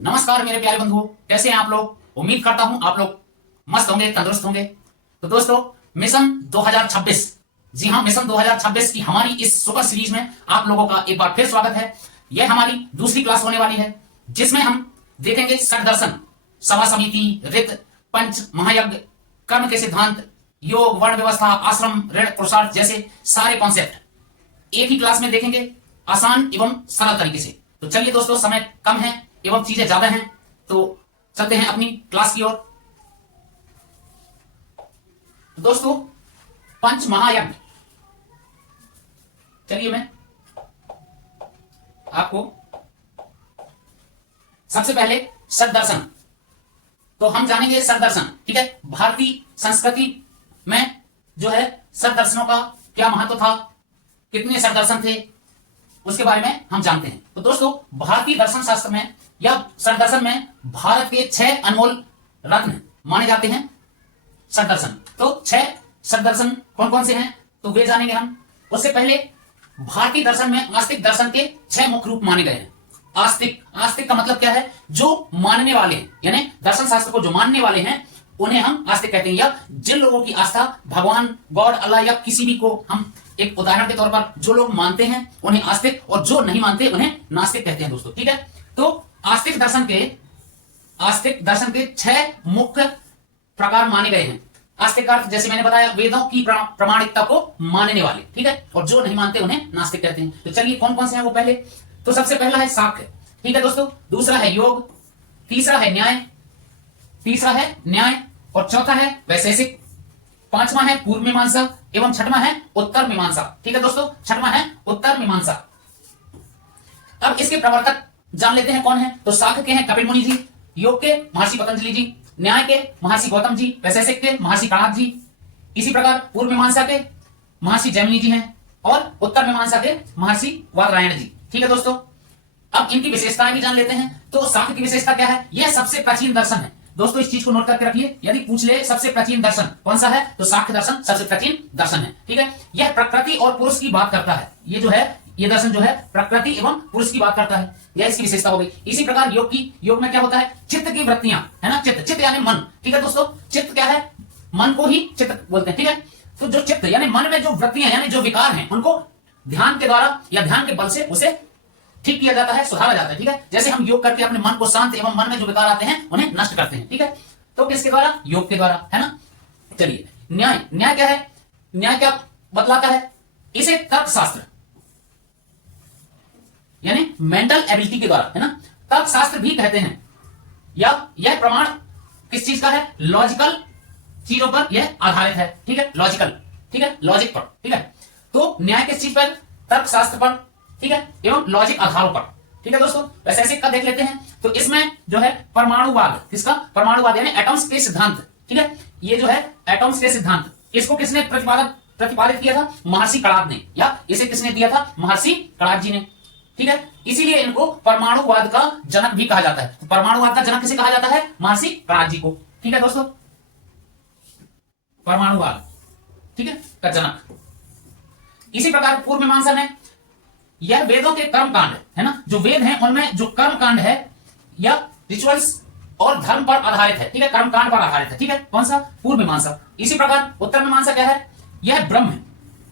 नमस्कार मेरे प्यारे बंधुओं, कैसे हैं आप लोग। उम्मीद करता हूं आप लोग मस्त होंगे, तंदुरुस्त होंगे। तो दोस्तों, मिशन 2026, जी हां, मिशन 2026 की हमारी इस सुपर सीरीज में आप लोगों का एक बार फिर स्वागत है। यह हमारी दूसरी क्लास होने वाली है, जिसमें हम देखेंगे षट दर्शन, सभा समिति, रित, पंच महायज्ञ, कर्म के सिद्धांत, योग, वर्ण व्यवस्था, आश्रम, ऋण, पुरुषार्थ जैसे सारे कॉन्सेप्ट एक ही क्लास में देखेंगे, आसान एवं सरल तरीके से। तो चलिए दोस्तों, समय कम है एवं चीजें ज्यादा हैं, तो चलते हैं अपनी क्लास की ओर। तो दोस्तों, पंच महायज्ञ, चलिए मैं आपको सबसे पहले षट दर्शन, तो हम जानेंगे षट दर्शन, ठीक है। भारतीय संस्कृति में जो है षट दर्शनों का क्या महत्व था, कितने षट दर्शन थे, उसके बारे में हम जानते हैं। तो दोस्तों, भारतीय दर्शन शास्त्र में या षट दर्शन में भारत के 6 अनमोल रत्न माने जाते हैं षट दर्शन। तो 6 षट दर्शन कौन कौन से हैं, तो वे जानेंगे हम। उससे पहले भारतीय दर्शन में आस्तिक दर्शन के 6 मुख्य रूप माने गए हैं। आस्तिक, आस्तिक का मतलब क्या है, जो मानने वाले हैं, यानी दर्शन शास्त्र को जो मानने वाले हैं उन्हें हम आस्तिक कहते हैं। या जिन लोगों की आस्था भगवान, गॉड, अल्लाह या किसी भी को हम एक उदाहरण के तौर पर जो लोग मानते हैं उन्हें आस्तिक, और जो नहीं मानते उन्हें नास्तिक कहते हैं दोस्तों, ठीक है। तो आस्तिक दर्शन के 6 मुख्य प्रकार माने गए हैं। आस्तिक का अर्थ जैसे मैंने बताया, वेदों की प्रामाणिकता को मानने वाले, ठीक है, और जो नहीं मानते उन्हें नास्तिक कहते हैं। तो चलिए कौन कौन से हैं वो पहले। तो सबसे पहला है साक्य, ठीक है दोस्तों। दूसरा है योग, तीसरा है न्याय, और चौथा है वैशेषिक, पांचवा है पूर्व मीमांसा एवं छठवां है उत्तर मीमांसा, ठीक है दोस्तों। छठवां है उत्तर मीमांसा। अब इसके प्रवर्तक जान लेते हैं कौन है। तो शाक्य के हैं कपिल मुनि जी, योग के महर्षि पतंजलि जी, न्याय के महर्षि गौतम जी, वैशेषिक के महर्षि कणाद जी, इसी प्रकार पूर्व मीमांसा के महर्षि जैमिनी जी हैं, और उत्तर मीमांसा के महर्षि वादरायण जी, ठीक है दोस्तों। अब इनकी विशेषताएं भी जान लेते हैं। तो शाक्य की विशेषता क्या है, यह सबसे प्राचीन दर्शन है दोस्तों। इस चीज को नोट करके रखिए, यदि पूछ ले सबसे प्राचीन दर्शन कौन सा है, तो शाक्य दर्शन सबसे प्राचीन दर्शन है, ठीक है। यह प्रकृति और पुरुष की बात करता है। ये जो है, ये दर्शन जो है प्रकृति एवं पुरुष की बात करता है, यह इसकी विशेषता हो गई। इसी प्रकार योग में क्या होता है, चित्त की वृत्तियां, है ना। चित्त यानी मन, ठीक है दोस्तों। चित्त क्या है, मन को ही चित्त बोलते हैं, ठीक है। तो जो चित्त यानी मन में जो वृत्तियां यानी जो विकार हैं, उनको ध्यान के द्वारा या ध्यान के बल से उसे ठीक किया जाता है, सुधारा जाता है, ठीक है। जैसे हम योग करके अपने मन को शांत एवं मन में जो विकार आते हैं उन्हें नष्ट करते हैं, ठीक है। तो किसके द्वारा, योग के द्वारा, है ना। चलिए न्याय क्या है, न्याय क्या बतलाता है, इसे तर्कशास्त्र यानी मेंटल एबिलिटी के द्वारा, है ना, तर्कशास्त्र भी कहते हैं। या यह प्रमाण किस चीज का है, लॉजिकल चीजों पर यह आधारित है, ठीक है, लॉजिकल, ठीक है, लॉजिक पर, ठीक है। तो न्याय किस चीज पर, तर्कशास्त्र पर, ठीक है, एवं लॉजिक आधारों पर, ठीक है दोस्तों। वैशेषिक का देख लेते हैं। तो इसमें जो है परमाणुवाद, किसका, परमाणुवाद यानी एटम्स के सिद्धांत, ठीक है। ये जो है एटम्स के सिद्धांत, इसको किसने प्रतिपादित किया था, महर्षि कणाद ने, या इसे किसने दिया था, महर्षि कणाद जी ने, ठीक है। इसीलिए इनको परमाणुवाद का जनक भी कहा जाता है। तो परमाणुवाद का जनक किसे कहा जाता है, महर्षि कणाद जी को, ठीक है दोस्तों। परमाणुवाद, ठीक है, का जनक। इसी प्रकार पूर्व मीमांसा में यह वेदों के कर्म कांड है ना, जो वेद हैं उनमें जो कर्म कांड है या रिचुअल्स और धर्म पर आधारित है, ठीक है, कर्म कांड पर आधारित है, ठीक है। कौन सा, पूर्व मीमांसा। इसी प्रकार उत्तर मीमांसा क्या है, यह ब्रह्म है,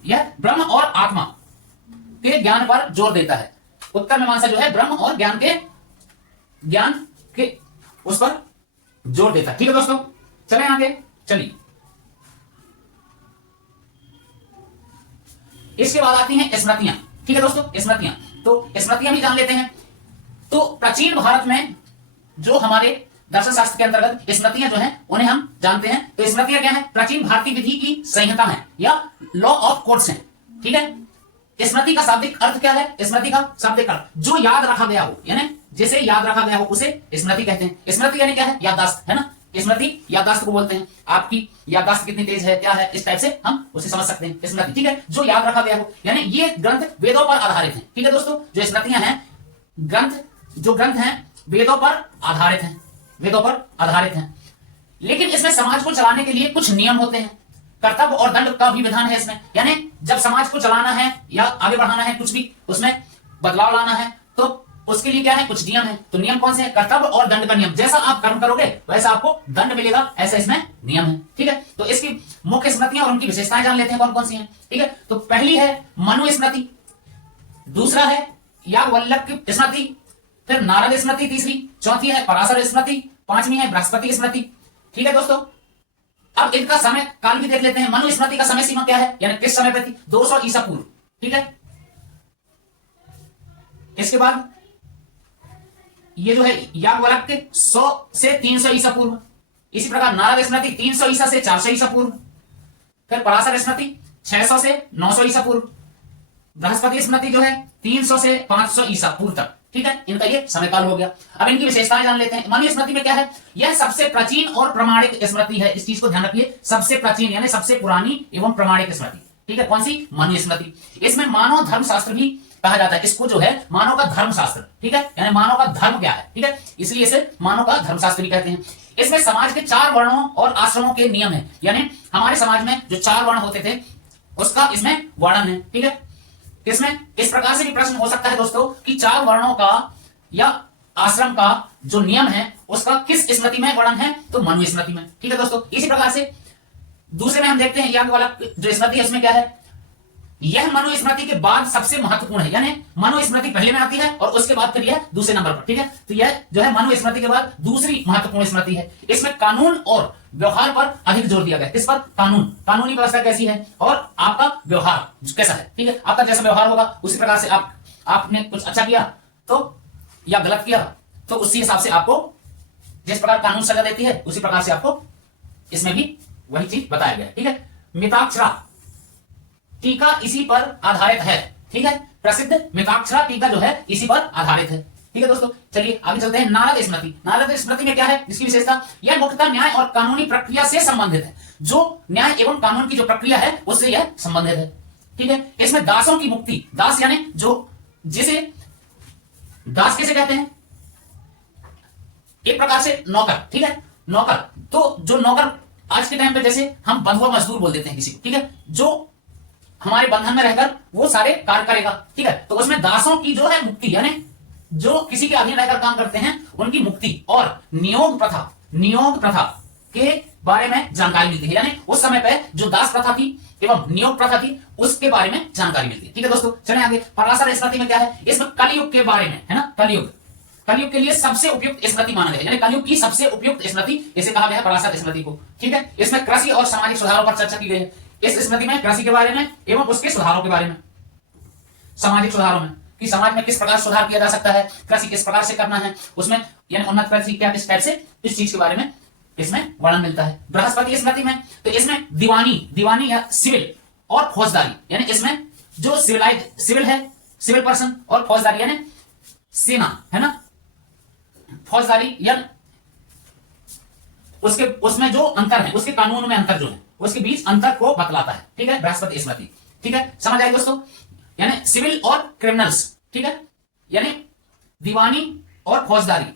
यह ब्रह्म और आत्मा के ज्ञान पर जोर देता है। उत्तर मीमांसा जो है ब्रह्म और ज्ञान के उस पर जोर देता है, ठीक है दोस्तों। चले आगे, चलिए। इसके बाद आती हैं स्मृतियां, ठीक है दोस्तों, स्मृतियां। तो स्मृतियां भी जान लेते हैं। तो प्राचीन भारत में जो हमारे दर्शन शास्त्र के अंतर्गत स्मृतियां जो हैं उन्हें हम जानते हैं। तो स्मृतियां क्या है, प्राचीन भारतीय विधि की संहिता है या लॉ ऑफ कोड्स हैं, ठीक है। स्मृति का शाब्दिक अर्थ क्या है, स्मृति का शाब्दिक अर्थ जो याद रखा गया हो, यानी जिसे याद रखा गया हो उसे स्मृति कहते हैं। स्मृति यानी क्या है, याददाश्त, है ना। स्मृति याददाश्त को बोलते हैं। आपकी याददाश्त कितनी तेज है, क्या है, इस टाइप से हम उसे समझ सकते हैं, स्मृति, ठीक है, जो याद रखा गया हो। यानी ये ग्रंथ वेदों पर आधारित हैं, ठीक है दोस्तों। जो स्मृतियां हैं, जो ग्रंथ हैं वेदों पर आधारित हैं, वेदों पर आधारित हैं। लेकिन इसमें समाज को चलाने के लिए कुछ नियम होते हैं, कर्तव्य और दंड का भी विधान है इसमें। यानी जब समाज को चलाना है या आगे बढ़ाना है, कुछ भी उसमें बदलाव लाना है, तो उसके लिए क्या है, कुछ नियम है। तो नियम कौन से हैं, कर्तव्य और दंड का नियम। जैसा आप कर्म करोगे वैसा आपको दंड मिलेगा, ऐसा इसमें नियम है। ठीक है, तो इसकी मुख्य स्मृतियां और उनकी विशेषताएं जान लेते हैं कौन कौन सी हैं। ठीक है, तो पहली है मनुस्मृति, दूसरा है याज्ञवल्क्य की स्मृति, फिर नारद स्मृति तीसरी, चौथी है पराशर स्मृति, पांचवी है बृहस्पति स्मृति। ठीक है दोस्तों, अब इनका समय काल भी देख लेते हैं। मनुस्मृति का समय सीमा क्या है, यानी किस समय पे थी, 200 ईसा पूर्व। ठीक है, इसके बाद ये जो है याज्ञवल्क्य 100 से 300 ईसा पूर्व, इसी प्रकार नारद स्मृति 300 ईसा से 400 ईसा पूर्व, फिर पराशर स्मृति 600 से 900 ईसा पूर्व, बृहस्पति स्मृति जो है 300 से 500 ईसा पूर्व तक। ठीक है, इनका ये समय काल हो गया। अब इनकी विशेषताएं जान लेते हैं। मनुस्मृति में क्या है, यह सबसे प्राचीन और प्रमाणिक स्मृति है। इस चीज को ध्यान रखिए, सबसे प्राचीन यानी सबसे पुरानी एवं प्रमाणिक स्मृति। ठीक है, कौन सी, मनुस्मृति। इसमें मानव धर्म शास्त्र भी कहा जाता है, इसको जो है मानव का धर्म शास्त्र। ठीक है, यानी मानव का धर्म क्या है। ठीक है, इसलिए इसे मानव का धर्म शास्त्र भी कहते हैं। इसमें समाज के 4 वर्णों और आश्रमों के नियम है, यानी हमारे समाज में जो 4 वर्ण होते थे उसका इसमें वर्णन है। ठीक है, इसमें इस प्रकार से भी प्रश्न हो सकता है दोस्तों कि 4 वर्णों का या आश्रम का जो नियम है उसका किस स्मृति में वर्णन है, तो मनुस्मृति में। ठीक है दोस्तों, इसी प्रकार से दूसरे में हम देखते हैं याज्ञवल्क्य जो स्मृति है उसमें क्या है, यह मनुस्मृति के बाद सबसे महत्वपूर्ण है, यानी मनुस्मृति पहले में आती है और उसके बाद फिर यह दूसरे नंबर पर। ठीक है, तो यह जो है मनुस्मृति के बाद दूसरी महत्वपूर्ण स्मृति है। इसमें कानून और व्यवहार पर अधिक जोर दिया गया। किस पर, कानून, कानूनी व्यवस्था कैसी है और आपका व्यवहार कैसा है। ठीक है, आपका जैसा व्यवहार होगा उसी प्रकार से आपने कुछ अच्छा किया तो या गलत किया तो उसी हिसाब से आपको जिस प्रकार कानून सजा देती है उसी प्रकार से आपको इसमें भी वही चीज बताया गया। ठीक है, मिताक्षरा टीका इसी पर आधारित है। ठीक है, प्रसिद्ध मिताक्षरा टीका जो है इसी पर आधारित है। ठीक है दोस्तों, चलिए आगे चलते हैं। नारद स्मृति, नारद स्मृति में क्या है, इसकी विशेषता, यह मुख्यतः न्याय और कानूनी प्रक्रिया से संबंधित है। जो न्याय एवं कानून की जो प्रक्रिया है उससे यह संबंधित है। ठीक है, इसमें दासों की मुक्ति, दास यानी जो जिसे दास कैसे कहते हैं, एक प्रकार से नौकर। ठीक है, नौकर, तो जो नौकर आज के टाइम पे जैसे हम बंधुआ मजदूर बोल देते हैं किसी को। ठीक है, जो हमारे बंधन में रहकर वो सारे कार्य करेगा। ठीक है, तो उसमें दासों की जो है मुक्ति, यानी जो किसी के अधीन रहकर काम करते हैं उनकी मुक्ति, और नियोग प्रथा, नियोग प्रथा के बारे में जानकारी मिलती है, यानी उस समय पे जो दास प्रथा थी एवं नियोग प्रथा थी उसके बारे में जानकारी मिलती है। ठीक है दोस्तों, चलें आगे। पराशर स्मृति में क्या है, इसमें कलयुग के बारे में है ना, कलयुग, कलयुग के लिए सबसे उपयुक्त स्मृति माना गया, यानी कलयुग की सबसे उपयुक्त स्मृति इसे कहा गया है पराशर स्मृति को। ठीक है, इसमें कृषि और सामाजिक सुधारों पर चर्चा की गई है। इस स्मृति में कृषि के बारे में एवं उसके सुधारों के बारे में, सामाजिक सुधारों में कि समाज में किस प्रकार सुधार किया जा सकता है, कृषि किस प्रकार से करना है, उसमें यानी उन्नत कृषि क्या किस टाइप से, इस चीज के बारे में इसमें वर्णन मिलता है। बृहस्पति स्मृति में तो इसमें दीवानी, दीवानी या सिविल और फौजदारी, यानी इसमें जो सिविल है, सिविल पर्सन, और फौजदारी यानी सेना है ना, फौजदारी या उसके उसमें जो अंतर है, उसके कानून में अंतर जो है उसके बीच अंतर को बतलाता है। ठीक है, बृहस्पति स्मृति। ठीक है, समझ आए दोस्तों, यानी सिविल और क्रिमिनल्स। ठीक है, यानी दीवानी और फौजदारी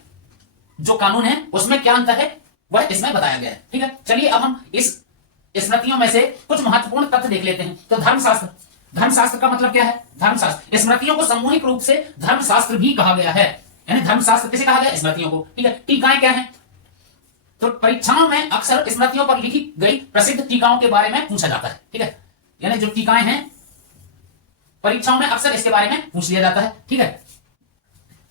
जो कानून है उसमें क्या अंतर है वह इसमें बताया गया है। ठीक है, चलिए अब हम इस स्मृतियों में से कुछ महत्वपूर्ण तथ्य देख लेते हैं। तो धर्मशास्त्र, धर्मशास्त्र का मतलब क्या है, धर्मशास्त्र, स्मृतियों को सामूहिक रूप से धर्मशास्त्र भी कहा गया है, यानी धर्मशास्त्र किसे कहा गया, स्मृतियों को। ठीक है, टीकाएं क्या है, तो परीक्षाओं में अक्सर स्मृतियों पर लिखी गई प्रसिद्ध टीकाओं के बारे में पूछा जाता है। ठीक है, यानी जो टीकाएं हैं परीक्षाओं में अक्सर इसके बारे में पूछ लिया जाता है। ठीक है,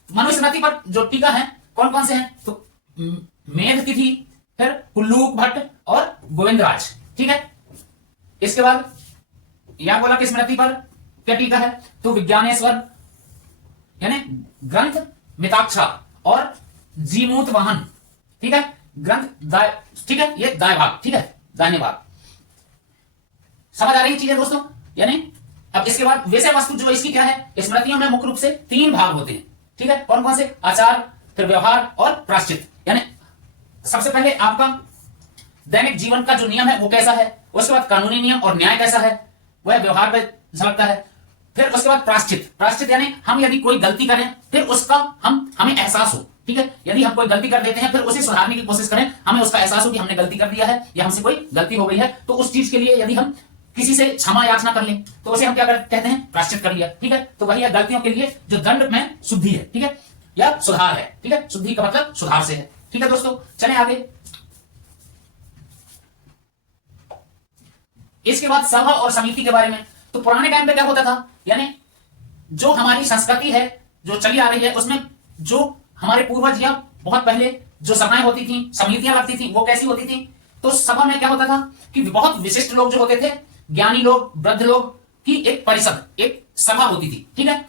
मनुस्मृति पर जो टीका है कौन कौन से हैं, तो मेधतिथि, फिर कुल्लूक भट्ट और गोविंदराज। ठीक है, इसके बाद याज्ञवल्क्य स्मृति पर क्या टीका है, तो विज्ञानेश्वर यानी ग्रंथ मिताक्षरा और जीमूत वाहन। ठीक है, ग्रंथ ठीक है, ये दाएं भाग। ठीक है, दाहिने भाग। समझ आ रही चीजें दोस्तों, यानी अब इसके बाद विषय वस्तु जो इसकी क्या है, स्मृतियों में मुख्य रूप से 3 भाग होते हैं। ठीक है, कौन कौन से, आचार, फिर व्यवहार और प्रायश्चित, यानी सबसे पहले आपका दैनिक जीवन का जो नियम है वो कैसा है, उसके बाद कानूनी नियम और न्याय कैसा है, वह व्यवहार पे झलकता है। फिर उसके बाद प्रायश्चित, प्रायश्चित यानी हम यदि कोई गलती करें फिर उसका हमें एहसास हो। ठीक है, यदि हम कोई गलती कर देते हैं फिर उसे सुधारने की कोशिश करें, हमें उसका एहसास हो कि हमने गलती कर दिया है या हमसे कोई गलती हो गई है, तो उस चीज के लिए यदि हम किसी से क्षमा याचना कर लें तो उसे हम क्या कहते हैं, प्रायश्चित कर लिया। ठीक है, तो वही है गलतियों के लिए जो दंड में शुद्धि है। ठीक है, या सुधार है। ठीक है, शुद्धि का मतलब सुधार से है। ठीक है दोस्तों, चलें आगे। इसके बाद सभा और समिति के बारे में, तो पुराने टाइम पे क्या होता था, यानी जो हमारी संस्कृति है जो चली आ रही है उसमें जो हमारे पूर्वज या बहुत पहले जो सभाएं होती थी, समितियां लगती थी, वो कैसी होती थी, तो सभा में क्या होता था कि बहुत विशिष्ट लोग जो होते थे, ज्ञानी लोग, वृद्ध लोग की एक परिषद, एक सभा होती थी। ठीक है,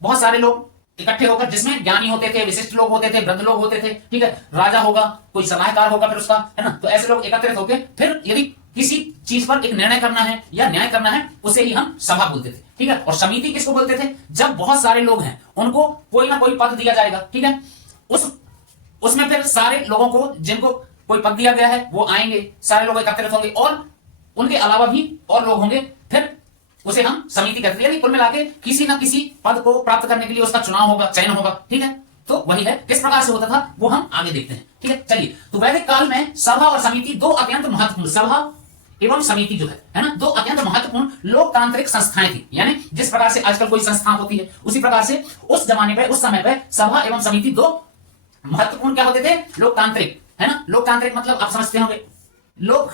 बहुत सारे लोग इकट्ठे होकर, जिसमें ज्ञानी होते थे, विशिष्ट लोग होते थे, वृद्ध लोग होते थे। ठीक है, राजा होगा, कोई सलाहकार होगा फिर उसका, है ना, तो ऐसे लोग एकत्रित होकर फिर यदि किसी चीज पर एक निर्णय करना है या न्याय करना है, उसे ही हम सभा बोलते थे। ठीक है, और समिति किसको बोलते थे, जब बहुत सारे लोग हैं उनको कोई ना कोई पद दिया जाएगा। ठीक है, उसमें फिर सारे लोगों को, जिनको कोई पद दिया गया है, वो आएंगे, सारे लोग एकत्रित होंगे और उनके अलावा भी और लोग होंगे, फिर उसे हम समिति कहते हैं। कुल मिला के किसी ना किसी पद को प्राप्त करने के लिए उसका चुनाव होगा, चयन होगा। ठीक है, तो वही है, किस प्रकार से होता था वो हम आगे देखते हैं। ठीक है, चलिए, तो वैदिक काल में सभा और समिति दो अत्यंत महत्वपूर्ण, सभा एवं समिति जो है ना, दो अत्यंत महत्वपूर्ण लोकतांत्रिक संस्थाएं थी। यानी जिस प्रकार से आजकल कोई संस्था होती है, उसी प्रकार से उस जमाने पे, उस समय पे सभा एवं समिति दो महत्वपूर्ण क्या होते थे, लोकतांत्रिक, है ना। लोकतांत्रिक मतलब आप समझते होंगे, लोक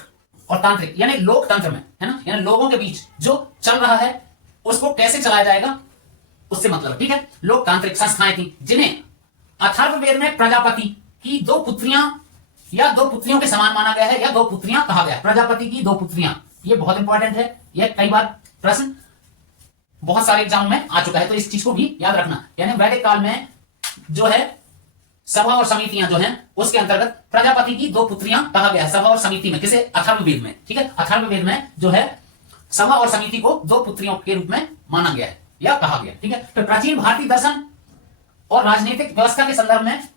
और तांत्रिक यानी लोकतंत्र में, है ना, यानी लोगों के बीच जो चल रहा है उसको कैसे चलाया जाएगा, उससे मतलब। ठीक है, लोकतांत्रिक संस्थाएं थी जिन्हें अथर्ववेद में प्रजापति की दो पुत्रियां या दो पुत्रियों के समान माना गया है, या दो पुत्रियां कहा गया है। प्रजापति की दो पुत्रियां, ये बहुत इंपॉर्टेंट है, यह कई बार प्रश्न बहुत सारे एग्जाम में आ चुका है, तो इस चीज को भी याद रखना। यानी वैदिक काल में जो है सभा और समितियां जो हैं, उसके अंतर्गत प्रजापति की दो पुत्रियां कहा गया है सभा और समिति में, किसे, अथर्ववेद में। ठीक है, अथर्ववेद में जो है सभा और समिति को दो पुत्रियों के रूप में माना गया है या कहा गया। ठीक है, तो प्राचीन भारतीय दर्शन और राजनीतिक व्यवस्था के संदर्भ में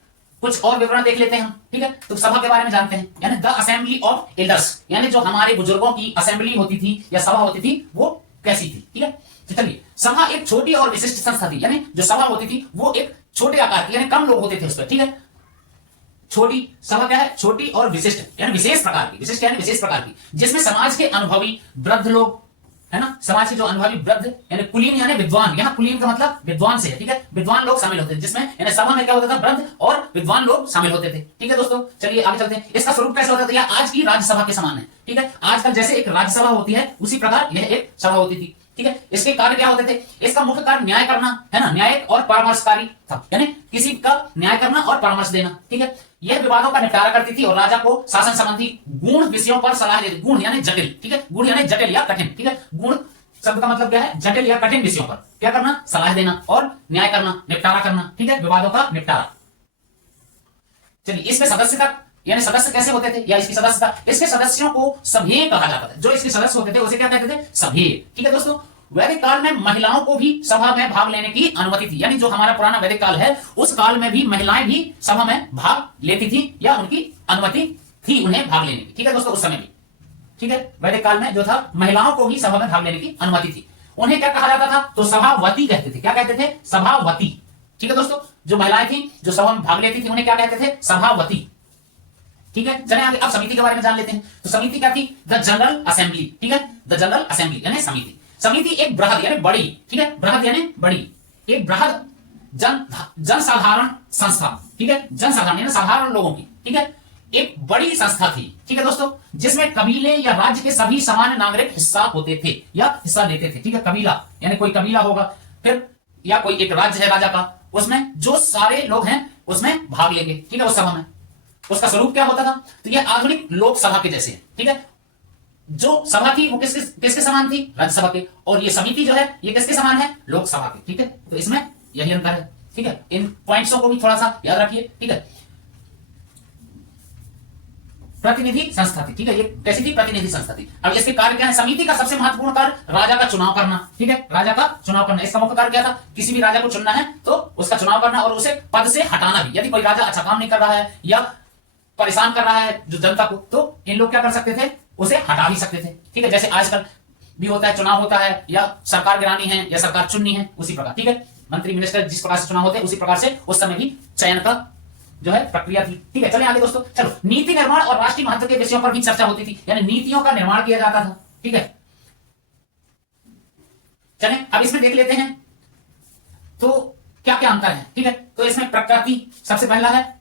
कुछ और विवरण देख लेते हैं हम। ठीक है, तो सभा के बारे में जानते हैं, यानी द असेंबली ऑफ एल्डर्स, यानी जो हमारे बुजुर्गों की असेंबली होती थी या सभा होती थी, वो कैसी थी। ठीक है, तो चलिए, सभा एक छोटी और विशिष्ट संस्था थी, यानी जो सभा होती थी वो एक छोटे आकार की, यानी कम लोग होते थे उस पर। ठीक है, छोटी सभा क्या है, छोटी और विशिष्ट यानी विशेष प्रकार की, विशिष्ट यानी विशेष प्रकार की, जिसमें समाज के अनुभवी वृद्ध लोग, है ना, समाज के जो अनुभवी वृद्ध यानी कुलीन यानी विद्वान, यहाँ कुलीन का मतलब विद्वान से है। ठीक है, विद्वान लोग शामिल होते थे, जिसमें यानी सभा में क्या होता था, वृद्ध और विद्वान लोग शामिल होते थे। ठीक है दोस्तों, चलिए आगे चलते हैं। इसका स्वरूप कैसा होता था, यह आज की राज्यसभा के समान है। ठीक है, आजकल जैसे एक राज्यसभा होती है, उसी प्रकार यह एक सभा होती थी। ठीक है, इसके कार्य क्या होते थे, इसका मुख्य कार्य न्याय करना, है ना, न्यायिक और परामर्शकारी था, यानी किसी का न्याय करना और परामर्श देना। ठीक है, यह विवादों का निपटारा करती थी और राजा को शासन संबंधी गूढ़ विषयों पर सलाह देती। गूढ़ यानी जटिल, ठीक है, गूढ़ यानी जटिल या कठिन। ठीक है, गूढ़ शब्द का मतलब क्या है, जटिल या कठिन विषयों पर क्या करना, सलाह देना और न्याय करना, निपटारा करना। ठीक है, विवादों का निपटारा। चलिए, इसमें सदस्यता यानी सदस्य कैसे होते थे, या इसकी सदस्यता, इसके सदस्यों को सभ्य कहा जाता था। जो इसके सदस्य होते थे उसे क्या कहते थे, सभ्य। ठीक है दोस्तों, वैदिक काल में महिलाओं को भी सभा में भाग लेने की अनुमति थी, यानी जो हमारा पुराना वैदिक काल है उस काल में भी महिलाएं भी सभा में भाग लेती थी या उनकी अनुमति थी उन्हें भाग लेने की। ठीक है दोस्तों, उस समय भी, ठीक है, वैदिक काल में जो था महिलाओं को भी सभा में भाग लेने की अनुमति थी। उन्हें क्या कहा जाता था, तो सभावती कहते थे। क्या कहते थे, सभावती। ठीक है दोस्तों, जो महिलाएं थी जो सभा में भाग लेती थी उन्हें क्या कहते थे, सभावती। ठीक है, चले आगे, अब समिति के बारे में जान लेते हैं। तो समिति क्या थी, द जनरल असेंबली। ठीक है, द जनरल असेंबली यानी समिति। समिति एक बृहद यानी बड़ी, ठीक है, बृहद यानी बड़ी, एक बृहद जनसाधारण संस्था। ठीक है, जनसाधारण यानी साधारण लोगों की, ठीक है, एक बड़ी संस्था थी। ठीक है दोस्तों, जिसमें कबीले या राज्य के सभी सामान्य नागरिक हिस्सा होते थे या हिस्सा लेते थे। ठीक है, कबीला यानी कोई कबीला होगा, फिर या कोई एक राज्य है राजा का, उसमें जो सारे लोग हैं उसमें भाग लेंगे। ठीक है, उस सभा में उसका स्वरूप क्या होता था, तो यह आधुनिक लोकसभा के जैसे है। ठीक है, जो सभा थी वो किसके किसके समान थी, राज्यसभा के, और ये समिति जो है ये किसके समान है, लोकसभा के। ठीक है, तो इसमें यही अंतर है। ठीक है, इन पॉइंट्सों को भी थोड़ा सा याद रखिए। ठीक है, प्रतिनिधि संस्था थी। ठीक है, ये कैसी थी, प्रतिनिधि संस्था थी। अब इसके कार्य क्या है, समिति का सबसे महत्वपूर्ण कार्य राजा का चुनाव करना। ठीक है, राजा का चुनाव करना, इसका मुख्य कार्य क्या था, किसी भी राजा को चुनना है तो उसका चुनाव करना और उसे पद से हटाना भी। यदि कोई राजा अच्छा काम नहीं कर रहा है या परेशान कर रहा है जो जनता को, तो इन लोग क्या कर सकते थे, उसे हटा भी सकते थे। ठीक है, जैसे आजकल भी होता है, चुनाव होता है या सरकार गिरानी है या सरकार चुननी है, उसी प्रकार। ठीक है, मंत्री मिनिस्टर जिस प्रकार से चुनाव होते हैं उसी प्रकार से उस समय भी चयन का जो है प्रक्रिया थी। ठीक है, चलिए आगे दोस्तों। चलो, नीति निर्माण और राष्ट्रीय महत्व के विषयों पर भी चर्चा होती थी, यानी नीतियों का निर्माण किया जाता था। ठीक है, चलें अब इसमें देख लेते हैं। तो क्या क्या अंतर है, ठीक है। तो इसमें प्रकृति सबसे पहला है।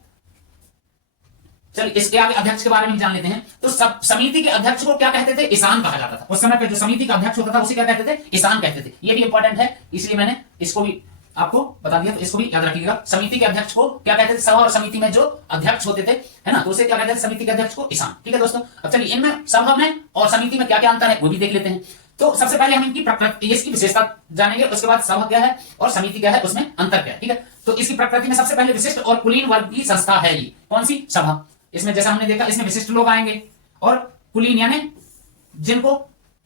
चलिए इसके आगे अध्यक्ष के बारे में जान लेते हैं। तो सब समिति के अध्यक्ष को क्या कहते थे, ईशान कहा जाता था। उस समय पे जो समिति का अध्यक्ष होता था उसे क्या कहते थे, ईशान कहते थे। ये भी इंपॉर्टेंट है, इसलिए मैंने इसको भी आपको बता दिया, तो इसको भी याद रखिएगा। समिति के अध्यक्ष को क्या कहते थे, सभा और समिति में जो अध्यक्ष होते थे, है ना, तो उसे क्या कहते थे, समिति के अध्यक्ष को ईशान, ठीक है दोस्तों। अब चलिए इनमें सभा में और समिति में क्या क्या अंतर है वो भी देख लेते हैं। तो सबसे पहले हम इनकी प्रकृति, इसकी विशेषता जानेंगे, उसके बाद सभा क्या है और समिति क्या है, उसमें अंतर क्या है, ठीक है। तो इसकी प्रकृति में सबसे पहले विशिष्ट और कुलीन वर्ग की संस्था है ये। कौन सी, सभा। इसमें जैसा हमने देखा, इसमें विशिष्ट लोग आएंगे और कुलीन यानी जिनको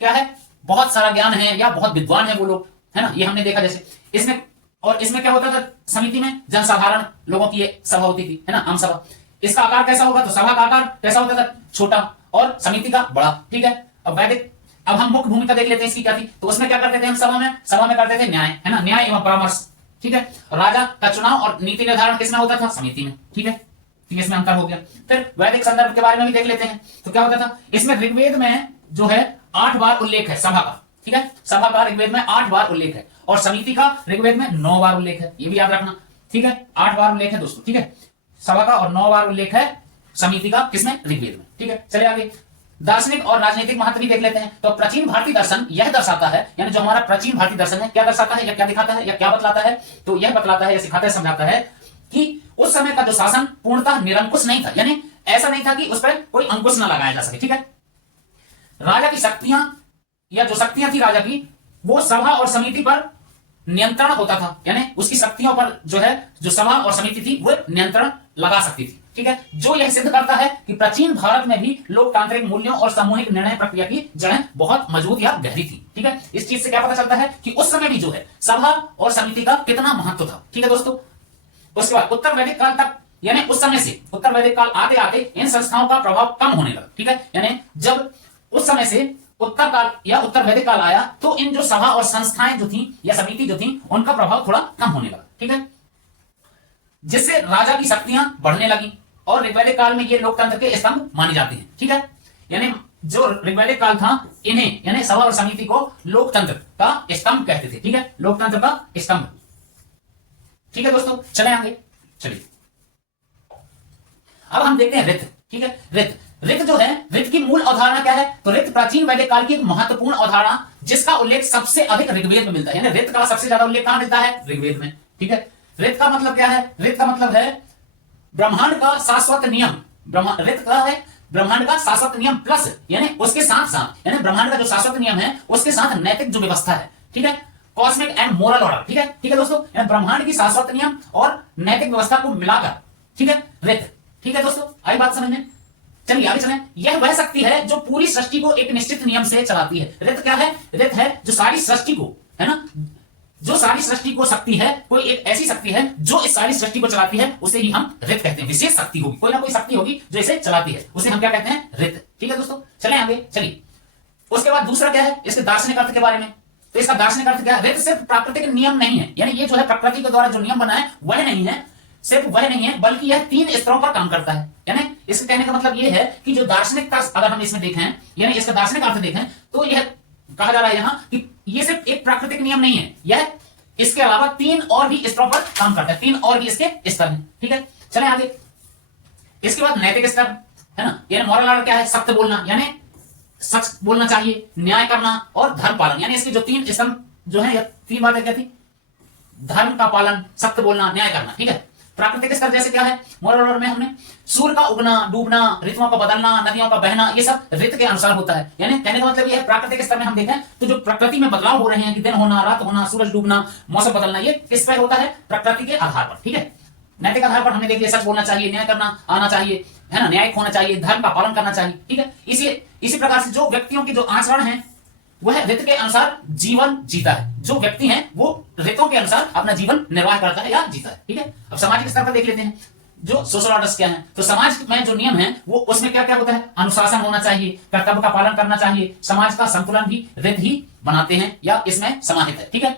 क्या है, बहुत सारा ज्ञान है या बहुत विद्वान है वो लोग, है ना, ये हमने देखा जैसे इसमें। और इसमें क्या होता था, समिति में जनसाधारण लोगों की ये सभा होती थी, है ना, आम सभा। इसका आकार कैसा होगा, तो सभा का आकार कैसा होता था, छोटा, और समिति का बड़ा, ठीक है। अब हम मुख्य भूमिका देख लेते हैं इसकी क्या थी। तो उसमें क्या करते थे हम, सभा में करते थे न्याय, है ना, न्याय एवं परामर्श, ठीक है। राजा का चुनाव और नीति निर्धारण किसमें होता था, समिति में, ठीक है। ठीक है, इसमें अंतर हो गया। फिर वैदिक संदर्भ के बारे में भी देख लेते हैं। तो क्या होता था, इसमें ऋग्वेद में जो है 8 बार उल्लेख है सभा का, ठीक है। सभा का ऋग्वेद में 8 बार उल्लेख है और समिति का ऋग्वेद में 9 बार उल्लेख है, ये भी याद रखना, ठीक है। 8 बार उल्लेख है दोस्तों, ठीक है, सभा का, और 9 बार उल्लेख है समिति का, किसमें, ऋग्वेद में, ठीक है। चलिए आगे दार्शनिक और राजनीतिक महत्व भी देख लेते हैं। तो प्राचीन भारतीय दर्शन यह दर्शाता है, यानी जो हमारा प्राचीन भारतीय दर्शन है क्या दर्शाता है या क्या दिखाता है या क्या बतलाता है, तो यह बतलाता है या सिखाता है, समझाता है कि उस समय का जो शासन पूर्णतः निरंकुश नहीं था, यानी ऐसा नहीं था कि उस पर कोई अंकुश न लगाया जा सके, ठीक है। राजा की शक्तियां या जो शक्तियां थी राजा की, वो सभा और समिति पर नियंत्रण होता था, यानी उसकी शक्तियों पर जो है, जो सभा और समिति थी वो नियंत्रण लगा सकती थी, ठीक है। जो यह सिद्ध करता है कि प्राचीन भारत में भी लोकतांत्रिक मूल्यों और सामूहिक निर्णय प्रक्रिया की जड़ें बहुत मजबूत या गहरी थी, ठीक है। इस चीज से क्या पता चलता है कि उस समय भी जो है सभा और समिति का कितना महत्व था, ठीक है दोस्तों। उसके बाद उत्तर वैदिक काल तक, यानी उस समय से उत्तर वैदिक काल आते आते इन संस्थाओं का प्रभाव कम होने लगा, ठीक है। यानी जब उस समय से उत्तर काल या उत्तर वैदिक काल आया तो इन जो सभा और संस्थाएं जो थी या समिति जो थी उनका प्रभाव थोड़ा कम होने लगा, ठीक है, जिससे राजा की शक्तियां बढ़ने लगी। और ऋग्वैदिक काल में ये लोकतंत्र के स्तंभ माने जाते हैं, ठीक है। यानी जो ऋग्वैदिक काल था, इन्हें यानी सभा और समिति को लोकतंत्र का स्तंभ कहते थे, ठीक है, लोकतंत्र का स्तंभ, ठीक है दोस्तों। चले आगे, चलिए अब हम देखते हैं रित, ठीक है। रित जो है, रित की मूल अवधारणा क्या है, तो रित प्राचीन वैदिक काल की एक महत्वपूर्ण अवधारणा जिसका उल्लेख सबसे अधिक ऋग्वेद में मिलता है, यानी रित का सबसे ज्यादा उल्लेख कहां मिलता है, ऋग्वेद में, ठीक है। रित का मतलब क्या है, रित का मतलब है ब्रह्मांड का शाश्वत नियम। रित का है ब्रह्मांड का शाश्वत नियम प्लस, यानी उसके साथ साथ, यानी ब्रह्मांड का जो शाश्वत नियम है उसके साथ नैतिक जो व्यवस्था है, ठीक है, कॉस्मिक एंड मोरल ऑर्डर, ठीक है, ठीक है दोस्तों। यानी ब्रह्मांड की शाश्वत नियम और नैतिक व्यवस्था को मिलाकर, ठीक है, रित, ठीक है दोस्तों। आई बात समझ में, चलिए आगे चलें। यह वह शक्ति है जो पूरी सृष्टि को एक निश्चित नियम से चलाती है। रित क्या है, रित है जो सारी सृष्टि को, है ना, जो सारी सृष्टि को शक्ति है, कोई एक ऐसी शक्ति है जो इस सारी सृष्टि को चलाती है, उसे ही हम रित कहते हैं। विशेष शक्ति होगी, कोई ना कोई शक्ति होगी जो इसे चलाती है, उसे हम क्या कहते हैं, रित, ठीक है दोस्तों। चलें आगे, चलिए। उसके बाद दूसरा क्या है, इसके दार्शनिक अर्थ के बारे में। तो इसका दार्शनिक अर्थ क्या है, रित सिर्फ प्राकृतिक नियम नहीं है, यानी ये जो है प्रकृति के द्वारा जो नियम बना है वह नहीं है, सिर्फ वह नहीं है, बल्कि यह 3 स्तरों पर काम करता है। यानी इसके कहने का मतलब यह है कि जो दार्शनिकता अगर हम इसमें देखें, यानी इसका दार्शनिक अर्थ देखें, तो यह कहा जा रहा है यहां कि यह सिर्फ एक प्राकृतिक नियम नहीं है, यह इसके अलावा 3 और भी स्तरों पर काम करता है, 3 और भी इसके स्तर हैं, ठीक है। चलें आगे। इसके बाद नैतिक स्तर, है ना, यानी मॉरल ऑर्डर क्या है, सत्य बोलना, यानी सच बोलना चाहिए, न्याय करना और धर्म पालन, यानी इसके जो 3 स्तंभ जो है, 3 बातें क्या थी, धर्म का पालन, सत्य बोलना, न्याय करना, ठीक है। प्राकृतिक स्तर जैसे क्या है, मॉरल ऑर्डर में हमने सूर्य का उगना डूबना, ऋतुओं का बदलना, नदियों का बहना, ये सब ऋतु के अनुसार होता है। यानी कहने का मतलब ये है, प्राकृतिक स्तर में हम देखें तो जो प्रकृति में बदलाव हो रहे हैं कि दिन होना, रात होना, सूरज डूबना, मौसम बदलना, ये किस पर होता है, प्रकृति के आधार पर, ठीक है। नैतिक आधार पर हमने देख लिया, सच बोलना चाहिए, न्याय करना आना चाहिए, है ना, न्यायिक होना चाहिए, धर्म का पालन करना चाहिए, ठीक है। इसी प्रकार से जो व्यक्तियों के जो आचरण है वह ऋतु के अनुसार जीवन जीता है, जो व्यक्ति है वो ऋतुओं के अनुसार अपना जीवन निर्वाह करता है या जीता है, ठीक है। अब सामाजिक स्तर पर देख लेते हैं जो सोशल ऑर्डर्स क्या है। तो समाज में जो नियम है वो उसमें क्या क्या होता है, अनुशासन होना चाहिए, कर्तव्य का पालन करना चाहिए, समाज का संतुलन भी ऋत ही बनाते हैं या इसमें समाहित है, ठीक है।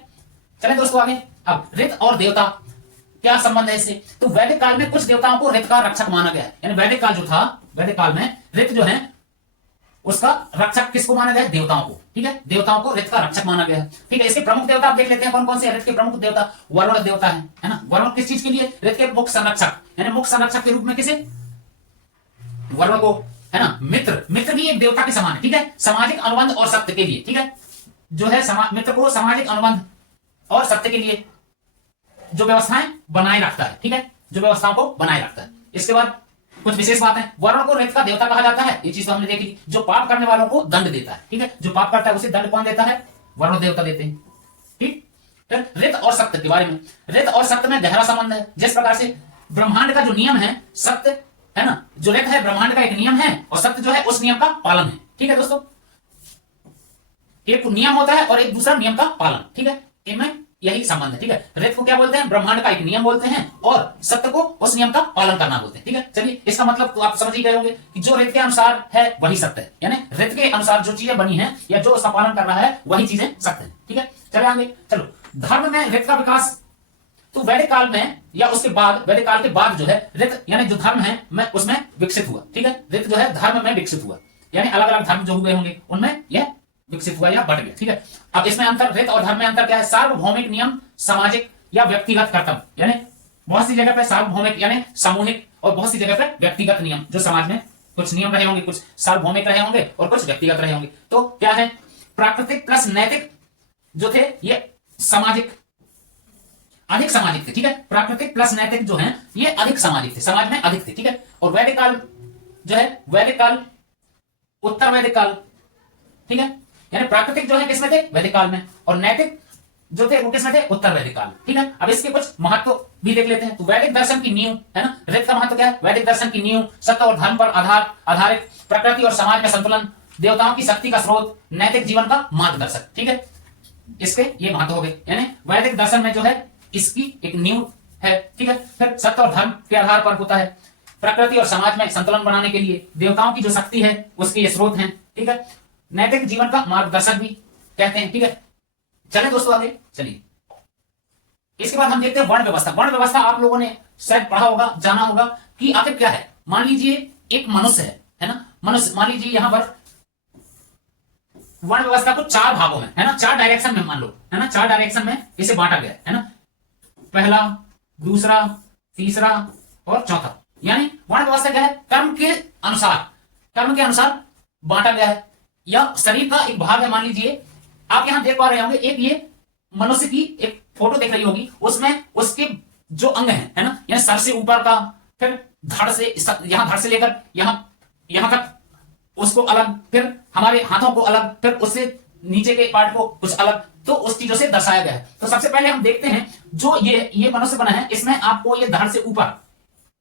चलें दोस्तों आगे। अब ऋत और देवता क्या संबंध है इससे, तो वैदिक काल में कुछ देवताओं को ऋत का रक्षक माना गया है, यानी वैदिक काल जो था, वैदिक काल में ऋत जो है उसका रक्षक किसको माना गया? देवताओं को। ठीक है, देवताओं को रथ का रक्षक माना गया है। ठीक है, इसके प्रमुख देवता आप देख लेते हैं कौन कौन से। रथ के प्रमुख देवता वरुण देवता है ना। वरुण किस चीज के लिए? रथ के मुख्य संरक्षक, यानी मुख्य संरक्षक के रूप में किसे? वरुण को, है ना। मित्र, मित्र भी एक देवता के समान है। ठीक है, सामाजिक अनुबंध और सत्य के लिए, ठीक है, जो है मित्र को सामाजिक अनुबंध और सत्य के लिए जो व्यवस्थाएं बनाए रखता है। ठीक है, जो व्यवस्थाओं को बनाए रखता है। इसके बाद कुछ विशेष बात है, वरुण को रथ का देवता कहा जाता है, ये चीज तो हमने देख ली। जो पाप करने वालों को दंड देता है। ठीक है, जो पाप करता है उसे दंड कौन देता है? वरुण देवता देते हैं। ठीक, फिर रथ और सत्य के बारे में, रथ और सत्य में गहरा संबंध है। जिस प्रकार से ब्रह्मांड का जो नियम है, सत्य है ना, जो रथ है ब्रह्मांड का एक नियम है और सत्य जो है उस नियम का पालन है। ठीक है दोस्तों, एक नियम होता है और एक दूसरा नियम का पालन। ठीक है, इनमें यही संबंध है। ठीक है, रथ को क्या बोलते हैं? ब्रह्मांड का एक नियम बोलते हैं और सत्य को उस नियम का पालन करना बोलते हैं। ठीक है, चलिए इसका मतलब तो आप समझ ही गए होंगे कि जो रथ के अनुसार है वही सत्य है, यानी रथ के अनुसार जो चीजें बनी है या जो उसका पालन कर रहा है वही चीजें सत्य है। ठीक है, चले आगे। चलो, धर्म में रथ का विकास तो वैदिक काल में या उसके बाद, वैदिक काल के बाद जो है रथ यानी जो धर्म है मैं उसमें विकसित हुआ। ठीक है, रथ जो है धर्म में विकसित हुआ, यानी अलग अलग धर्म जो हुए होंगे उनमें यह विकसित हुआ या बढ़ गया। ठीक है, अब इसमें अंतर, रथ और धर्म में अंतर क्या है? सार्वभौमिक नियम, सामाजिक या व्यक्तिगत कर्तव्य, यानी बहुत सी जगह पे सार्वभौमिक यानी सामूहिक और बहुत सी जगह पे व्यक्तिगत नियम। जो समाज में कुछ नियम रहे होंगे, कुछ सार्वभौमिक रहे होंगे और कुछ व्यक्तिगत रहे होंगे। तो क्या है? प्राकृतिक प्लस नैतिक जो थे ये सामाजिक, अधिक सामाजिक थे। ठीक है, प्राकृतिक प्लस नैतिक जो है ये अधिक सामाजिक थे, समाज में अधिक थे। ठीक है, और वैदिक काल जो है, वैदिक काल, उत्तर वैदिक काल, ठीक है, यानी प्राकृतिक जो है किसमें थे? वैदिक काल में, और नैतिक जो थे वो किसमें थे? उत्तर वैदिक काल। ठीक है, अब इसके कुछ महत्व भी देख लेते हैं। तो वैदिक दर्शन की नींव है ना, रथ का महत्व क्या है? वैदिक दर्शन की नींव, सत्य और धर्म पर आधारित, प्रकृति और समाज में संतुलन, देवताओं की शक्ति का स्रोत, नैतिक जीवन का मार्गदर्शक। ठीक है, इसके ये महत्व हो गए, यानी वैदिक दर्शन में जो है इसकी एक नींव है। ठीक है, फिर सत्य और धर्म के आधार पर होता है, प्रकृति और समाज में संतुलन बनाने के लिए देवताओं की जो शक्ति है उसके ये स्रोत हैं। ठीक है, नैतिक जीवन का मार्गदर्शक भी कहते हैं। ठीक है, चलें दोस्तों आगे चलिए। इसके बाद हम देखते हैं वर्ण व्यवस्था। वर्ण व्यवस्था आप लोगों ने शायद पढ़ा होगा, जाना होगा कि आखिर क्या है। मान लीजिए एक मनुष्य है ना, मनुष्य, मान लीजिए यहां पर वर्ण व्यवस्था को चार भागों में, है ना, चार डायरेक्शन में मान लो, है ना, चार डायरेक्शन में इसे बांटा गया है ना, पहला, दूसरा, तीसरा और चौथा। यानी वर्ण व्यवस्था क्या है? कर्म के अनुसार, कर्म के अनुसार बांटा गया है, या शरीर का एक भाग है। मान लीजिए आप यहां देख पा रहे होंगे, एक ये मनुष्य की एक फोटो देख रही होगी, उसमें उसके जो अंग है ना, यानी सर से ऊपर का, फिर धड़ से, यहां धड़ से लेकर यहां तक उसको अलग, फिर हमारे हाथों को अलग, फिर उससे नीचे के पार्ट को कुछ अलग, तो उस चीजों से दर्शाया गया है। तो सबसे पहले हम देखते हैं जो ये मनुष्य बना है, इसमें आपको ये धड़ से ऊपर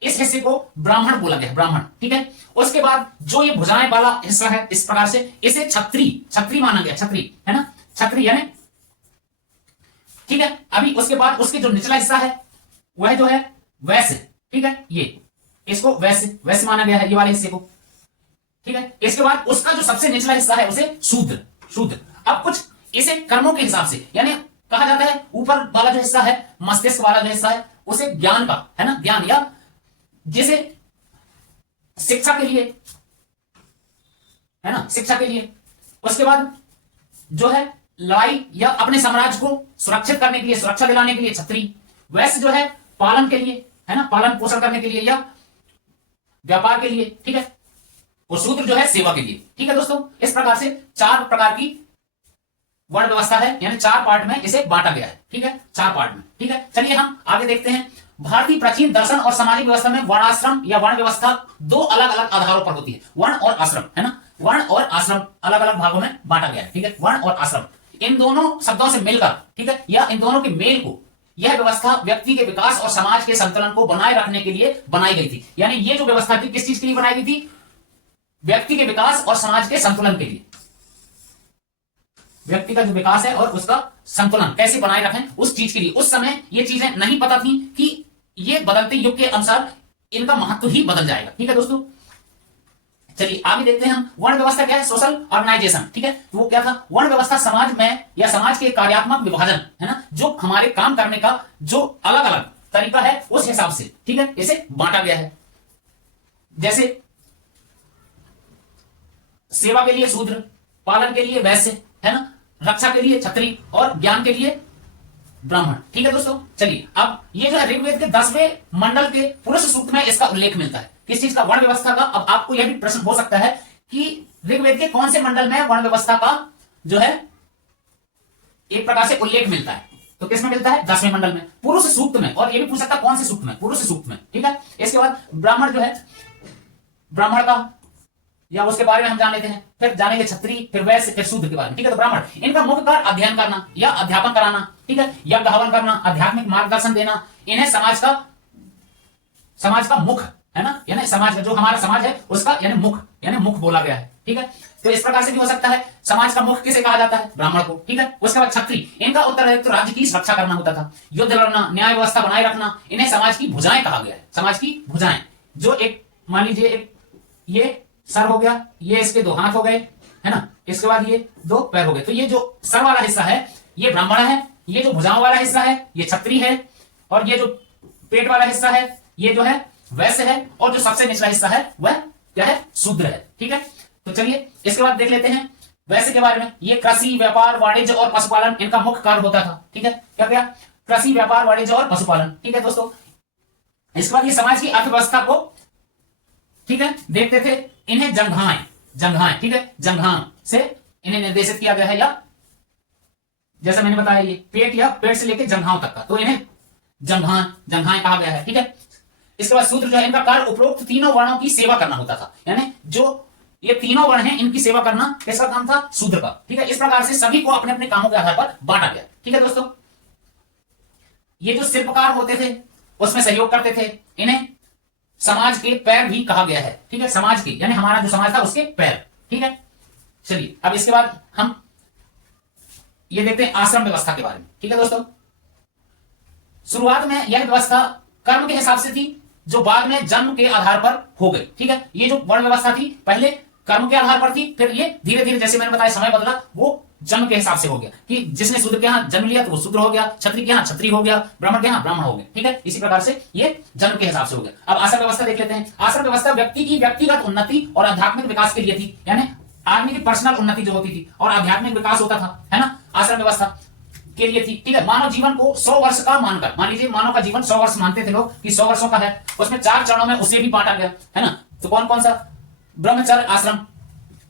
इस हिस्से को ब्राह्मण बोला गया है, ब्राह्मण। ठीक है, उसके बाद जो ये भुजाएं वाला हिस्सा है इस प्रकार से इसे छत्री माना गया, छत्री है ना, छत्री यानी, ठीक है। अभी उसके बाद उसके जो निचला हिस्सा है वह जो है वैश्य, ठीक है, ये इसको वैश्य माना गया है, ये वाले हिस्से को। ठीक है, इसके बाद उसका जो सबसे निचला हिस्सा है उसे शूद्र। अब कुछ इसे कर्मों के हिसाब से, यानी कहा जाता है ऊपर वाला जो हिस्सा है, मस्तिष्क वाला जो हिस्सा है, उसे ज्ञान का, है ना, ज्ञान, या जिसे शिक्षा के लिए, है ना, शिक्षा के लिए। उसके बाद जो है लड़ाई या अपने साम्राज्य को सुरक्षित करने के लिए, सुरक्षा दिलाने के लिए छत्री। वैश्य जो है पालन के लिए, है ना, पालन पोषण करने के लिए या व्यापार के लिए। ठीक है, और शूद्र जो है सेवा के लिए। ठीक है दोस्तों, इस प्रकार से चार प्रकार की वर्ण व्यवस्था है, यानी चार पार्ट में इसे बांटा गया है। ठीक है, चार पार्ट में। ठीक है, चलिए हम आगे देखते हैं। भारतीय प्राचीन दर्शन और सामाजिक व्यवस्था में वर्णाश्रम या वर्ण व्यवस्था दो अलग अलग आधारों पर होती है, वर्ण और आश्रम, है ना, वर्ण और आश्रम अलग अलग भागों में बांटा गया है। ठीक है, वर्ण और आश्रम, इन दोनों शब्दों से मिलकर, ठीक है, या इन दोनों के मेल को यह व्यवस्था व्यक्ति के विकास और समाज के संतुलन को बनाए रखने के लिए बनाई गई थी। यानी ये जो व्यवस्था थी किस चीज के लिए बनाई गई थी? व्यक्ति के विकास और समाज के संतुलन के लिए। व्यक्ति का जो विकास है और उसका संतुलन कैसे बनाए रखें उस चीज के लिए। उस समय ये चीजें नहीं पता थी कि ये बदलते युग के अनुसार इनका महत्व ही बदल जाएगा। ठीक है दोस्तों, चलिए आगे देखते हैं हम। वर्ण व्यवस्था क्या है? Social organisation. ठीक है, तो वो क्या था? वर्ण व्यवस्था समाज में या समाज के कार्यात्मक विभाजन, है ना, जो हमारे काम करने का जो अलग अलग तरीका है उस हिसाब से, ठीक है, इसे बांटा गया है। जैसे सेवा के लिए शूद्र, पालन के लिए वैश्य, है ना, रक्षा के लिए क्षत्रिय और ज्ञान के लिए ब्राह्मण। ठीक है दोस्तों, चलिए अब ये जो है ऋग्वेद के 10वें मंडल के पुरुष सूक्त में इसका उल्लेख मिलता है, किस चीज का, वर्ण व्यवस्था का। अब आपको यह भी प्रश्न हो सकता है कि ऋग्वेद के कौन से मंडल में वर्ण व्यवस्था का जो है एक प्रकार से उल्लेख मिलता है, तो किसमें मिलता है, 10वें मंडल में, पुरुष सूक्त में। और ये भी पूछ सकता कौन से सूक्त में, पुरुष सूक्त में। ठीक है, इसके बाद ब्राह्मण जो है, ब्राह्मण का या उसके बारे में हम जान लेते हैं, फिर जानेंगे क्षत्रिय, फिर वैश्य, फिर शूद्र के बारे में। ठीक है, तो ब्राह्मण, इनका मुख्य कार्य अध्ययन करना या अध्यापन कराना, ठीक है, यज्ञ हवन करना, आध्यात्मिक मार्गदर्शन देना। इन्हें समाज का मुख, है ना, यानी समाज का, जो हमारा समाज है उसका यानी मुख बोला गया है। ठीक है, तो इस प्रकार से भी हो सकता है, समाज का मुख किसे कहा जाता है, ब्राह्मण को। ठीक है, उसके बाद क्षत्रिय, इनका उत्तरदायित्व तो राज्य की रक्षा करना होता था, युद्ध लड़ना, न्याय व्यवस्था बनाए रखना। इन्हें समाज की भुजाएं कहा गया है, समाज की भुजाएं, जो एक मान लीजिए ये सर हो गया, ये इसके 2 हाथ हो गए, है ना, इसके बाद ये 2 पैर हो गए, तो ये जो सर वाला हिस्सा है ये ब्राह्मण है, ये जो भुजाओं वाला हिस्सा है ये क्षत्रिय है, और ये जो पेट वाला हिस्सा है ये जो है वैश्य है, और जो सबसे निचला हिस्सा है वह क्या है, शूद्र है। ठीक है, तो चलिए इसके बाद देख लेते हैं वैश्य के बारे में। ये कृषि, व्यापार, वाणिज्य और पशुपालन इनका मुख्य कार्य होता था। ठीक है, क्या क्या, कृषि, व्यापार, वाणिज्य और पशुपालन। ठीक है दोस्तों, इसके बाद ये समाज की अर्थव्यवस्था को, ठीक है, देखते थे। इन्हें जंघाएं, ठीक है, जंघां से इन्हें निर्देशित किया गया है, या जैसे मैंने बताया ये पेट या पेट से लेकर जंघाओं तक का, तो इन्हें जंघाएं कहा गया है। ठीक है, इसके बाद शूद्र जो है, इनका कार्य उपरोक्त तीनों वर्णों की सेवा करना होता था, यानी जो ये तीनों वर्ण हैं इनकी सेवा करना किसका काम था, शूद्र का। ठीक है, इस प्रकार से सभी को अपने अपने कामों के आधार पर बांटा गया। ठीक है दोस्तों, ये जो शिल्पकार होते थे उसमें सहयोग करते थे, इन्हें समाज के पैर भी कहा गया है। ठीक है, समाज के यानी हमारा जो समाज था उसके पैर। ठीक है, चलिए अब इसके बाद हम ये देखते हैं आश्रम व्यवस्था के बारे में। ठीक है दोस्तों, शुरुआत में यह व्यवस्था कर्म के हिसाब से थी, जो बाद में जन्म के आधार पर हो गई। ठीक है, ये जो वर्ण व्यवस्था थी पहले कर्म के आधार पर थी, फिर ये धीरे धीरे जैसे मैंने बताया समय बदला, वो जन्म के हिसाब से हो गया कि जिसने शूद्र के यहां जन्म लिया तो वो शूद्र हो गया, क्षत्रिय के यहां क्षत्रिय हो गया, ब्राह्मण के यहां ब्राह्मण हो गया। ठीक है, इसी प्रकार से ये जन्म के हिसाब से हो गया। अब आश्रम व्यवस्था देख लेते हैं। आश्रम व्यवस्था व्यक्ति की व्यक्तिगत उन्नति और आध्यात्मिक विकास के लिए थी, यानी आदमी की पर्सनल उन्नति जो होती थी और आध्यात्मिक विकास होता था, है ना, आश्रम व्यवस्था के लिए थी। ठीक है, मानव जीवन को 100 वर्ष का मानकर, मान लीजिए मानव का जीवन 100 वर्ष मानते थे लोग कि 100 वर्षों का है, उसमें 4 चरणों में उसे भी बांटा गया, है ना। तो कौन कौन सा, ब्रह्मचर्य आश्रम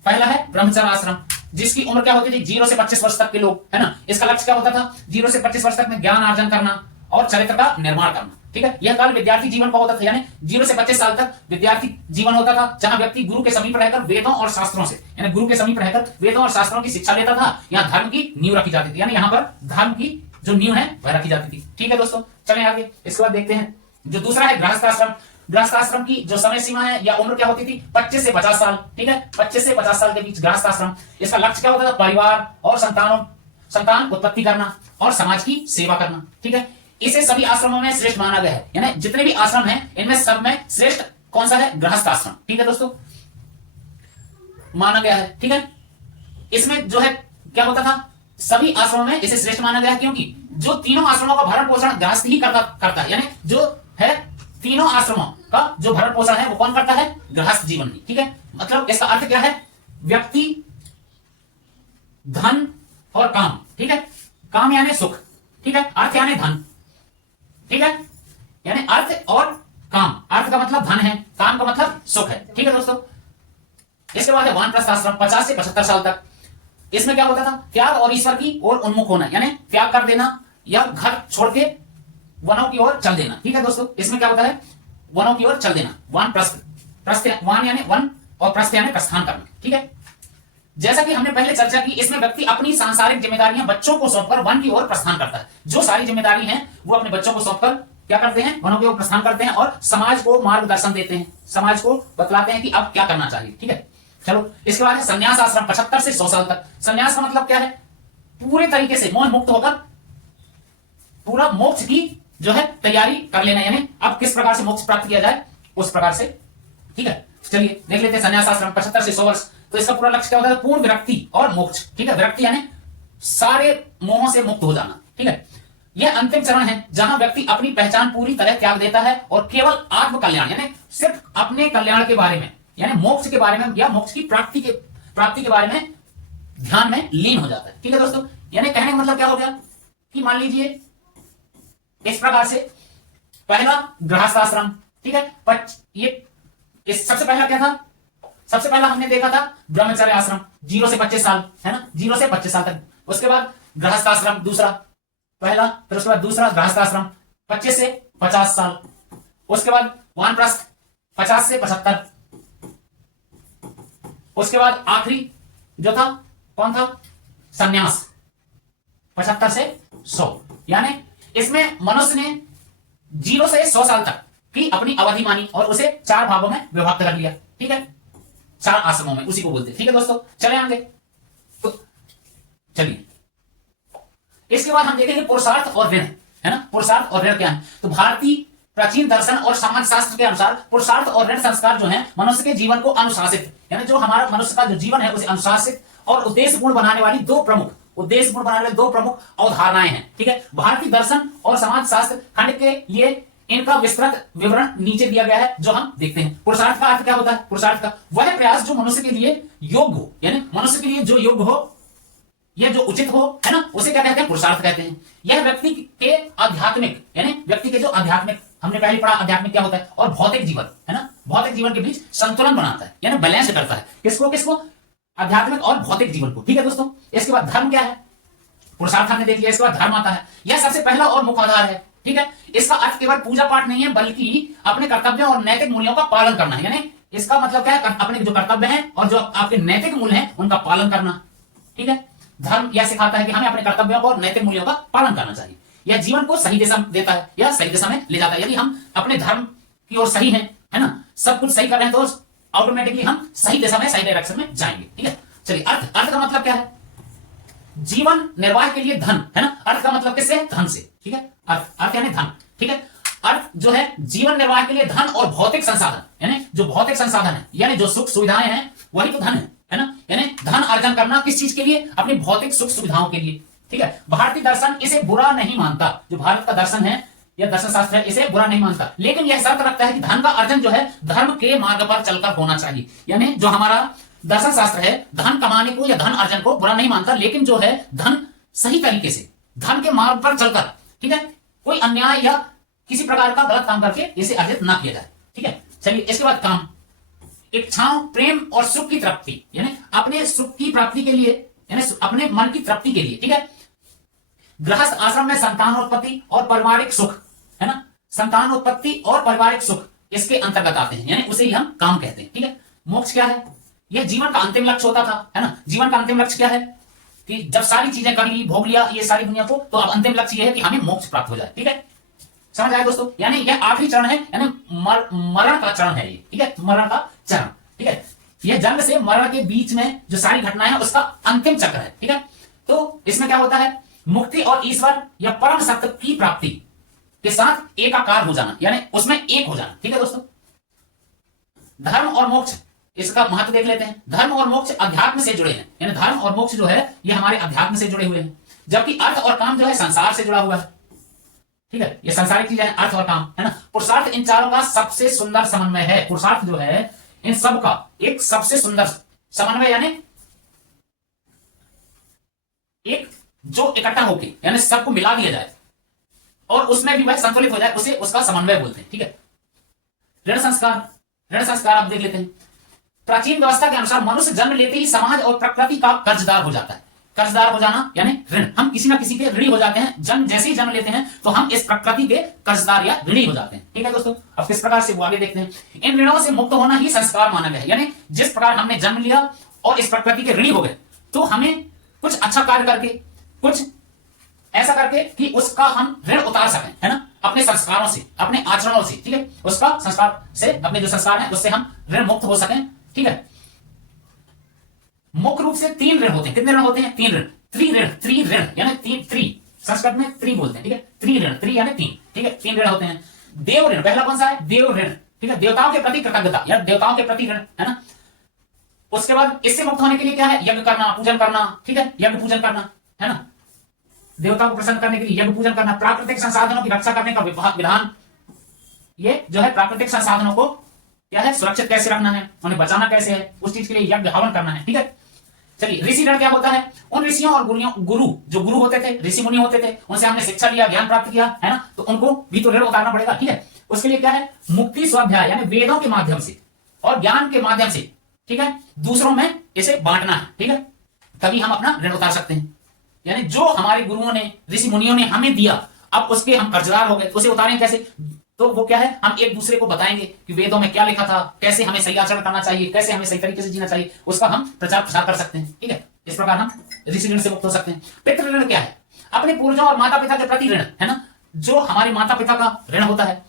पहला है, ब्रह्मचर्य आश्रम, जिसकी उम्र क्या होती थी 0 से 25 वर्ष तक के लोग, है ना। इसका लक्ष्य क्या होता था, 0 से 25 वर्ष तक में ज्ञान अर्जन करना और चरित्र का निर्माण करना। ठीक है, यह काल विद्यार्थी जीवन का होता था, यानी 0 से 25 साल तक विद्यार्थी जीवन होता था, जहां व्यक्ति गुरु के समीप रहकर वेदों और शास्त्रों से, यानी गुरु के समीप रहकर वेदों और शास्त्रों की शिक्षा लेता था। यहाँ धर्म की नींव रखी जाती थी, यानी यहाँ पर धर्म की जो नींव है वह रखी जाती थी। ठीक है दोस्तों, चलें आगे। इसके बाद देखते हैं जो दूसरा है गृहस्थाश्रम। गृहस्थाश्रम की जो समय सीमा है या उम्र क्या होती थी, 25 से 50 साल। ठीक है, 25 से 50 साल के बीच गृहस्थाश्रम। इसका लक्ष्य क्या होता था, परिवार और संतान उत्पत्ति करना और समाज की सेवा करना। ठीक है, इसे सभी आश्रमों में श्रेष्ठ माना गया है, यानी जितने भी आश्रम हैं इनमें सब में श्रेष्ठ कौन सा है, गृहस्थाश्रम। ठीक है दोस्तों, माना गया है। ठीक है, इसमें जो है क्या होता था, सभी आश्रमों में इसे श्रेष्ठ माना गया है, क्योंकि जो तीनों आश्रमों का भरण पोषण गृहस्थ ही करता है, यानी जो है तीनों आश्रमों का जो भरण पोषण है वो कौन करता है, गृहस्थ जीवन ही। ठीक है, मतलब इसका अर्थ क्या है, व्यक्ति, धन और काम। ठीक है, काम यानी सुख, ठीक है, अर्थ यानी धन। ठीक है, यानी अर्थ और काम, अर्थ का मतलब धन है, काम का मतलब सुख है। ठीक है दोस्तों, इसके बाद है वानप्रस्थ आश्रम, 50 से 75 साल तक। इसमें क्या होता था, त्याग और ईश्वर की ओर उन्मुख होना, यानी त्याग कर देना या घर छोड़ के वनों की ओर चल देना। ठीक है दोस्तों, इसमें क्या होता है, वनों की ओर चल देना, वानप्रस्थ, वान यानी वन और प्रस्थ यानी प्रस्थान करना। ठीक है, जैसा कि हमने पहले चर्चा की, इसमें व्यक्ति अपनी सांसारिक जिम्मेदारियां बच्चों को सौंपकर वन की ओर प्रस्थान करता है। जो सारी जिम्मेदारी है वो अपने बच्चों को सौंपकर क्या करते हैं, वनों की ओर प्रस्थान करते हैं और समाज को मार्गदर्शन देते हैं, समाज को बतलाते हैं कि अब क्या करना चाहिए। ठीक है, चलो इसके बाद है संन्यास आश्रम, 75 से 100 साल तक। संन्यास का मतलब क्या है, पूरे तरीके से मोह मुक्त होकर पूरा मोक्ष की जो है तैयारी कर लेना, यानी अब किस प्रकार से मोक्ष प्राप्त किया जाए उस प्रकार से। ठीक है, चलिए देख लेते हैं संन्यास आश्रम 75 से 100 वर्ष। तो इसका पूरा लक्ष्य क्या होता है, पूर्ण विरक्ति और मोक्ष। ठीक है, विरक्ति यानी सारे मोहों से मुक्त हो जाना। ठीक है, यह अंतिम चरण है जहां व्यक्ति अपनी पहचान पूरी तरह त्याग देता है और केवल आत्म कल्याण यानी सिर्फ अपने कल्याण के बारे में, यानी मोक्ष के बारे में या मोक्ष की प्राप्ति प्राप्ति के बारे में ध्यान में लीन हो जाता है। ठीक है दोस्तों, यानी कहने का मतलब क्या हो गया कि मान लीजिए इस प्रकार से पहला गृहस्थाश्रम, ठीक है, ये इस सबसे पहला क्या था, सबसे पहला हमने देखा था ब्रह्मचर्य आश्रम 0 से 25 साल, है ना, 0 से 25 साल तक। उसके बाद गृहस्थाश्रम दूसरा पहला, फिर उसके बाद दूसरा गृहस्थाश्रम 25 से 50 साल। उसके बाद वानप्रस्थ 50 से 75। उसके बाद आखिरी जो था कौन था, संन्यास 75 से 100। यानी इसमें मनुष्य ने 0 से 100 साल तक की अपनी अवधि मानी और उसे 4 भागों में विभक्त कर लिया। ठीक है, 4 आश्रमों में, उसी को बोलते हैं। ठीक है दोस्तों, चले आगे तो चलिए इसके बाद हम देखेंगे पुरुषार्थ और ऋण, है ना। पुरुषार्थ और ऋण क्या है, तो भारतीय प्राचीन दर्शन और समाज शास्त्र के अनुसार पुरुषार्थ और ऋण संस्कार जो है मनुष्य के जीवन को अनुशासित, यानी जो हमारा मनुष्य का जो जीवन है उसे अनुशासित और उद्देश्यपूर्ण बनाने वाली दो प्रमुख अवधारणाएं हैं। ठीक है, भारतीय दर्शन और समाज शास्त्र खंड के लिए इनका विस्तृत विवरण नीचे दिया गया है, जो हम देखते हैं। पुरुषार्थ का अर्थ क्या होता है, पुरुषार्थ का वह प्रयास जो मनुष्य के लिए योग्य हो, यानी मनुष्य के लिए जो योग्य हो या जो उचित हो, है ना, उसे क्या कहते हैं, पुरुषार्थ कहते हैं। यह व्यक्ति के आध्यात्मिक, यानी व्यक्ति के जो आध्यात्मिक, हमने पहले पढ़ा आध्यात्मिक क्या होता है, और भौतिक जीवन, है ना, भौतिक जीवन के बीच संतुलन बनाता है, यानी बैलेंस करता है। किसको, आध्यात्मिक और भौतिक जीवन को। ठीक है दोस्तों, इसके बाद धर्म क्या है, पुरुषार्थ हमने देख लिया। इसके बाद धर्म आता है, यह सबसे पहला और मुख्य आधार है। ठीक है, इसका अर्थ केवल पूजा पाठ नहीं है, बल्कि अपने कर्तव्यों और नैतिक मूल्यों का पालन करना है। यानी इसका मतलब क्या है, अपने जो कर्तव्य हैं और जो आपके नैतिक मूल्य हैं उनका पालन करना। ठीक है, धर्म यह सिखाता है कि हमें अपने कर्तव्यों और नैतिक मूल्यों का पालन करना चाहिए। यह जीवन को सही दिशा देता है, यह सही दिशा में ले जाता है। यदि हम अपने धर्म की ओर सही हैं, है ना, सब कुछ सही कर रहे हैं, तो ऑटोमेटिकली हम सही दिशा में, सही डायरेक्शन में जाएंगे। ठीक है, चलिए अर्थ का मतलब क्या है, जीवन निर्वाह के लिए धन, है ना। अर्थ का मतलब किससे, धन से। ठीक है, अर्थ यानी धन। ठीक है, अर्थ जो है जीवन निर्वाह के लिए धन और भौतिक संसाधन, यानी जो भौतिक संसाधन है, यानी जो सुख सुविधाएं हैं वही तो धन है ना। यानी धन अर्जन करना किस चीज के लिए, अपनी भौतिक सुख सुविधाओं के लिए। ठीक है, भारतीय दर्शन इसे बुरा नहीं मानता, जो भारत का दर्शन है या दर्शन शास्त्र है इसे बुरा नहीं मानता, लेकिन यह शर्त रखता है कि धन का अर्जन जो है धर्म के मार्ग पर चलकर होना चाहिए। यानी जो हमारा दर्शन शास्त्र है धन कमाने को या धन अर्जन को बुरा नहीं मानता, लेकिन जो है धन सही तरीके से, धन के मार्ग पर चलकर, ठीक है, कोई अन्याय या किसी प्रकार का गलत काम करके इसे अर्जित ना किया जाए। ठीक है, चलिए इसके बाद काम, इच्छाओं, प्रेम और सुख की तृप्ति, यानी अपने सुख की प्राप्ति के लिए, यानी अपने मन की तृप्ति के लिए। ठीक है, गृहस्थ आश्रम में संतानोत्पत्ति और पारिवारिक सुख, है ना, संतानोत्पत्ति और पारिवारिक सुख इसके अंतर्गत आते हैं, यानी उसे ही हम काम कहते हैं। ठीक है, मोक्ष क्या है, यह जीवन का अंतिम लक्ष्य होता था, है ना। जीवन का अंतिम लक्ष्य क्या है कि जब सारी चीजें कर ली, भोग लिया ये सारी दुनिया को, तो अब अंतिम लक्ष्य यह है कि हमें मोक्ष प्राप्त हो जाए। ठीक है, समझ आया दोस्तों, यानी यह आखिरी चरण है, यानी मरण का चरण है ये। ठीक है, मरण का चरण। ठीक है, यह जन्म से मरण के बीच में जो सारी घटनाएं हैं उसका अंतिम चक्र है। ठीक है, तो इसमें क्या होता है, मुक्ति और ईश्वर या परम सत्य की प्राप्ति के साथ एकाकार हो जाना, यानी उसमें एक हो जाना। ठीक है दोस्तों, धर्म और मोक्ष, इसका महत्व देख लेते हैं। धर्म और मोक्ष अध्यात्म से जुड़े हैं, यानी धर्म और मोक्ष जो है ये हमारे अध्यात्म से जुड़े हुए हैं, जबकि अर्थ और काम जो है संसार से जुड़ा हुआ है। ठीक है, ये संसारिक चीजें हैं, अर्थ और काम, है ना। पुरुषार्थ इन चारों का सबसे सुंदर समन्वय है। पुरुषार्थ जो है इन सब का एक सबसे सुंदर समन्वय, यानी एक जो इकट्ठा होके, यानी सबको मिला दिया जाए और उसमें भी वह संतुलित हो जाए, उसे उसका समन्वय बोलते हैं। ठीक है, ऋण संस्कार आप देख लेते हैं। प्राचीन व्यवस्था के अनुसार मनुष्य जन्म लेते ही समाज और प्रकृति का कर्जदार हो जाता है। कर्जदार हो जाना यानी ऋण, हम किसी ना किसी के ऋणी हो जाते हैं। जैसे ही जन्म लेते हैं तो हम इस प्रकृति के कर्जदार या ऋणी हो जाते हैं। ठीक है दोस्तों, अब किस प्रकार से वो आगे देखते हैं। इन ऋणों से मुक्त होना ही संस्कार माना गया है, यानी जिस प्रकार हमने जन्म लिया और इस प्रकृति के ऋणी हो गए, तो हमें कुछ अच्छा कार्य करके, कुछ ऐसा करके कि उसका हम ऋण उतार सकें, है ना, अपने संस्कारों से, अपने आचरणों से। ठीक है, उसका संस्कार से, अपने जो संस्कार है उससे हम ऋण मुक्त हो सकें। ठीक है, मुख्य रूप से 3 ऋण होते हैं। कितने ऋण होते हैं, 3 ऋण, त्रि ऋण यानी त्रि, संस्कृत में त्रि बोलते हैं। ठीक है, त्रि यानी 3। ठीक है, 3 ऋण होते हैं। देव ऋण, पहला कौन सा है, देव ऋण। ठीक है, देवताओं के प्रति कृतज्ञता या देवताओं के प्रति ऋण, है ना। उसके बाद इससे मुक्त होने के लिए क्या है, यज्ञ करना, पूजन करना। ठीक है, यज्ञ पूजन करना, है ना, देवताओं को प्रसन्न करने के लिए यज्ञ पूजन करना। प्राकृतिक संसाधनों की रक्षा करने का विधान, ये जो है प्राकृतिक संसाधनों को क्या है, सुरक्षित कैसे रखना है, उन्हें बचाना कैसे है, उस चीज के लिए यज्ञ हवन करना है। ठीक है, चलिए, ऋषि ऋण क्या होता है? उन ऋषियों और गुरु जो गुरु होते थे, ऋषि मुनि होते थे, उनसे हमने शिक्षा लिया, ज्ञान प्राप्त किया, है ना, तो उनको भी तो ऋण उतारना पड़ेगा। ठीक है, उसके लिए क्या है? मुक्ति स्वाध्याय यानी वेदों के माध्यम से और ज्ञान के माध्यम से, ठीक है, दूसरों में इसे बांटना है। ठीक है, तभी हम अपना ऋण उतार सकते हैं। यानी जो हमारे गुरुओं ने, ऋषि मुनियों ने हमें दिया, अब उसके हम कर्जदार हो गए, तो उसे उतारें कैसे? तो वो क्या है? हम एक दूसरे को बताएंगे कि वेदों में क्या लिखा था, कैसे हमें सही आचरण करना चाहिए, कैसे हमें सही तरीके से जीना चाहिए, उसका हम प्रचार प्रसार कर सकते हैं। ठीक है, इस प्रकार हम ऋषि ऋण से मुक्त हो सकते हैं। पितृ ऋण क्या है? अपने पूर्वजों और माता पिता के प्रति ऋण, है ना, जो हमारे माता पिता का ऋण होता है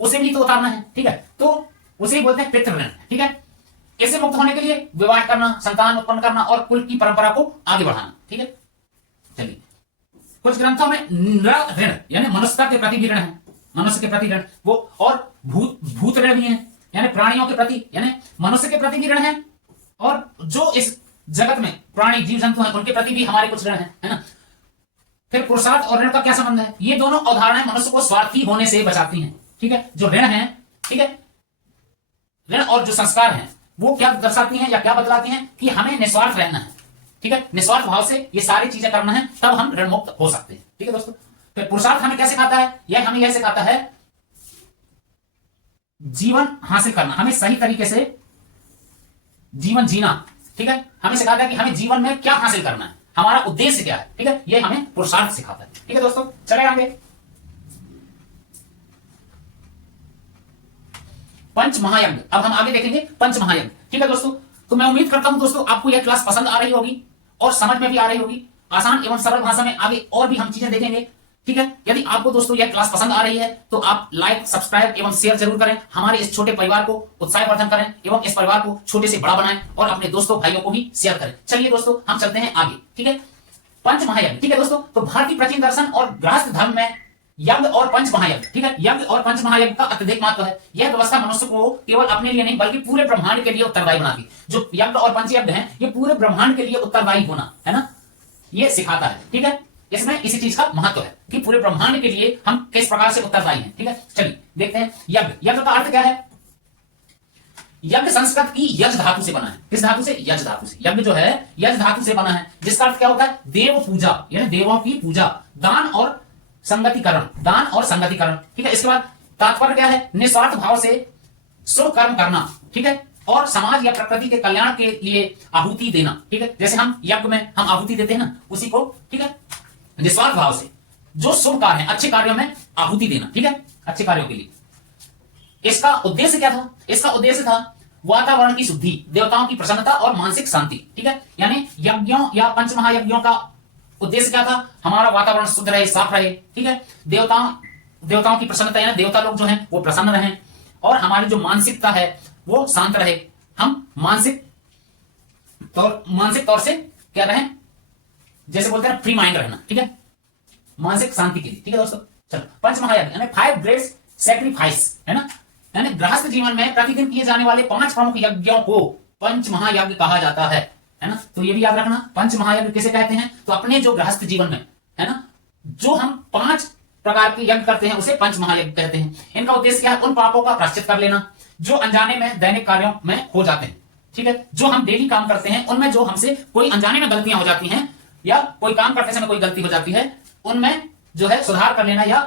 उसे भी तो उतारना है। ठीक है, तो उसे बोलते हैं पितृ ऋण। ठीक है, इससे मुक्त होने के लिए विवाह करना, संतान उत्पन्न करना और कुल की परंपरा को आगे बढ़ाना। ठीक है, चलिए, कुछ ग्रंथों में नर ऋण यानी मनुष्यता के प्रति भी ऋण है, मनुष्य के प्रति ऋण, वो और भूत ऋण भी है, यानी प्राणियों के प्रति, यानी मनुष्य के प्रति भी ऋण है, और जो इस जगत में प्राणी जीव जंतु हैं उनके प्रति भी हमारे कुछ ऋण है ना। फिर पुरुषार्थ और ऋण का क्या संबंध है? ये दोनों अवधारणाएं मनुष्य को स्वार्थी होने से बचाती हैं। ठीक है, जो ऋण है, ठीक है, ऋण और जो संस्कार हैं वो क्या दर्शाती हैं या क्या बतलाती हैं? कि हमें निस्वार्थ रहना है। ठीक है, निस्वार्थ भाव से ये सारी चीजें करना है, तब हम ऋण मुक्त हो सकते हैं। ठीक है दोस्तों, फिर पुरुषार्थ हमें क्या सिखाता है? यह हमें यह सिखाता है जीवन हासिल करना, हमें सही तरीके से जीवन जीना। ठीक है, हमें सिखाता है कि हमें जीवन में क्या हासिल करना है, हमारा उद्देश्य क्या है। ठीक है, यह हमें पुरुषार्थ सिखाता है। ठीक है दोस्तों, चले आगे। पंच महायज्ञ, अब हम आगे देखेंगे पंच महायज्ञ। ठीक है दोस्तों, तो मैं उम्मीद करता हूं दोस्तों आपको यह क्लास पसंद आ रही होगी और समझ में भी आ रही होगी। आसान एवं सरल भाषा में आगे और भी हम चीजें देखेंगे। ठीक है, यदि आपको दोस्तों यह क्लास पसंद आ रही है तो आप लाइक, सब्सक्राइब एवं शेयर जरूर करें। हमारे इस छोटे परिवार को उत्साहवर्धन करें एवं इस परिवार को छोटे से बड़ा बनाएं और अपने दोस्तों भाइयों को भी शेयर करें। चलिए दोस्तों, हम चलते हैं आगे। ठीक है, पंच महायज्ञ। ठीक है दोस्तों, तो भारतीय प्राचीन दर्शन और गृहस्थ धर्म में यज्ञ और पंच महायज्ञ, ठीक है, यज्ञ और पंच महायज्ञ का अत्यधिक महत्व है। यह व्यवस्था मनुष्य को केवल अपने लिए नहीं बल्कि पूरे ब्रह्मांड के लिए उत्तरदायी बनाती। जो यज्ञ और पंच यज्ञ है ये पूरे ब्रह्मांड के लिए उत्तरदायी होना, है ना, ये सिखाता है। ठीक है, इसमें इसी चीज का महत्व है कि पूरे ब्रह्मांड के लिए हम किस प्रकार से उत्तरदायी हैं। ठीक है, चलिए देखते हैं यज्ञ। यज्ञ का अर्थ क्या है? यज्ञ संस्कृत की यज धातु से बना है। किस धातु से? यज धातु से। यज्ञ जो है यज धातु से बना है, जिसका अर्थ क्या होता है? देव पूजा, यानी देवों की पूजा, दान और संगतिकरण, दान और संगतिकरण। ठीक है, इसके बाद तात्पर्य क्या है? निस्वार्थ भाव से शुभ कर्म करना। ठीक है, और समाज या प्रकृति के कल्याण के लिए आहुति देना। ठीक है, जैसे हम यज्ञ में हम आहुति देते हैं ना, उसी को, ठीक है, निस्वार्थ भाव से जो शुभ कार्य है, अच्छे कार्यों में आहुति देना। ठीक है, अच्छे कार्यों के लिए। इसका उद्देश्य क्या था? इसका उद्देश्य था वातावरण की शुद्धि, देवताओं की प्रसन्नता और मानसिक शांति। ठीक है, यानी यज्ञों या पंच महायज्ञों का उद्देश्य क्या था? हमारा वातावरण शुद्ध रहे, साफ रहे। ठीक है, देवताओं की प्रसन्नता, यानी देवता लोग जो हैं वो प्रसन्न रहें, और हमारी जो मानसिकता है वो शांत रहे। हम मानसिक तौर से क्या रहें? जैसे बोलते हैं फ्री माइंड रहना। ठीक है, मानसिक शांति के लिए। ठीक है दोस्तों, चलो पंच महायज्ञ यानी 5 ग्रेट सैक्रिफाइस, है ना, यानी गृहस्थ जीवन में प्रतिदिन किए जाने वाले 5 प्रमुख यज्ञों को पंच महायज्ञ कहा जाता है ना। तो ये भी याद रखना, पंच महायज्ञ किसे कहते हैं? तो अपने जो गृहस्थ जीवन में, है ना, जो हम 5 प्रकार के यज्ञ करते हैं उसे पंच महायज्ञ कहते हैं। इनका उद्देश्य क्या है? उन पापों का प्रायश्चित कर लेना जो अनजाने में दैनिक कार्यों में हो जाते हैं। ठीक है, जो हम डेली काम करते हैं उनमें जो हमसे कोई अनजाने में गलतियां हो जाती हैं, या कोई काम करते समय कोई गलती हो जाती है, उनमें जो है सुधार कर लेना या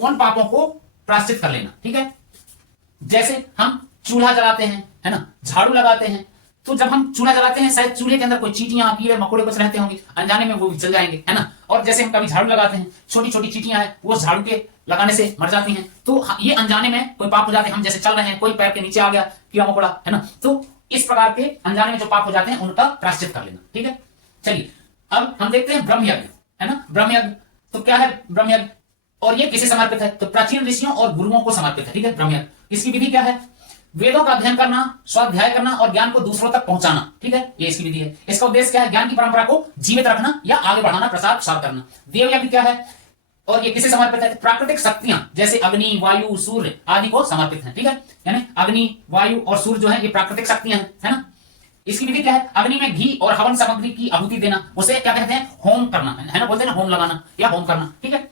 उन पापों को प्रायश्चित कर लेना। ठीक है, जैसे हम चूल्हा जलाते हैं, है ना, झाड़ू लगाते हैं, तो जब हम चूल्हा जलाते हैं शायद चूल्हे के अंदर कोई चींटियां, कीड़े मकोड़े कुछ रहते होंगे, अनजाने में वो भी जल जाएंगे, है ना। और जैसे हम कभी झाड़ू लगाते हैं, छोटी छोटी चींटियां हैं वो झाड़ू के लगाने से मर जाती हैं, तो ये अनजाने में कोई पाप हो जाते हैं। हम जैसे चल रहे हैं, कोई पैर के नीचे आ गया कीड़ा मकोड़ा, है ना, तो इस प्रकार के अनजाने में जो पाप हो जाते हैं उनका प्रायश्चित कर लेना। ठीक है, चलिए अब हम देखते हैं ब्रह्म यज्ञ, है ना। ब्रह्म यज्ञ तो क्या है? ब्रह्म यज्ञ, और ये किसे समर्पित है? तो प्राचीन ऋषियों और गुरुओं को समर्पित है। ठीक है, ब्रह्म यज्ञ। इसकी विधि क्या है? वेदों का अध्ययन करना, स्वाध्याय करना और ज्ञान को दूसरों तक पहुंचाना। ठीक है, ये इसकी विधि है। इसका उद्देश्य क्या है? ज्ञान की परंपरा को जीवित रखना या आगे बढ़ाना, प्रसार प्रसार करना। देव यज्ञ क्या है और ये किसे समर्पित है? प्राकृतिक शक्तियां जैसे अग्नि, वायु, सूर्य आदि को समर्पित है। ठीक है, यानी अग्नि, वायु और सूर्य जो है ये प्राकृतिक शक्तियां हैं, है ना। इसकी विधि क्या है? अग्नि में घी और हवन सामग्री की आहुति देना, उसे क्या कहते हैं? होम करना, है ना, बोलते हैं ना, होम लगाना या होम करना। ठीक है,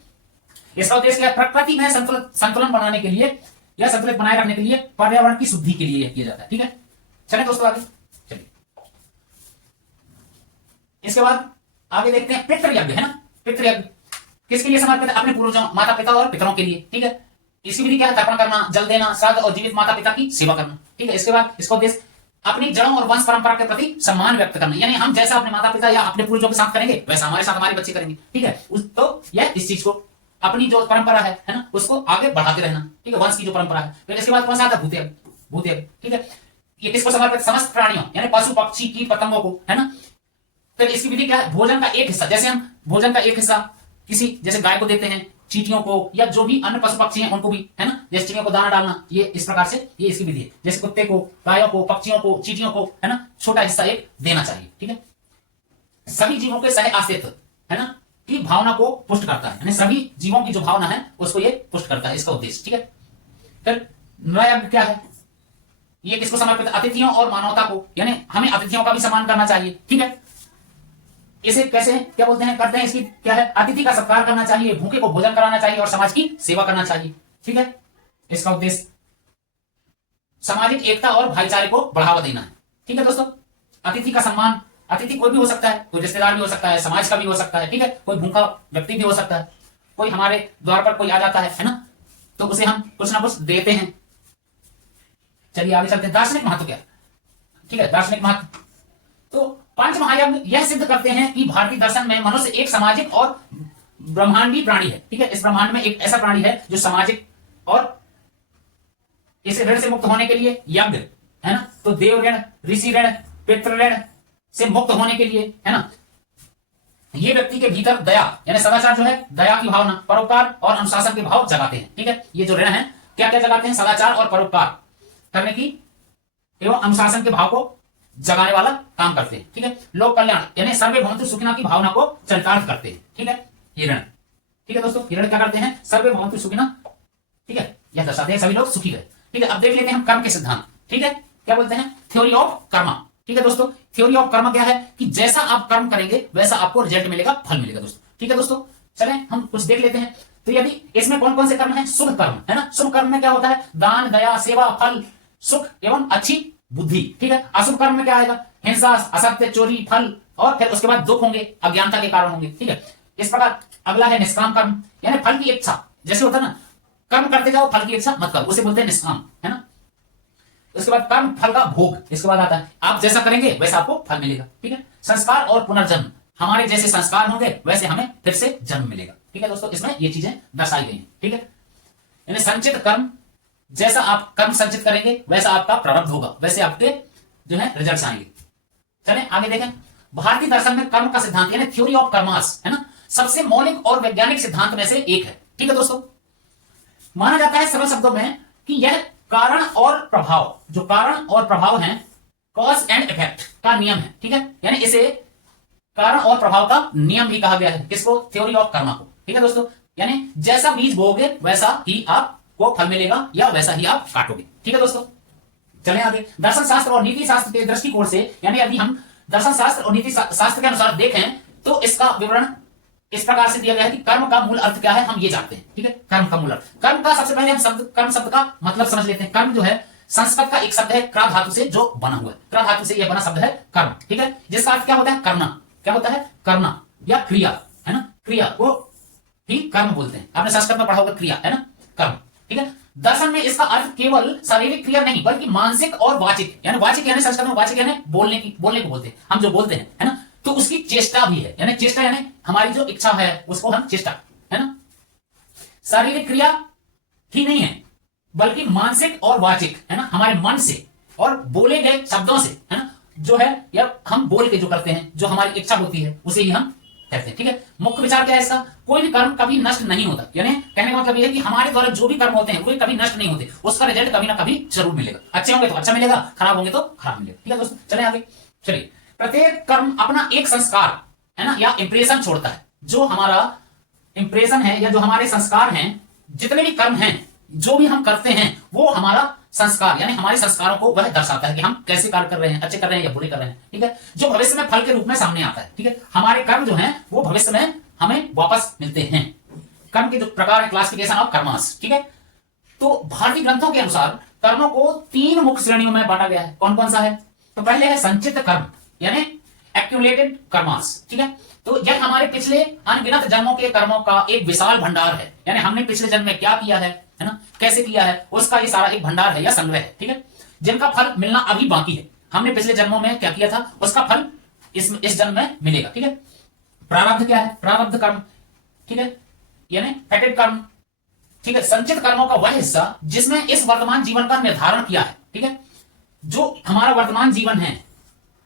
इसका उद्देश्य क्या है? प्रकृति में संतुलन बनाने के लिए या संतुलित बनाए रखने के लिए, पर्यावरण की शुद्धि के लिए यह किया जाता है। ठीक है, चले दोस्तों आगे। चलिए इसके बाद आगे देखते हैं पितृयज्ञ, है ना। पितृयज्ञ किसके लिए समर्पित है? अपने पूर्वजों, माता पिता और पितरों के लिए, ठीक है। इसकी विधि क्या है? तर्पण करना, जल देना, श्राद्ध और जीवित माता पिता की सेवा करना, ठीक है। इसके बाद इसका उद्देश्य अपनी जड़ों और वंश परंपरा के प्रति सम्मान व्यक्त करना, यानी हम जैसा अपने माता पिता या अपने पूर्वजों के साथ करेंगे वैसा हमारे साथ हमारे बच्चे करेंगे, ठीक है। तो यह इस चीज को अपनी जो परंपरा है ना, उसको आगे बढ़ाते रहना, ठीक है, वंश की जो परंपरा है। फिर इसके बाद कौन सा आता है? भूतयज्ञ, भूतयज्ञ, ठीक है। ये किसको समर्पित? समस्त प्राणियों यानी पशु पक्षी कीट पतंगों को, है ना। फिर इसकी विधि क्या है? भोजन का एक हिस्सा, जैसे हम भोजन का एक हिस्सा किसी जैसे गाय को देते हैं, चींटियों को, या जो भी अन्य पशु पक्षी हैं उनको भी, है ना, जैसे चिड़ियों को दाना डालना, ये इस प्रकार से ये इसकी विधि है। जैसे कुत्ते को, गायों को, पक्षियों को, चींटियों को, है ना, छोटा हिस्सा एक देना चाहिए, ठीक है। सभी जीवों के सह अस्तित्व, है ना, की भावना को पुष्ट करता है, यानी सभी जीवों की जो भावना है उसको ये पुष्ट करता है, इसका उद्देश्य, ठीक है। फिर नृयज्ञ क्या है? ये किसको समर्पित? अतिथियों और मानवता को, यानी हमें अतिथियों का भी सम्मान करना चाहिए, ठीक है। इसे कैसे क्या बोलते हैं? करते हैं इसकी क्या है? अतिथि का सत्कार करना चाहिए, भूखे को भोजन कराना चाहिए और समाज की सेवा करना चाहिए, ठीक है। इसका उद्देश्य सामाजिक एकता और भाईचारे को बढ़ावा देना है, ठीक है दोस्तों। अतिथि का सम्मान, अतिथि कोई भी हो सकता है, कोई रिश्तेदार भी हो सकता है, समाज का भी हो सकता है, ठीक है, कोई भूखा व्यक्ति भी हो सकता है, कोई हमारे द्वार पर कोई आ जाता है ना, तो उसे हम कुछ ना कुछ देते हैं। चलिए आगे चलते हैं। दार्शनिक महत्व क्या, ठीक है, दार्शनिक महत्व तो पंच महायज्ञ यह सिद्ध करते हैं कि भारतीय दर्शन में मनुष्य एक सामाजिक और ब्रह्मांडीय प्राणी है, ठीक है। इस ब्रह्मांड में एक ऐसा प्राणी है जो सामाजिक और इस ऋण से मुक्त होने के लिए यज्ञ, है ना, तो देव ऋण, ऋषि ऋण, पितृ ऋण से मुक्त होने के लिए, है ना, ये व्यक्ति के भीतर दया यानी सदाचार जो है, दया की भावना, परोपकार और अनुशासन के भाव जगाते हैं, ठीक है। ये जो ऋण है क्या क्या जगाते हैं? सदाचार और परोपकार करने की एवं अनुशासन के भाव को जगाने वाला काम करते हैं, ठीक है। लोक कल्याण यानी सर्वे भवन्तु सुखिनः की भावना को चरितार्थ करते हैं, ठीक है, ये ऋण, ठीक है दोस्तों। ये ऋण क्या करते हैं? सर्वे भवन्तु सुखिनः, ठीक है, यह दर्शाते हैं सभी लोग सुखी रहे, ठीक है। अब देख लेते हैं हम कर्म के सिद्धांत, ठीक है, क्या बोलते हैं? थ्योरी ऑफ कर्मा, ठीक है दोस्तों। थ्योरी ऑफ कर्मा क्या है? कि जैसा आप कर्म करेंगे वैसा आपको रिजल्ट मिलेगा, फल मिलेगा दोस्तों, ठीक है दोस्तों। चले हम कुछ देख लेते हैं। तो यदि इसमें कौन कौन से कर्म है? शुभ कर्म, है ना। शुभ कर्म में क्या होता है? दान, दया, सेवा, फल, सुख एवं अच्छी बुद्धि, ठीक है। अशुभ कर्म में क्या आएगा? हिंसा, असत्य, चोरी, फल और फिर उसके बाद दुख होंगे, अज्ञानता के कारण होंगे, ठीक है। इस प्रकार अगला है निष्काम कर्म यानी फल की इच्छा, जैसे होता है ना, कर्म करते जाओ फल की इच्छा मत करो, उसे बोलते हैं निष्काम, है ना। उसके बाद कर्म फल का भोग, इसके बाद आता है आप जैसा करेंगे वैसा आपको फल मिलेगा, ठीक है। संस्कार और पुनर्जन्म, हमारे जैसे संस्कार होंगे वैसे हमें फिर से जन्म मिलेगा, ठीक है दोस्तों। इसमें ये चीजें दर्शाई गई हैं, ठीक है। यानी संचित कर्म, जैसा आप कर्म संचित करेंगे वैसा आपका प्रारब्ध होगा, वैसे आपके जो है रिजल्ट्स आएंगे। चलें आगे देखें। भारतीय दर्शन में कर्म का सिद्धांत यानी थ्योरी ऑफ कर्मास, है ना, सबसे मौलिक और वैज्ञानिक सिद्धांत में से एक है, ठीक है दोस्तों। माना जाता है सरल शब्दों में कि यह कारण और प्रभाव, जो कारण और प्रभाव है, कॉज एंड इफेक्ट का नियम है, ठीक है। यानी इसे कारण और प्रभाव का नियम भी कहा गया है, किसको? थ्योरी ऑफ कर्मा को, ठीक है दोस्तों। यानी जैसा बीज बोओगे वैसा ही आपको फल मिलेगा या वैसा ही आप काटोगे, ठीक है दोस्तों। चलें आगे। दर्शन शास्त्र और नीति शास्त्र के दृष्टिकोण से, यानी यदि हम दर्शन शास्त्र और नीति शास्त्र के अनुसार देखें तो इसका विवरण इस प्रकार से दिया गया है कि कर्म का मूल अर्थ क्या है, हम ये जानते हैं, ठीक है। कर्म का मूल अर्थ, कर्म का सबसे पहले हम कर्म शब्द का मतलब समझ लेते हैं। कर्म जो है संस्कृत का एक शब्द है क्रा धातु से जो बना हुआ है, क्रा धातु से यह बना शब्द है कर्म, ठीक है, जिसका अर्थ क्या होता है? करना। क्या होता है? करना या क्रिया, है ना, क्रिया को ही कर्म बोलते हैं। आपने संस्कृत में पढ़ा होगा क्रिया, है ना, कर्म, ठीक है। दर्शन में इसका अर्थ केवल शारीरिक क्रिया नहीं बल्कि मानसिक और वाचिक, यानी वाचिक यानी संस्कृत में वाचिक यानी बोलने को बोलते हैं, हम जो बोलते हैं, है ना, तो उसकी चेष्टा भी है, यानी चेष्टा यानी हमारी जो इच्छा है उसको हम चेष्टा, है ना। शारीरिक क्रिया ही नहीं है बल्कि मानसिक और वाचिक, है ना, हमारे मन से और बोले गए शब्दों से, है ना, जो है या हम बोल के जो करते हैं, जो हमारी इच्छा होती है उसे ही हम कहते हैं, ठीक है। मुख्य विचार क्या है इसका? कोई भी कर्म कभी नष्ट नहीं होता, यानी कहने का मतलब यह है कि हमारे द्वारा जो भी कर्म होते हैं वो कभी नष्ट नहीं होते, उसका रिजल्ट कभी ना कभी जरूर मिलेगा। अच्छे होंगे तो अच्छा मिलेगा, खराब होंगे तो खराब मिलेगा, ठीक है दोस्तों। चले आगे। चलिए, प्रत्येक कर्म अपना एक संस्कार, है ना, या इंप्रेशन छोड़ता है। जो हमारा इंप्रेशन है या जो हमारे संस्कार हैं, जितने भी कर्म हैं, जो भी हम करते हैं वो हमारा संस्कार यानी हमारे संस्कारों को वह दर्शाता है कि हम कैसे कार्य कर रहे हैं, अच्छे कर रहे हैं या बुरे कर रहे हैं, ठीक है। जो भविष्य में फल के रूप में सामने आता है, ठीक है। हमारे कर्म जो हैं वो भविष्य में हमें वापस मिलते हैं। कर्म के जो प्रकार है, क्लासिफिकेशन ऑफ कर्मास, ठीक है। तो भारतीय ग्रंथों के अनुसार कर्मों को 3 मुख्य श्रेणियों में बांटा गया है। कौन कौन सा है? तो पहले है संचित कर्म यानी एक्यूमुलेटेड कर्मास, ठीक है। तो यह हमारे पिछले अनगिनत जन्मों के कर्मों का एक विशाल भंडार है, यानी हमने पिछले जन्म में क्या किया है ना, कैसे किया है, उसका ये सारा एक भंडार है या संग्रह है, ठीक है, जिनका फल मिलना अभी बाकी है। हमने पिछले जन्मों में क्या किया था, उसका फल इस जन्म में मिलेगा, ठीक है। प्रारब्ध क्या है, प्रारब्ध कर्म, ठीक है, यानी फैटेड कर्म, ठीक है, संचित कर्मों का वह हिस्सा जिसमें इस वर्तमान जीवन का निर्धारण किया है, ठीक है, जो हमारा वर्तमान जीवन है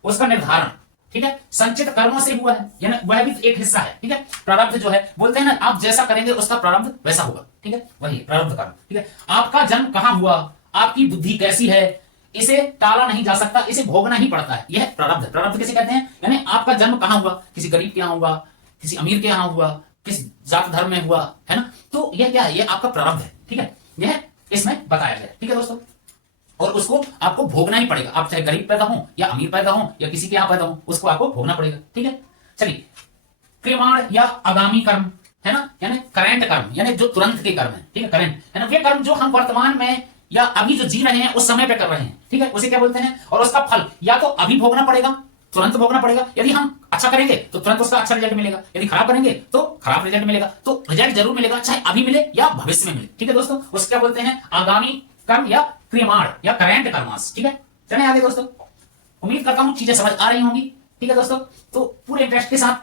उसका निर्धारण, ठीक है, संचित कर्मों से हुआ है, यानी वह भी एक हिस्सा है, ठीक है। प्रारब्ध जो है बोलते हैं ना, आप जैसा करेंगे उसका प्रारब्ध वैसा होगा, ठीक है, वही प्रारब्ध कर्म, ठीक है। आपका जन्म कहां हुआ, आपकी बुद्धि कैसी है, इसे टाला नहीं जा सकता, इसे भोगना ही पड़ता है, यह प्रारब्ध। प्रारब्ध किसे कहते हैं, यानी आपका जन्म कहां हुआ, किसी गरीब के यहां हुआ, किसी अमीर के यहां हुआ, किस जात धर्म में हुआ, है ना, तो यह क्या है, यह आपका प्रारब्ध है, ठीक है, यह इसमें बताया गया, ठीक है दोस्तों। और उसको आपको भोगना ही पड़ेगा, आप चाहे गरीब पैदा हो या अमीर पैदा हो या किसी के यहां पैदा हो, उसको आपको भोगना पड़ेगा, ठीक है। चलिए, क्रियमाण या आगामी कर्म, है ना, यानी करेंट कर्म, यानी जो तुरंत के कर्म है, ठीक है, करेंट, है ना, वे कर्म जो हम वर्तमान में या अभी जो जी रहे हैं उस समय पे कर रहे हैं, ठीक है, उसे क्या बोलते हैं। और उसका फल या तो अभी भोगना पड़ेगा, तुरंत भोगना पड़ेगा, यदि हम अच्छा करेंगे तो तुरंत उसका अच्छा रिजल्ट मिलेगा, यदि खराब करेंगे तो खराब रिजल्ट मिलेगा, तो रिजल्ट जरूर मिलेगा, चाहे अभी मिले या भविष्य में मिले, ठीक है दोस्तों। उसको क्या बोलते हैं, आगामी कर्म या क्रियमाण या करेंट कर्मास, ठीक है। चले आगे दोस्तों, उम्मीद करता हूं चीजें समझ आ रही होंगी, ठीक है दोस्तों। तो पूरे इंटरेस्ट के साथ,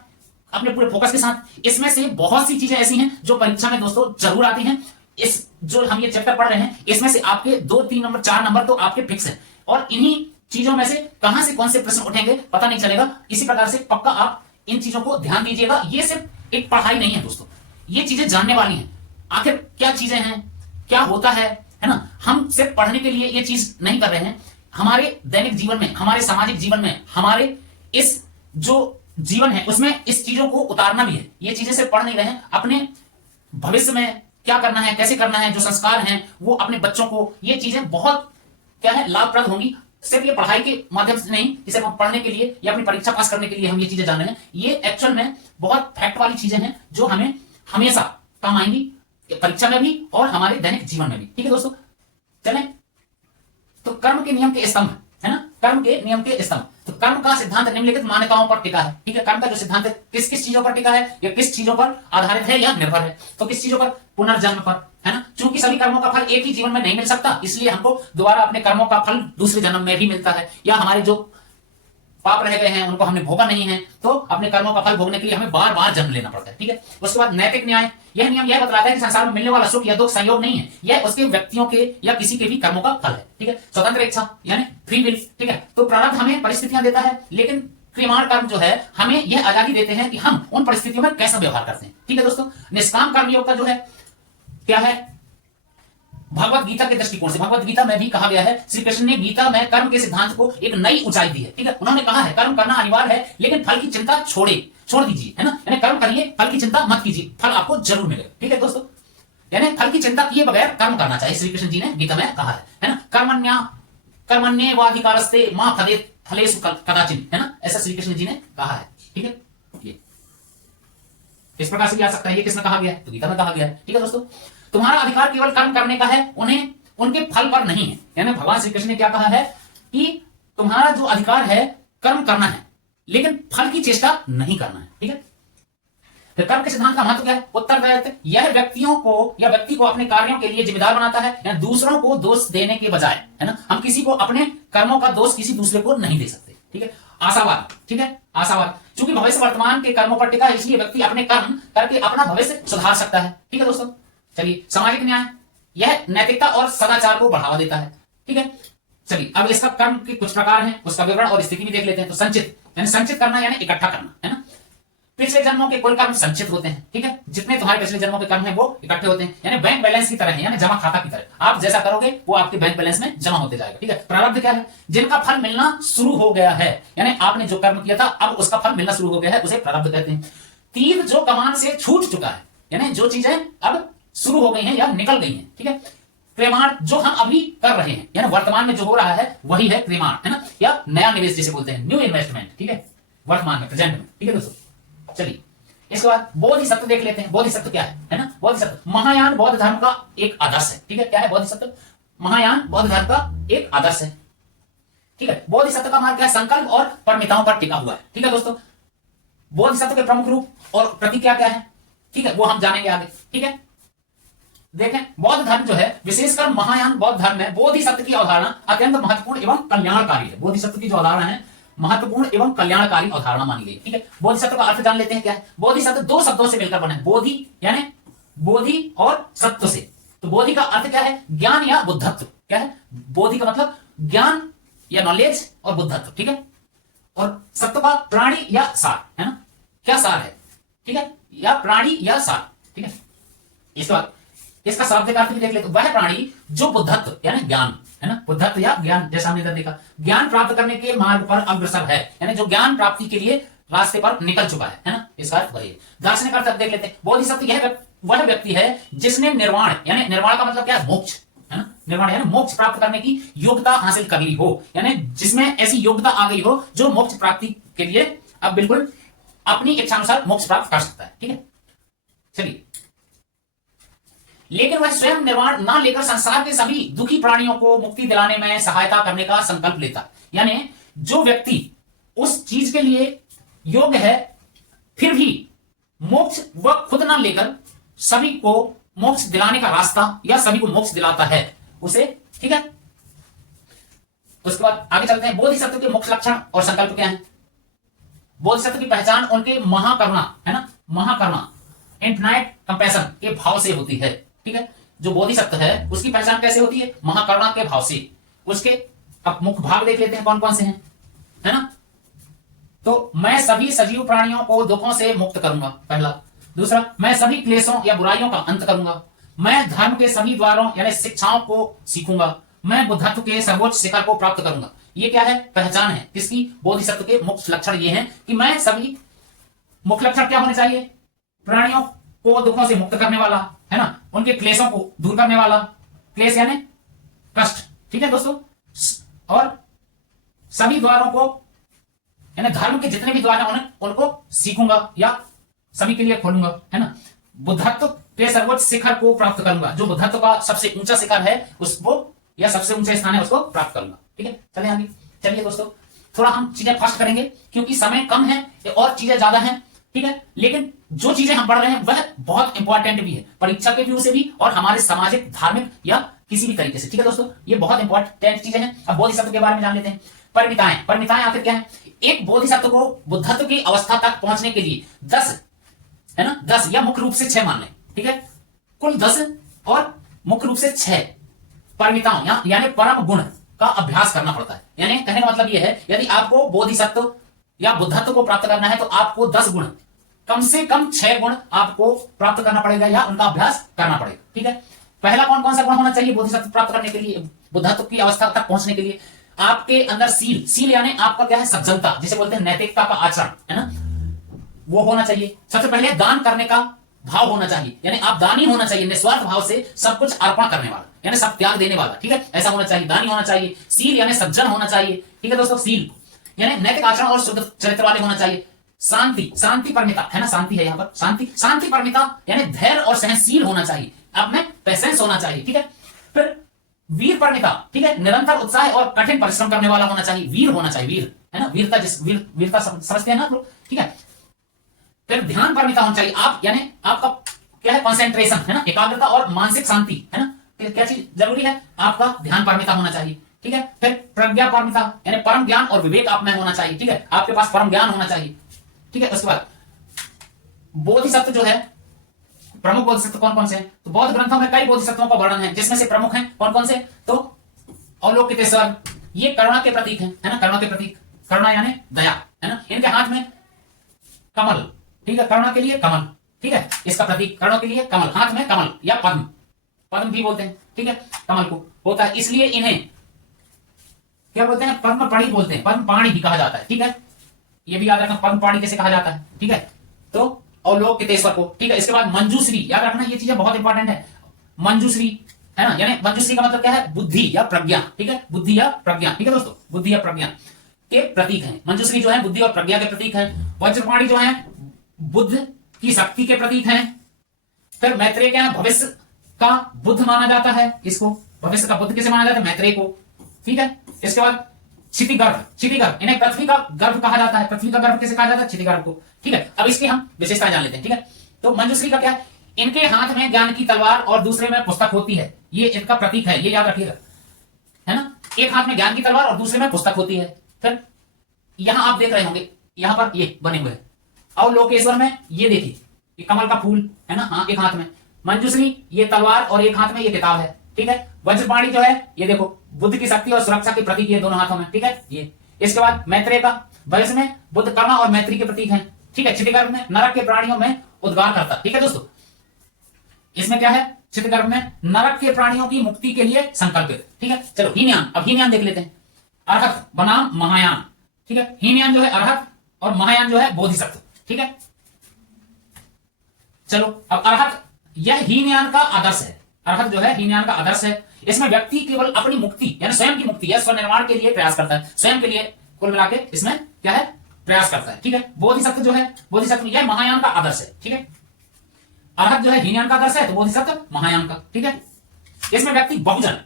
अपने पूरे फोकस के साथ, इसमें से बहुत सी चीजें ऐसी हैं जो परीक्षा में दोस्तों जरूर आती हैं। इस जो हम ये चैप्टर पढ़ रहे हैं इसमें से आपके 2, 3 नंबर, 4 नंबर तो आपके फिक्स है, और इन्हीं चीजों में से कहां से कौन से प्रश्न उठेंगे पता नहीं चलेगा। इसी प्रकार से पक्का आप इन चीजों को ध्यान दीजिएगा। ये सिर्फ एक पढ़ाई नहीं है दोस्तों, ये चीजें जानने वाली हैं, आखिर क्या चीजें हैं, क्या होता है ना। हम सिर्फ पढ़ने के लिए ये चीज नहीं कर रहे हैं, हमारे दैनिक जीवन में, हमारे सामाजिक जीवन में, हमारे इस जो जीवन है उसमें इस चीजों को उतारना भी है। ये चीजें सिर्फ पढ़ नहीं रहे हैं, अपने भविष्य में क्या करना है, कैसे करना है, जो संस्कार हैं वो अपने बच्चों को, ये चीजें बहुत क्या है लाभप्रद होंगी। सिर्फ ये पढ़ाई के माध्यम से नहीं कि सिर्फ हम पढ़ने के लिए या अपनी परीक्षा पास करने के लिए हम ये चीजें जान रहे हैं, ये एक्चुअल में बहुत फैक्ट वाली चीजें हैं जो हमें हमेशा काम आएंगी, परीक्षा में भी और हमारे दैनिक जीवन में भी, ठीक है दोस्तों। चले तो कर्म के नियम के स्तंभ, है ना, कर्म के नियम के स्तंभ। तो कर्म का सिद्धांत निम्नलिखित मान्यताओं पर टिका है, ठीक है। कर्म का जो सिद्धांत है किस किस चीजों पर टिका है या किस चीजों पर आधारित है या निर्भर है, तो किस चीजों पर, पुनर्जन्म पर, है ना। चूंकि सभी कर्मों का फल एक ही जीवन में नहीं मिल सकता, इसलिए हमको दोबारा अपने कर्मों का फल दूसरे जन्म में भी मिलता है, या हमारे जो पाप रह गए हैं उनको हमने भोगा नहीं है, तो अपने कर्मों का फल भोगने के लिए हमें बार बार जन्म लेना पड़ता है, ठीक है। उसके बाद नैतिक न्याय, यह नियम यह बतलाता है कि संसार में मिलने वाला सुख या दुख संयोग नहीं है, यह उसके व्यक्तियों के या किसी के भी कर्मों का फल है, ठीक है। स्वतंत्र इच्छा यानी फ्री विल, ठीक है। तो प्रारब्ध हमें परिस्थितियां देता है, लेकिन क्रियमाण कर्म जो है हमें यह आजादी देते हैं कि हम उन परिस्थितियों में कैसा व्यवहार करते हैं, ठीक है दोस्तों। निष्काम कर्म योग का जो है क्या है, भगवत गीता के दृष्टिकोण से, भगवत गीता में भी कहा गया है, श्री कृष्ण ने गीता में कर्म के सिद्धांत को एक नई ऊंचाई दी है, ठीक है। उन्होंने कहा है कर्म करना अनिवार्य है, लेकिन फल की चिंता छोड़ दीजिए, है ना, यानी कर्म करिए, फल की चिंता मत कीजिए, फल आपको जरूर मिलेगा, ठीक है दोस्तों। यानी फल की चिंता किए बगैर कर्म करना चाहिए, श्री कृष्ण जी ने गीता में कहा है ना। कर्मण्येवाधिकारस्ते मा फलेषु कदाचिन, है ना, ऐसा श्री कृष्ण जी ने कहा है, ठीक है। ये इस प्रकार से भी आ सकता है, ये किसने कहा गया है, तो गीता में कहा गया है, ठीक है दोस्तों। तुम्हारा अधिकार केवल कर्म करने का है, उन्हें उनके फल पर नहीं है। यानी भगवान श्री कृष्ण ने क्या कहा है कि तुम्हारा जो अधिकार है कर्म करना है, लेकिन फल की चेष्टा नहीं करना है, ठीक है। फिर कर्म के सिद्धांत का महत्व क्या है, उत्तरदायित्व। यह व्यक्तियों को या व्यक्ति को अपने कार्यों के लिए जिम्मेदार बनाता है, या दूसरों को दोष देने के बजाय, है ना, हम किसी को अपने कर्मों का दोष किसी दूसरे को नहीं दे सकते, ठीक है। आशावाद, ठीक है, आशावाद, चूंकि भविष्य वर्तमान के कर्मों पर टिका है, इसलिए व्यक्ति अपने कर्म करके अपना भविष्य सुधार सकता है, ठीक है दोस्तों। चलिए, सामाजिक न्याय, यह नैतिकता और सदाचार को बढ़ावा देता है, ठीक है। चलिए, अब इसका कर्म के कुछ प्रकार हैं, उसका विवरण और स्थिति भी देख लेते हैं। तो संचित यानी संचित करना यानी इकट्ठा करना, है ना। पिछले जन्मों के कुल कर्म संचित होते हैं, ठीक है। जितने तुम्हारे पिछले जन्मों के कर्म हैं वो इकट्ठे होते हैं, यानी बैंक बैलेंस की तरह है, यानी जमा खाता की तरह। आप जैसा करोगे वो आपके बैंक बैलेंस में जमा होते जाएगा, ठीक है। प्रारब्ध क्या है, जिनका फल मिलना शुरू हो गया है, यानी आपने जो कर्म किया था अब उसका फल मिलना शुरू हो गया है, उसे प्रारब्ध कहते हैं। तीर जो कमान से छूट चुका है, यानी जो चीजें अब शुरू हो गई हैं या निकल गई हैं, ठीक है। क्रियमाण जो हम अभी कर रहे हैं, यानी वर्तमान में जो हो रहा है वही है क्रियमाण, है ना, या नया निवेश जिसे बोलते हैं, न्यू इन्वेस्टमेंट, ठीक है, वर्तमान में, प्रेजेंट में, ठीक है दोस्तों। चलिए, इसके बाद बोधिसत्व देख लेते हैं। बोधिसत्व क्या है ना, बोधिसत्व महायान बौद्ध धर्म का एक आदर्श है, ठीक है। क्या है बोधिसत्व, महायान बौद्ध धर्म का एक आदर्श है। ठीक है, बोधिसत्व का मार्ग क्या है? संकल्प और परमिताओं पर टिका हुआ है। ठीक है दोस्तों, बोधिसत्व के प्रमुख रूप और प्रतीक क्या क्या है, ठीक है, वो हम जानेंगे आगे। ठीक है, देखें बौद्ध धर्म जो है, विशेषकर महायान बौद्ध धर्म में बोधिसत्व की अवधारणा अत्यंत महत्वपूर्ण एवं कल्याणकारी है। बोधिसत्व की जो अवधारणा है महत्वपूर्ण एवं कल्याणकारी अवधारणा मानी गई। ठीक है, बोधिसत्व का अर्थ जान लेते हैं क्या है। बोधिसत्व दो शब्दों से मिलकर बना है, बोधि यानी बोधि और सत्व से। तो बोधि का अर्थ क्या है? ज्ञान या बुद्धत्व। क्या है? बोधि का मतलब ज्ञान या नॉलेज और बुद्धत्व। ठीक है, और सत्व का प्राणी या सार, है ना, क्या सार है, ठीक है, या प्राणी या सार। ठीक है, इसके बाद इसका शाब्दिक अर्थ भी देख लेते, वह प्राणी जो बुद्धत्व यानी ज्ञान, है ना, बुद्धत्व या ज्ञान, जैसा हमने इधर देखा, ज्ञान प्राप्त करने के मार्ग पर अग्रसर है, यानी जो ज्ञान प्राप्ति के लिए रास्ते पर निकल चुका है ना, इसका अर्थ वही है। दार्शनिक अर्थ देख लेते हैं, बोधिसत्व यह वह व्यक्ति है जिसने निर्वाण यानी निर्वाण का मतलब क्या है? मोक्ष, है ना, निर्वाण यानी मोक्ष प्राप्त करने की योग्यता हासिल कर ली हो, यानी जिसमें ऐसी योग्यता आ गई हो जो मोक्ष प्राप्ति के लिए अब बिल्कुल अपनी इच्छानुसार मोक्ष प्राप्त कर सकता है। ठीक है, चलिए, लेकिन वह स्वयं निर्वाण ना लेकर संसार के सभी दुखी प्राणियों को मुक्ति दिलाने में सहायता करने का संकल्प लेता, यानी जो व्यक्ति उस चीज के लिए योग्य है फिर भी मोक्ष वह खुद ना लेकर सभी को मोक्ष दिलाने का रास्ता या सभी को मोक्ष दिलाता है उसे। ठीक है, उसके बाद आगे चलते हैं, बोधिसत्व के मुख्य लक्षण और संकल्प क्या है। बोधिसत्व की पहचान उनके महाकरुणा, है ना, महाकरुणा इनफिनाइट कंपैशन के भाव से होती है। ठीक है, जो बोधिसत्व है उसकी पहचान कैसे होती है? महाकरुणा के भाव से। उसके अब मुख्य भाग देख लेते हैं कौन कौन से हैं, है ना। तो मैं सभी सजीव प्राणियों को दुखों से मुक्त करूंगा, पहला। दूसरा, मैं सभी क्लेशों या बुराइयों का अंत करूंगा। मैं धर्म के सभी द्वारों यानी शिक्षाओं को सीखूंगा। मैं बुद्धत्व के सर्वोच्च शिखर को प्राप्त करूंगा। ये क्या है? पहचान है किसकी? बोधिसत्व के मुख्य लक्षण ये हैं कि मैं सभी, मुख्य लक्षण क्या होने चाहिए? प्राणियों को दुखों से मुक्त करने वाला, है ना, उनके क्लेशों को दूर करने वाला, क्लेश यानी कष्ट। ठीक है दोस्तों, और सभी द्वारों को यानी धर्म के जितने भी द्वार हैं उनको सीखूंगा या सभी के लिए खोलूंगा, है ना। बुद्धत्व के सर्वोच्च शिखर को प्राप्त करूंगा, जो बुद्धत्व का सबसे ऊंचा शिखर है उसको या सबसे ऊंचे स्थान है उसको प्राप्त करूंगा। ठीक है, चलिए आगे। चलिए दोस्तों, थोड़ा हम चीजें फास्ट करेंगे क्योंकि समय कम है और चीजें ज्यादा हैं। ठीक है, लेकिन जो चीजें हम पढ़ रहे हैं वह बहुत इंपॉर्टेंट भी है, परीक्षा के व्यू से भी और हमारे सामाजिक, धार्मिक या किसी भी तरीके से। ठीक है दोस्तों, ये बहुत इंपॉर्टेंट चीजें हैं। अब बोधिसत्व के बारे में जान लेते हैं। परिमिताएं, परिमिताएं आखिर क्या है? एक बोधिसत्व को बुद्धत्व की अवस्था तक पहुंचने के लिए 10, है ना, 10 या मुख्य रूप से 6 मान लें। ठीक है, कुल 10 और मुख्य रूप से 6 परिमिताओं यानी परम गुण का अभ्यास करना पड़ता है। यानी कहने का मतलब यह है, यदि आपको बोधिसत्व या बुद्धत्व को प्राप्त करना है तो आपको 10 गुण, कम से कम 6 गुण आपको प्राप्त करना पड़ेगा या उनका अभ्यास करना पड़ेगा। ठीक है, पहला कौन कौन सा गुण होना चाहिए बोधिसत्व प्राप्त करने के लिए, बुद्धत्व की अवस्था तक पहुंचने के लिए? आपके अंदर सील, सील यानी आपका क्या है? सज्जनता, जिसे बोलते हैं नैतिकता का आचरण, है ना, वो होना चाहिए। सबसे पहले दान करने का भाव होना चाहिए, यानी आप दानी होना चाहिए, निस्वार्थ भाव से सब कुछ अर्पण करने वाला, यानी सब त्याग देने वाला। ठीक है, ऐसा होना चाहिए, दानी होना चाहिए। सील यानी सज्जन होना चाहिए। ठीक है दोस्तों, सील यानी नैतिक आचरण और शुद्ध चरित्र वाले होना चाहिए। शांति, शांति परमिता, है ना, शांति है यहाँ पर, शांति, शांति परमिता यानी धैर्य और सहनशील होना चाहिए, आप में पेशेंस होना चाहिए। ठीक है, फिर वीर परमिता, ठीक है, निरंतर उत्साह और कठिन परिश्रम करने वाला होना चाहिए, वीर होना चाहिए, वीर, है ना, वीरता, जिस वीरता समझते हैं ना आप लोग। ठीक है, फिर ध्यान परमिता होना चाहिए, आप यानी आपका क्या है? कंसंट्रेशन, है ना, एकाग्रता और मानसिक शांति, है ना, क्या चीज जरूरी है? आपका ध्यान परमिता होना चाहिए। ठीक है, फिर प्रज्ञा परमिता यानी परम ज्ञान और विवेक आप में होना चाहिए। ठीक है, आपके पास परम ज्ञान होना चाहिए। ठीक है, उसके बाद बोधिसत्व जो है, प्रमुख बोधिसत्व कौन कौन से हैं? तो बौद्ध ग्रंथों में कई बोधिसत्वों का वर्णन है, जिसमें से प्रमुख हैं कौन कौन से? तो अवलोकितेश्वर, ये करुणा के प्रतीक है ना, करुणा के प्रतीक, करुणा यानी दया, है ना। इनके हाथ में कमल, ठीक है, करुणा के लिए कमल, ठीक है, इसका प्रतीक करुणा के लिए कमल, हाथ में कमल या पद्म, पद्म भी बोलते हैं। ठीक है, कमल को होता है, इसलिए इन्हें क्या बोलते हैं? पद्म पाणी बोलते हैं, पद्म पाणी भी कहा जाता है। ठीक है, ये भी याद रखना, पद्म पाणी कैसे कहा जाता है। ठीक है, तो अवलोकितेश्वर को। ठीक है, इसके बाद मंजूश्री, याद रखना, ये चीजें बहुत इंपॉर्टेंट है। मंजूश्री, है ना, यानी मंजूश्री का मतलब क्या है? बुद्धि या प्रज्ञा। ठीक है, बुद्धि या प्रज्ञा। ठीक है दोस्तों, बुद्धि या प्रज्ञा के प्रतीक हैं मंजूश्री जो है, बुद्धि और प्रज्ञा के प्रतीक हैं। वज्रपाणी जो है बुद्ध की शक्ति के प्रतीक हैं। फिर मैत्रेय क्या है? भविष्य का बुद्ध माना जाता है, इसको भविष्य का बुद्ध किसे माना जाता है? मैत्रेय को। ठीक है, इसके बाद क्षितिगर्भ, क्षितिगर्भ इन्हें पृथ्वी का गर्भ कहा जाता है। पृथ्वी का गर्भ कैसे कहा जाता है? क्षितिगर्भ को। ठीक है, अब इसकी हम विशेषता जान लेते हैं। ठीक है, तो मंजुश्री का क्या है? इनके हाथ में ज्ञान की तलवार और दूसरे में पुस्तक होती है, ये इनका प्रतीक है, ये याद रखिएगा, है ना। एक हाथ में ज्ञान की तलवार और दूसरे में पुस्तक होती है। फिर यहां आप देख रहे होंगे, यहां पर ये बने हुए हैं। और लोकेश्वर में ये देखिए, ये कमल का फूल है ना, हाँ, एक हाथ में। मंजुश्री ये तलवार और एक हाथ में ये किताब है। ठीक है, वज्रपाणी जो है ये देखो बुद्ध की शक्ति और सुरक्षा के प्रतीक, ये दोनों हाथों में। ठीक है, ये इसके बाद मैत्रेय का वज्र में बुद्ध करुणा और मैत्री के प्रतीक हैं। ठीक है, क्षितिगर्भ में नरक के प्राणियों में उद्गार करता। ठीक है दोस्तों, इसमें क्या है? क्षितिगर्भ में नरक के प्राणियों की मुक्ति के लिए संकल्पित। ठीक है, चलो हीनयान, अब हीनयान देख लेते हैं। अरहत बनाम महायान। ठीक है, हीनयान जो है अरहत और महायान जो है बोधिसत्व। ठीक है, चलो अब अरहत, यह हीनयान का आदर्श है। अरहत जो है हीनयान का आदर्श है। इसमें व्यक्ति केवल अपनी मुक्ति यानी स्वयं की मुक्ति या स्वनिर्माण के लिए प्रयास करता है, स्वयं के लिए कुल मिला के इसमें क्या है? प्रयास करता है। ठीक है, बोधिसत्व जो है, बोधिसत्व यह महायान का आदर्श है। ठीक है, अरहत जो है हीनयान का आदर्श है, तो बोधिसत्व महायान का। ठीक है, इसमें व्यक्ति बहुजन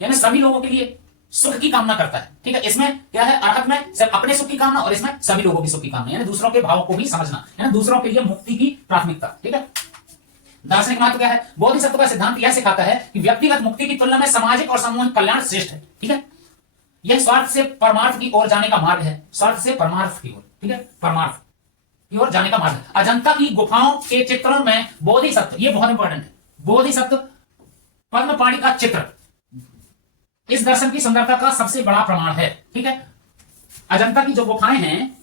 यानी सभी लोगों के लिए सुख की कामना करता है। ठीक है, इसमें क्या है? अरहत में सिर्फ अपने सुख की कामना और इसमें सभी लोगों की सुख की कामना, यानी दूसरों के भाव को भी समझना, यानी दूसरों के लिए मुक्ति की प्राथमिकता। ठीक है, दार्शनिक महत्व क्या है? बोधिसत्व का सिद्धांत यह सिखाता है कि व्यक्तिगत मुक्ति की तुलना में सामाजिक और सामूहिक कल्याण श्रेष्ठ है। ठीक है, यह स्वार्थ से परमार्थ की ओर जाने का मार्ग है, स्वार्थ से परमार्थ की ओर। ठीक है, परमार्थ की ओर जाने का मार्ग है। अजंता की गुफाओं के चित्रों में बोधिसत्व, ये बहुत इंपॉर्टेंट है, बोधिसत्व पद्मपाणि का चित्र इस दर्शन की सुंदरता का सबसे बड़ा प्रमाण है। ठीक है, अजंता की जो गुफाएं हैं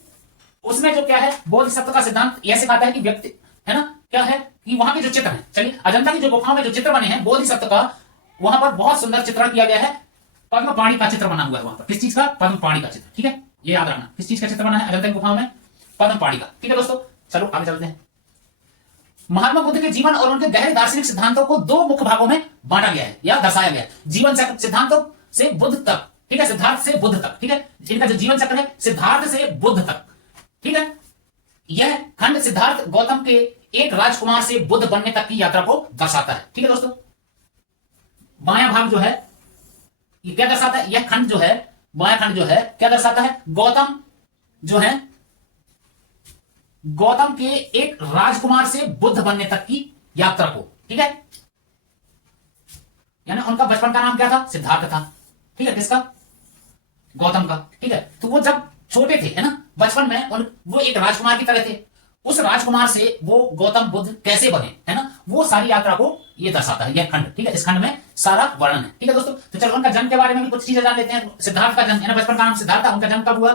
उसमें जो क्या है? बोधिसत्व का सिद्धांत यह सिखाता है कि व्यक्ति, है ना, क्या है कि वहां के जो चित्र हैं, चलिए अजंता की जो गुफाओं में जो चित्र बने हैं बोधिसत्व का, वहां पर बहुत सुंदर चित्रण किया गया है। पद्मपाणि का चित्र बना हुआ है वहां पर। किस चीज का? पद्मपाणि का चित्र। ठीक है, ये याद रखना, किस चीज का चित्र बना है अजंता की गुफाओं में? पद्मपाणि का। ठीक है दोस्तों, चलो आगे चलते हैं। महात्मा बुद्ध के जीवन और उनके गहरे दार्शनिक सिद्धांतों को दो मुख्य भागों में बांटा गया है या दर्शाया गया है। जीवन चक्र सिद्धांतों से बुद्ध तक। ठीक है, सिद्धार्थ से बुद्ध तक। ठीक है, इनका जो जीवन चक्र है सिद्धार्थ से बुद्ध तक। ठीक है, यह खंड सिद्धार्थ गौतम के एक राजकुमार से बुद्ध बनने तक की यात्रा को दर्शाता है। ठीक है दोस्तों, बायां भाग जो है ये क्या दर्शाता है? यह खंड जो है, बायां खंड जो है क्या दर्शाता है? गौतम जो है, गौतम के एक राजकुमार से बुद्ध बनने तक की यात्रा को। ठीक है, यानी उनका बचपन का नाम क्या था? सिद्धार्थ था। ठीक है, किसका? गौतम का। ठीक है, तो वो जब छोटे थे, है ना, बचपन में वो एक राजकुमार की तरह थे। उस राजकुमार से वो गौतम बुद्ध कैसे बने, है ना, वो सारी यात्रा को ये दर्शाता है यह खंड। ठीक है, इस खंड में सारा वर्णन है। ठीक है दोस्तों, तो चलो उनका जन्म के बारे में भी कुछ चीजें जान लेते हैं। सिद्धार्थ का जन्म, है ना, बचपन का नाम सिद्धार्थ था। उनका जन्म कब हुआ?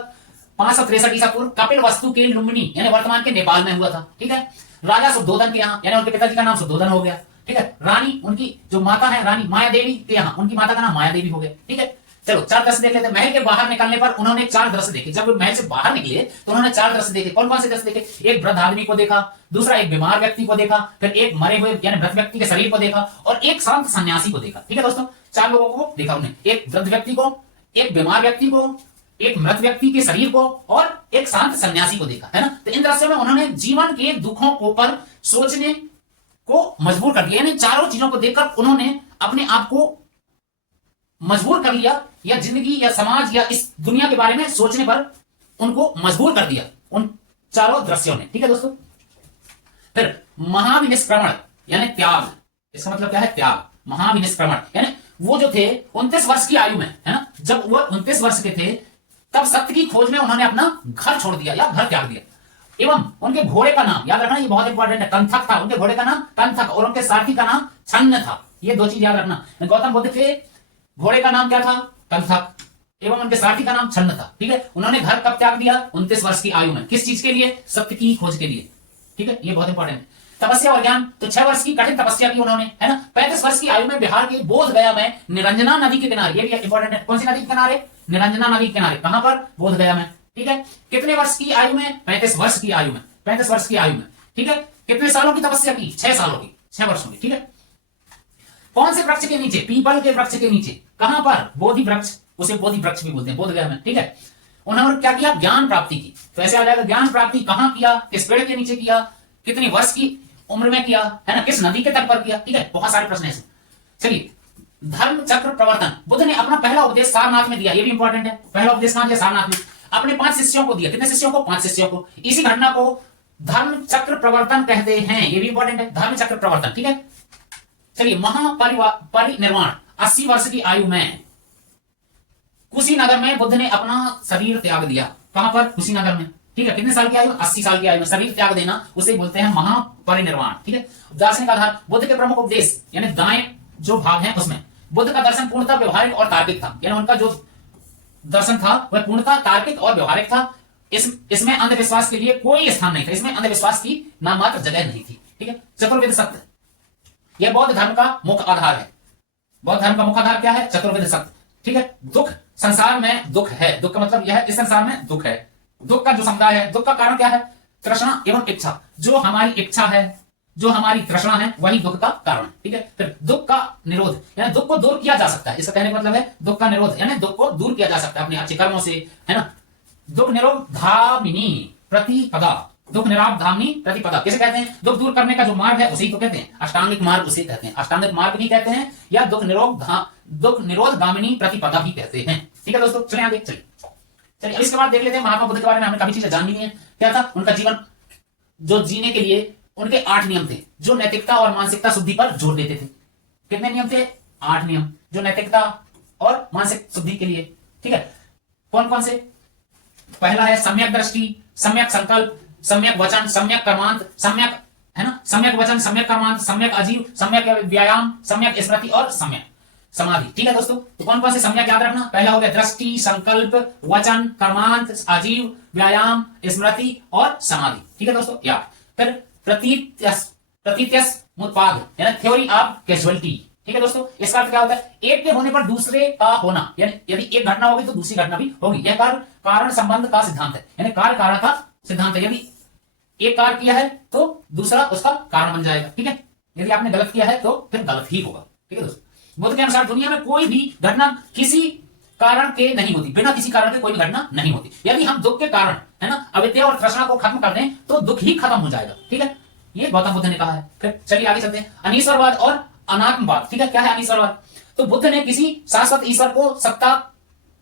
563 ईसा पूर्व कपिल वस्तु के लुम्बिनी यानी वर्तमान के नेपाल में हुआ था। ठीक है, राजा शुद्धोधन के यहाँ, यानी उनके पिताजी का नाम शुद्धोधन हो गया। ठीक है, रानी, उनकी जो माता है रानी माया देवी के यहाँ, उनकी माता का नाम माया देवी हो गया। ठीक है, चलो 4 दृश्य देख लेते हैं। महल के बाहर निकलने पर उन्होंने 4 दृश्य देखे। जब वो महल से बाहर निकले तो उन्होंने 4 दृश्य देखे। कौन कौन से दृश्य देखे? एक वृद्ध आदमी को देखा, दूसरा एक बीमार व्यक्ति को देखा, फिर एक मरे हुए यानी मृत व्यक्ति के शरीर को देखा और एक शांत सन्यासी को देखा। ठीक है दोस्तों, 4 लोगों को देखा उन्होंने, एक वृद्ध व्यक्ति को, एक बीमार व्यक्ति को, एक मृत व्यक्ति के शरीर को और एक शांत सन्यासी को देखा, है ना। तो इन दृश्यों में उन्होंने जीवन के दुखों को पर सोचने को मजबूर कर दिया, यानी चारों चीजों को देखकर उन्होंने अपने आप को मजबूर कर लिया, या जिंदगी या समाज या इस दुनिया के बारे में सोचने पर उनको मजबूर कर दिया उन चारों दृश्यों ने। ठीक है दोस्तों, फिर महाविनिष्क्रमण यानी त्याग, इसका मतलब क्या है? त्याग। महाविनिष्क्रमण यानी वो जो थे 29 वर्ष की आयु में, है ना, जब वो 29 वर्ष के थे तब सत्य की खोज में उन्होंने अपना घर छोड़ दिया या घर त्याग दिया। एवं उनके घोड़े का नाम याद रखना, ये बहुत इंपॉर्टेंट है, कंथक था। उनके घोड़े का नाम कंथक और उनके सारथी का नाम छन्न था। ये 2 चीज याद रखना। गौतम बुद्ध के घोड़े का नाम क्या था? कंथक, एवं उनके सारथी का नाम छन्न था। ठीक है, उन्होंने घर कब त्याग दिया? 29 वर्ष की आयु में। किस चीज के लिए? सत्य की खोज के लिए। ठीक है, ये बहुत इंपॉर्टेंट है। तपस्या और ज्ञान, तो 6 वर्ष की कठिन तपस्या की उन्होंने, है ना। 35 वर्ष की आयु में बिहार के बोध गया में निरंजना नदी के किनारे, ये भी इंपॉर्टेंट है। कौन सी नदी के किनारे? निरंजना नदी के किनारे। कहां पर? बोध गया में। ठीक है, कितने वर्ष की आयु में? 35 वर्ष की आयु में। 35 वर्ष की आयु में। ठीक है, कितने सालों की तपस्या की? 6 सालों की, 6 वर्षों की। ठीक है, कौन से वृक्ष के नीचे? पीपल के वृक्ष के नीचे। कहां पर? बोधि वृक्ष, उसे बोधि वृक्ष भी बोलते हैं, बोध गया में। ठीक है, उन्होंने क्या किया? ज्ञान प्राप्ति की। तो ऐसे आ जाएगा, ज्ञान प्राप्ति कहां किया? किस पेड़ के नीचे किया? कितनी वर्ष की उम्र में किया, है ना, किस नदी के तट पर किया? ठीक है, बहुत सारे प्रश्न ऐसे। चलिए धर्म चक्र प्रवर्तन। बुद्ध ने अपना पहला उपदेश सारनाथ में दिया, ये भी इंपॉर्टेंट है। पहला उपदेश कहां दिया? सारनाथ में। अपने 5 शिष्यों को दिया। कितने शिष्यों को? 5 शिष्यों को। इसी घटना को धर्म चक्र प्रवर्तन कहते हैं, ये भी इंपॉर्टेंट है, धर्म चक्र प्रवर्तन। ठीक है, चलिए। महापरिनिर्वाण 80 वर्ष की आयु में कुशीनगर में बुद्ध ने अपना शरीर त्याग दिया। कहां पर? कुशीनगर में। ठीक है, कितने साल की आयु? 80 साल की आयु में शरीर त्याग देना, उसे बोलते हैं महापरिनिर्वाण। ठीक है, दार्शनिक आधार। बुद्ध के प्रमुख उपदेश यानी दाएं जो भाग है उसमें बुद्ध का दर्शन पूर्णतः व्यवहारिक और तार्किक था, यानी उनका जो दर्शन था वह पूर्णतः तार्किक और व्यवहारिक था। इसमें अंधविश्वास के लिए कोई स्थान नहीं था, इसमें अंधविश्वास की नाममात्र जगह नहीं थी। ठीक है, चतुर्वेद सत्य, यह बौद्ध धर्म का मुख्य आधार है। बौद्ध धर्म का मुख्य आधार क्या है? चतुर्वेद सत्य। ठीक है, दुख, संसार में दुख है। दुख का मतलब यह है इस संसार में दुख है। दुख का जो समुदाय है, दुख का कारण क्या है? तृष्णा एवं इच्छा। जो हमारी इच्छा है, जो हमारी तृष्णा है, वही दुख का कारण। ठीक है, फिर दुख का निरोध, यानी दुख को दूर किया जा सकता है। इसका कहने का मतलब है दुख का निरोध, यानी दुख को दूर किया जा सकता है अपने अच्छे कर्मों से, है ना। दुख निरोधामिनी प्रतिपदा, दुख निराधामिनी प्रतिपदा किसे कहते हैं? दुख दूर करने का जो मार्ग है उसे ही तो कहते हैं अष्टांगिक मार्ग, उसे कहते हैं अष्टांगिक मार्ग भी कहते हैं, या दुख निरोध गामिनी प्रतिपदा भी कहते हैं। ठीक है दोस्तों, चलिए आगे चलिए। इसके बाद देख लेते हैं महात्मा बुद्ध के बारे में। हमें काफी चीजें जाननी है। क्या था उनका जीवन? जो जीने के लिए उनके 8 नियम थे, जो नैतिकता और मानसिकता शुद्धि पर जोर देते थे। कितने नियम थे? 8 नियम, जो नैतिकता और मानसिक शुद्धि के लिए। ठीक है, कौन कौन से? पहला है सम्यक दृष्टि, सम्यक संकल्प, सम्यक वचन, सम्यक कर्मांत, सम्यक, है ना, सम्यक वचन, सम्यक कर्मांत, सम्यक आजीव, सम्यक व्यायाम, सम्यक स्मृति और सम्यक समाधि। ठीक है दोस्तों, तो कौन कौन से सम्यक याद रखना? पहला हो गया दृष्टि, संकल्प, वचन, कर्मांत, आजीव, व्यायाम, स्मृति और समाधि। ठीक है दोस्तों, याद। फिर प्रतीत्यसमुत्पाद यानी थ्योरी ऑफ कैजुअलिटी। ठीक है दोस्तों, इसका अर्थ क्या होता है? एक के होने पर दूसरे का होना, यानी यदि एक घटना होगी तो दूसरी घटना भी होगी। यह कारण संबंध का सिद्धांत है, यानी कार्य कारण का सिद्धांत है। यदि एक कार्य किया है तो दूसरा उसका कारण बन जाएगा। ठीक है, यदि आपने गलत किया है तो फिर गलत ही होगा। ठीक है दोस्तों, बुद्ध के अनुसार दुनिया में कोई भी घटना किसी कारण के नहीं होती, बिना किसी कारण के कोई भी घटना नहीं होती। यदि हम दुख के कारण, है ना, अविद्या और तृष्णा को खत्म कर दें तो दुख ही खत्म हो जाएगा। ठीक है, ये गौतम बुद्ध ने कहा है। फिर चलिए आगे चलते हैं। अनीश्वरवाद और अनात्मवाद। ठीक है, क्या है अनीश्वरवाद? तो बुद्ध ने किसी शाश्वत ईश्वर को सत्ता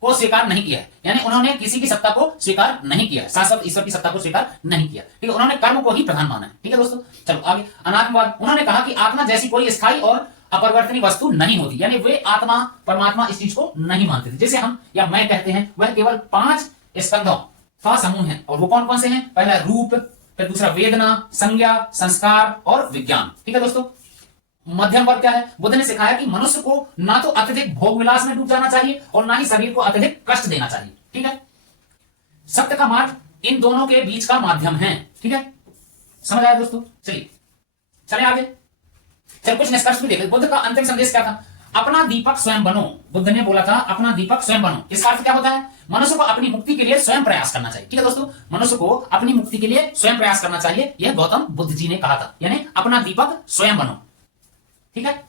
को स्वीकार नहीं किया है, यानी उन्होंने किसी की सत्ता को स्वीकार नहीं किया है, शाश्वत ईश्वर की सत्ता को स्वीकार नहीं किया। ठीक है, उन्होंने कर्म को ही प्रधान माना है। ठीक है दोस्तों, चलो आगे। अनात्मवाद, उन्होंने कहा कि आत्मा जैसी कोई स्थायी और अपरिवर्तनीय वस्तु नहीं होती, यानी वे आत्मा परमात्मा इस चीज को नहीं मानते थे। जिसे हम या मैं कहते हैं वह केवल 5 स्कंधों का समूह है। और वो कौन कौन से हैं? पहला रूप, फिर दूसरा वेदना, संज्ञा, संस्कार और विज्ञान। ठीक है दोस्तों, मध्यम वर्ग क्या है? बुद्ध ने सिखाया कि मनुष्य को ना तो अत्यधिक भोग विलास में डूब जाना चाहिए और ना ही शरीर को अत्यधिक कष्ट देना चाहिए। ठीक है, सत्य का मार्ग इन दोनों के बीच का माध्यम है। ठीक है, समझ आया दोस्तों? चलिए आगे। चल कुछ निष्कर्ष भी देखें। बुद्ध का अंतिम संदेश क्या था? अपना दीपक स्वयं बनो। बुद्ध ने बोला था अपना दीपक स्वयं बनो। इसका अर्थ क्या होता है? मनुष्य को अपनी मुक्ति के लिए स्वयं प्रयास करना चाहिए। ठीक है दोस्तों, मनुष्य को अपनी मुक्ति के लिए स्वयं प्रयास करना चाहिए, यह गौतम बुद्ध जी ने कहा था, यानी अपना दीपक स्वयं बनो। ठीक है,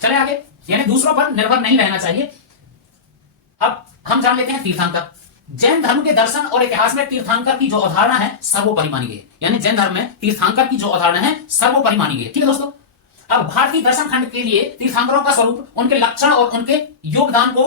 चले आगे। यानी दूसरों पर निर्भर नहीं रहना चाहिए। अब हम जान लेते हैं तीर्थंकर। जैन धर्म के दर्शन और इतिहास में तीर्थंकर की जो अवधारणा है सर्वोपरि मानी गई है, यानी जैन धर्म में तीर्थंकर की जो अवधारणा है सर्वोपरि मानी गई है। ठीक है दोस्तों, अब भारतीय दर्शन खंड के लिए तीर्थंकरों का स्वरूप, उनके लक्षण और उनके योगदान को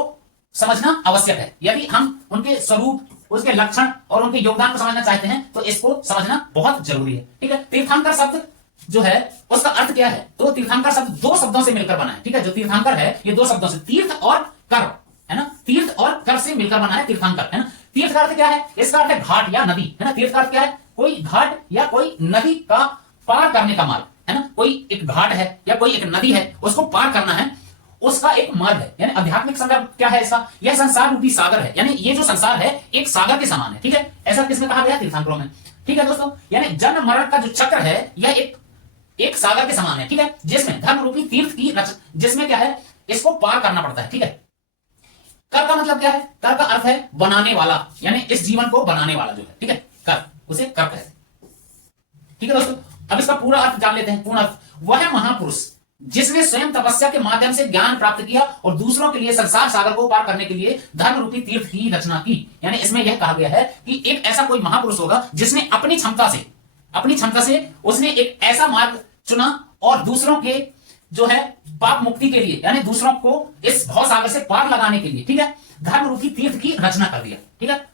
समझना आवश्यक है। यदि हम उनके स्वरूप, उसके लक्षण और उनके योगदान को समझना चाहते हैं तो इसको समझना बहुत जरूरी है। ठीक है, तीर्थंकर शब्द जो है उसका अर्थ क्या है? तो तीर्थंकर शब्द 2 शब्दों से मिलकर बना है। ठीक है, जो तीर्थंकर है ये 2 शब्दों से, तीर्थ और कर, है ना, तीर्थ और कर से मिलकर बना है तीर्थंकर, है ना। तीर्थ का अर्थ क्या है? इसका अर्थ है घाट या नदी, है ना। तीर्थ का अर्थ क्या है? कोई घाट या कोई नदी का पार करने का मार्ग, है ना। कोई एक घाट है या कोई एक नदी है, उसको पार करना है, उसका एक मार्ग है। यानी आध्यात्मिक संदर्भ क्या है इसका? यह संसार रूपी सागर है, यानी ये जो संसार है एक सागर के समान है। ठीक है, ऐसा किसमें कहा गया? तीर्थंकरों में। ठीक है दोस्तों, यानी जन्म मरण का जो चक्र है यह एक सागर के समान है। ठीक है, जिसमें धर्म रूपी तीर्थ की जिसमें क्या है? इसको पार करना पड़ता है। ठीक है, कर का मतलब क्या है? कर का अर्थ है बनाने वाला, यानी इस जीवन को बनाने वाला जो है, ठीक है, कर, उसे कर कहते हैं। ठीक है दोस्तों, अब इसका पूरा अर्थ जान लेते हैं। पूर्ण अर्थ, वह महापुरुष जिसने स्वयं तपस्या के माध्यम से ज्ञान प्राप्त किया और दूसरों के लिए संसार सागर को पार करने के लिए धर्म रूपी तीर्थ की रचना की। यानी इसमें यह कहा गया है कि एक ऐसा कोई महापुरुष होगा जिसने अपनी क्षमता से उसने एक ऐसा मार्ग चुना और दूसरों के जो है पाप मुक्ति के लिए, यानी दूसरों को इस भव सागर से पार लगाने के लिए, ठीक है, धर्म रूपी तीर्थ की रचना कर दिया। ठीक है,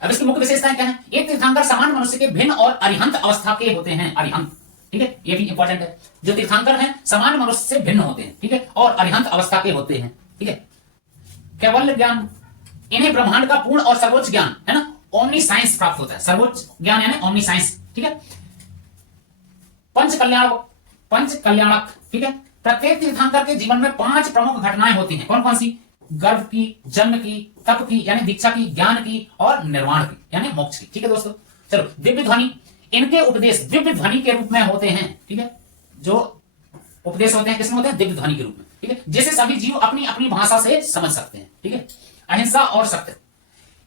अब इसकी मुख्य विशेषताएं क्या है? एक तीर्थंकर सामान्य मनुष्य के भिन्न और अरिहंत अवस्था के होते हैं। अरिहंत, ठीक है, ये भी इंपॉर्टेंट है। जो तीर्थंकर हैं सामान्य मनुष्य से भिन्न होते हैं, ठीक है, और अरिहंत अवस्था के होते हैं। ठीक है, केवल ज्ञान, इन्हें ब्रह्मांड का पूर्ण और सर्वोच्च ज्ञान, है ना, ओमनी साइंस प्राप्त होता है। सर्वोच्च ज्ञान यानी ओमनी साइंस। ठीक है, पंच कल्याणक, ठीक है। प्रत्येक तीर्थंकर के जीवन में 5 प्रमुख घटनाएं होती हैं। कौन कौन सी? गर्भ की, जन्म की, तप की यानी दीक्षा की, ज्ञान की, और निर्वाण की यानी मोक्ष की। ठीक है दोस्तों, चलो दिव्य ध्वनि, इनके उपदेश दिव्य ध्वनि के रूप में होते हैं। ठीक है, जो उपदेश होते हैं किसमें होते हैं? दिव्य ध्वनि के रूप में। ठीक है, जिसे सभी जीव अपनी अपनी भाषा से समझ सकते हैं। ठीक है, अहिंसा और सत्य,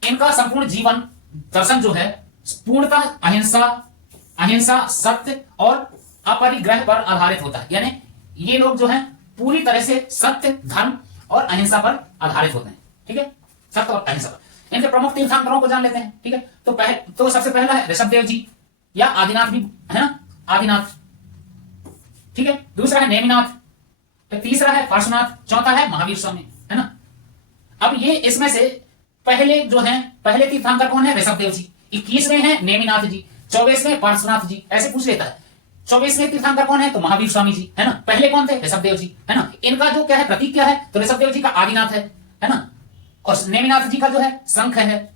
इनका संपूर्ण जीवन दर्शन जो है पूर्णतः अहिंसा, सत्य और अपरिग्रह पर आधारित होता है। यानी ये लोग जो हैं पूरी तरह से सत्य, धर्म और अहिंसा पर आधारित होते हैं। ठीक है, सत्य और अहिंसा पर। इनके प्रमुख तीर्थंकरों को जान लेते हैं। ठीक है, तो सबसे पहला है ऋषभ देव जी, या आदिनाथ भी है ना, आदिनाथ। ठीक है, दूसरा है नेमिनाथ, फिर तीसरा है पार्श्वनाथ, चौथा है महावीर स्वामी, है ना। अब ये इसमें से पहले जो हैं, पहले तीर्थंकर कौन है? ऋषभ देव जी। 21वें हैं नेमिनाथ जी, 24वें पार्श्वनाथ जी, ऐसे पूछ लेता है। 24वें तीर्थंकर कौन है? तो महावीर स्वामी जी, है ना। पहले कौन थे? ऋषभ देव जी, है ना। इनका जो क्या है, प्रतीक क्या है? तो ऋषभ देव जी का आदिनाथ है ना, और नेमिनाथ जी का जो है शंख है,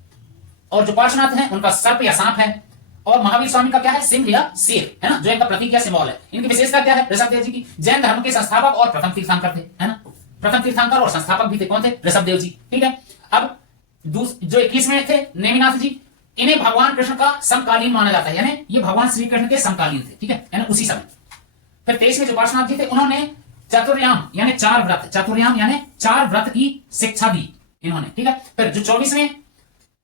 और जो पार्श्वनाथ है उनका सर्प या सांप है, और महावीर स्वामी का क्या है? सिंह या शेर, है ना, जो इनका प्रतीक या सिंबल है। इनकी विशेषता क्या है ऋषभ देव जी की? जैन धर्म के संस्थापक और प्रथम तीर्थंकर थे, है ना। प्रथम तीर्थंकर और संस्थापक भी थे। कौन थे? ऋषभ देव जी। ठीक है, अब जो 21वें थे नेमिनाथ जी, इन्हें भगवान कृष्ण का समकालीन माना जाता है, यानी ये भगवान श्री कृष्ण के समकालीन थे। ठीक है, यानी उसी समय। फिर 23वें जो पार्श्वनाथ जी थे, उन्होंने चतुर्याम यानी 4 व्रत, चतुर्याम यानी 4 व्रत की शिक्षा दी इन्होंने। ठीक है, फिर जो 24वें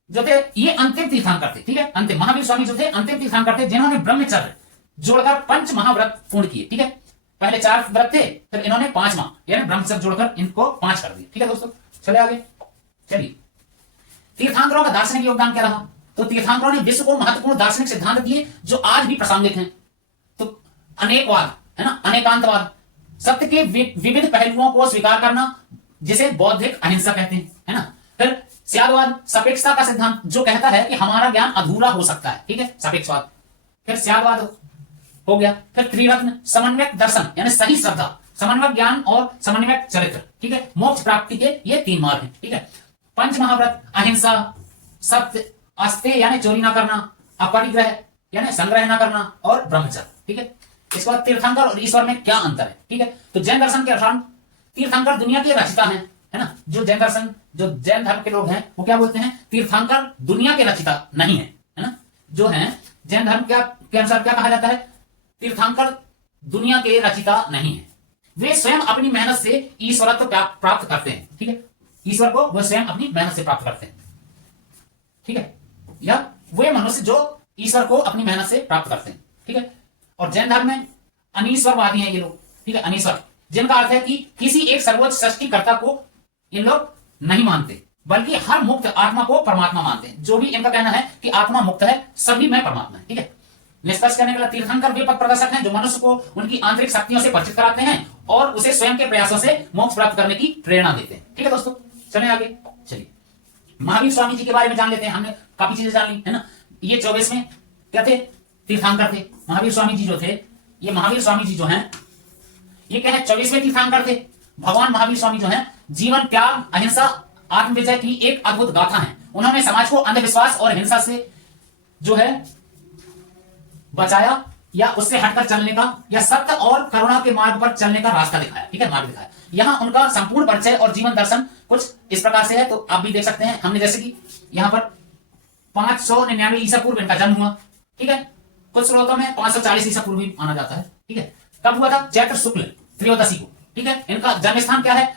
जो थे ये अंतिम तीर्थंकर थे। ठीक है, अंतिम महावीर स्वामी जो थे अंतिम तीर्थंकर थे, जिन्होंने ब्रह्मचर्य जोड़कर 5 महाव्रत पूर्ण किए। ठीक है, पहले 4 व्रत थे, फिर इन्होंने 5वां यानी ब्रह्मचर्य जोड़कर इनको 5 कर दिए। ठीक है दोस्तों, चले आगे। चलिए, तीर्थंकरों का दार्शनिक योगदान क्या रहा? तो तीर्थंकरों ने विश्व को महत्वपूर्ण दार्शनिक सिद्धांत दिए जो आज भी प्रासंगिक हैं। तो अनेकवाद, है ना, अनेकांतवाद, सत्य के विविध पहलुओं को स्वीकार करना, जिसे बौद्धिक अहिंसा कहते हैं, है ना। फिर स्यादवाद, सापेक्षता का सिद्धांत जो कहता है कि हमारा ज्ञान अधूरा हो सकता है। ठीक है, सापेक्षवाद। फिर स्यादवाद हो गया। फिर त्रिरत्न, समन्वयक दर्शन यानी सही श्रद्धा, समन्वयक ज्ञान और समन्वयक चरित्र। ठीक है, मोक्ष प्राप्ति के ये 3 मार्ग हैं। ठीक है, 5 महाव्रत, अहिंसा, सत्य, अस्तेय यानी चोरी ना करना, अपरिग्रह यानी संग्रह ना करना, और ब्रह्मचर्य। ठीक है, इसके बाद तीर्थंकर और ईश्वर में क्या अंतर है? ठीक है, तो जैन दर्शन के अनुसार तीर्थंकर दुनिया के रचिता हैं, है ना। जो जैन दर्शन, जो जैन धर्म के लोग हैं वो क्या बोलते हैं? तीर्थंकर दुनिया के रचिता नहीं है, है ना। जो है जैन धर्म के अनुसार क्या कहा जाता है? तीर्थंकर दुनिया के रचिता नहीं है, वे स्वयं अपनी मेहनत से ईश्वरत्व प्राप्त करते हैं। ठीक है, ईश्वर को वो स्वयं अपनी मेहनत से प्राप्त करते हैं। ठीक है, या वे मनुष्य जो ईश्वर को अपनी मेहनत से प्राप्त करते हैं। ठीक है, और जैन धर्म में अनीश्वरवादी हैं ये लोग। ठीक है, अनीश्वर, जिनका अर्थ है कि किसी एक सर्वोच्च सृष्टिकर्ता को इन लोग नहीं मानते, बल्कि हर मुक्त आत्मा को परमात्मा मानते हैं। जो भी इनका कहना है कि आत्मा मुक्त है, सभी में परमात्मा है। ठीक है, निष्कर्ष करने के लिए तीर्थंकर वे पथ प्रदर्शक हैं जो मनुष्य को उनकी आंतरिक शक्तियों से परिचित कराते हैं और उसे स्वयं के प्रयासों से मोक्ष प्राप्त करने की प्रेरणा देते हैं। ठीक है दोस्तों, चले आगे। चलिए, महावीर स्वामी जी के बारे में जान लेते हैं। हमने काफी चीजें जान ली, है ना। ये 24वें क्या थे? तीर्थंकर थे। महावीर स्वामी जी जो थे, ये महावीर स्वामी जी जो हैं ये क्या है? 24वें तीर्थंकर थे। भगवान महावीर स्वामी जो हैं जीवन, त्याग, अहिंसा, आत्मविजय की एक अद्भुत गाथा है। उन्होंने समाज को अंधविश्वास और हिंसा से जो है बचाया, या उससे हटकर चलने का, या सत्य और करुणा के मार्ग पर चलने का रास्ता दिखाया। ठीक है, मार्ग दिखाया। यहाँ उनका संपूर्ण परिचय और जीवन दर्शन कुछ इस प्रकार से है, तो आप भी देख सकते हैं। हमने जैसे कि यहाँ पर 599 ईसा पूर्व इनका जन्म हुआ। ठीक है, कुछ स्रोतों में 540 ईसा पूर्व भी माना जाता है। ठीक है, कब हुआ था? चैत्र शुक्ल त्रयोदशी को। ठीक है, इनका जन्म स्थान क्या है?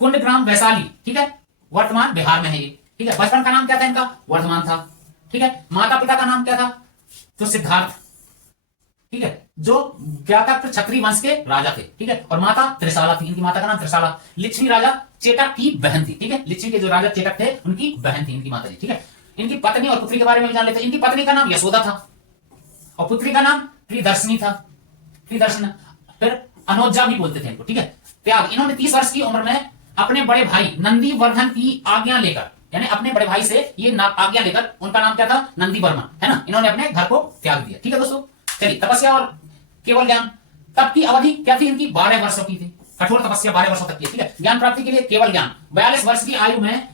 कुंडग्राम वैशाली। ठीक है, वर्तमान बिहार में है ये। ठीक है, बचपन का नाम क्या था इनका? वर्धमान था। ठीक है, माता पिता का नाम क्या था? तो सिद्धार्थ। ठीक है, जो ज्ञातक क्षत्रिय वंश के राजा थे। ठीक है, और माता त्रिशाला थी। इनकी माता का नाम त्रिशाला, लिच्छवी राजा चेटक की बहन थी। ठीक है, लिच्छवी के जो राजा चेटक थे उनकी बहन थी इनकी माता जी। ठीक है, इनकी पत्नी और पुत्री के बारे में भी जान लेते हैं। इनकी पत्नी का नाम यशोदा था और पुत्री का नाम प्रियदर्शनी था। प्रियदर्शन। फिर अनोजा भी बोलते थे इनको, ठीक है। त्याग, इन्होंने 30 वर्ष की उम्र में अपने बड़े भाई नंदीवर्धन की आज्ञा लेकर, यानी अपने बड़े भाई से ये आज्ञा लेकर, उनका नाम क्या था, नंदी वर्मन, है ना, इन्होंने अपने घर को त्याग दिया, ठीक है दोस्तों। चलिए, तपस्या और केवल ज्ञान, तब की अवधि क्या थी इनकी, 12 वर्षों की थी, कठोर तपस्या 12 वर्षों तक की, ठीक है। ज्ञान प्राप्ति के लिए केवल ज्ञान, 42 वर्ष की आयु में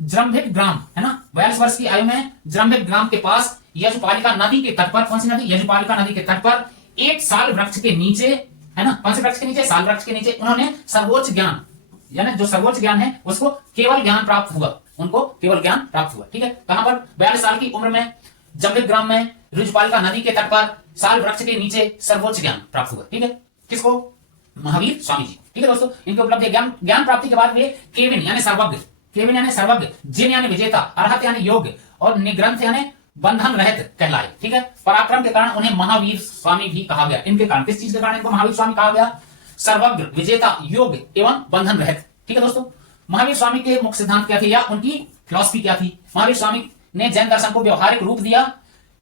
जृंभिक ग्राम, है ना, 42 वर्ष की आयु में जृंभिक ग्राम के पास यजुपालिका नदी के तट पर, कौन सी नदी, यजुपालिका नदी के तट पर एक साल वृक्ष के नीचे, है ना, कौन से वृक्ष के नीचे, साल वृक्ष के नीचे उन्होंने सर्वोच्च ज्ञान, यानी जो सर्वोच्च ज्ञान है उसको केवल ज्ञान प्राप्त हुआ, उनको केवल ज्ञान प्राप्त हुआ, ठीक है। कहां पर, 42 साल की उम्र में जम्बिक ग्राम में यजुपालिका नदी के तट पर साल वृक्ष के नीचे सर्वोच्च ज्ञान प्राप्त हुआ, ठीक है। किसको, महावीर स्वामी जी, ठीक है दोस्तों। इनके उपलब्धि, ज्ञान प्राप्ति के बाद वे केविन यानी सर्वज्ञ, केविन यानी सर्वज्ञ, जिन यानी विजेता, अरहत यानी योग्य और निग्रंथ यानी बंधन रहित कहलाए, ठीक है। पराक्रम के कारण उन्हें महावीर स्वामी भी कहा गया, इनके कारण, किस चीज के कारण इनको महावीर स्वामी कहा गया, सर्वज्ञ, विजेता, योग्य एवं बंधन रहित, ठीक है दोस्तों। महावीर स्वामी के मुख्य सिद्धांत क्या थे या उनकी फिलॉसफी क्या थी। महावीर स्वामी ने जैन दर्शन को व्यवहारिक रूप दिया,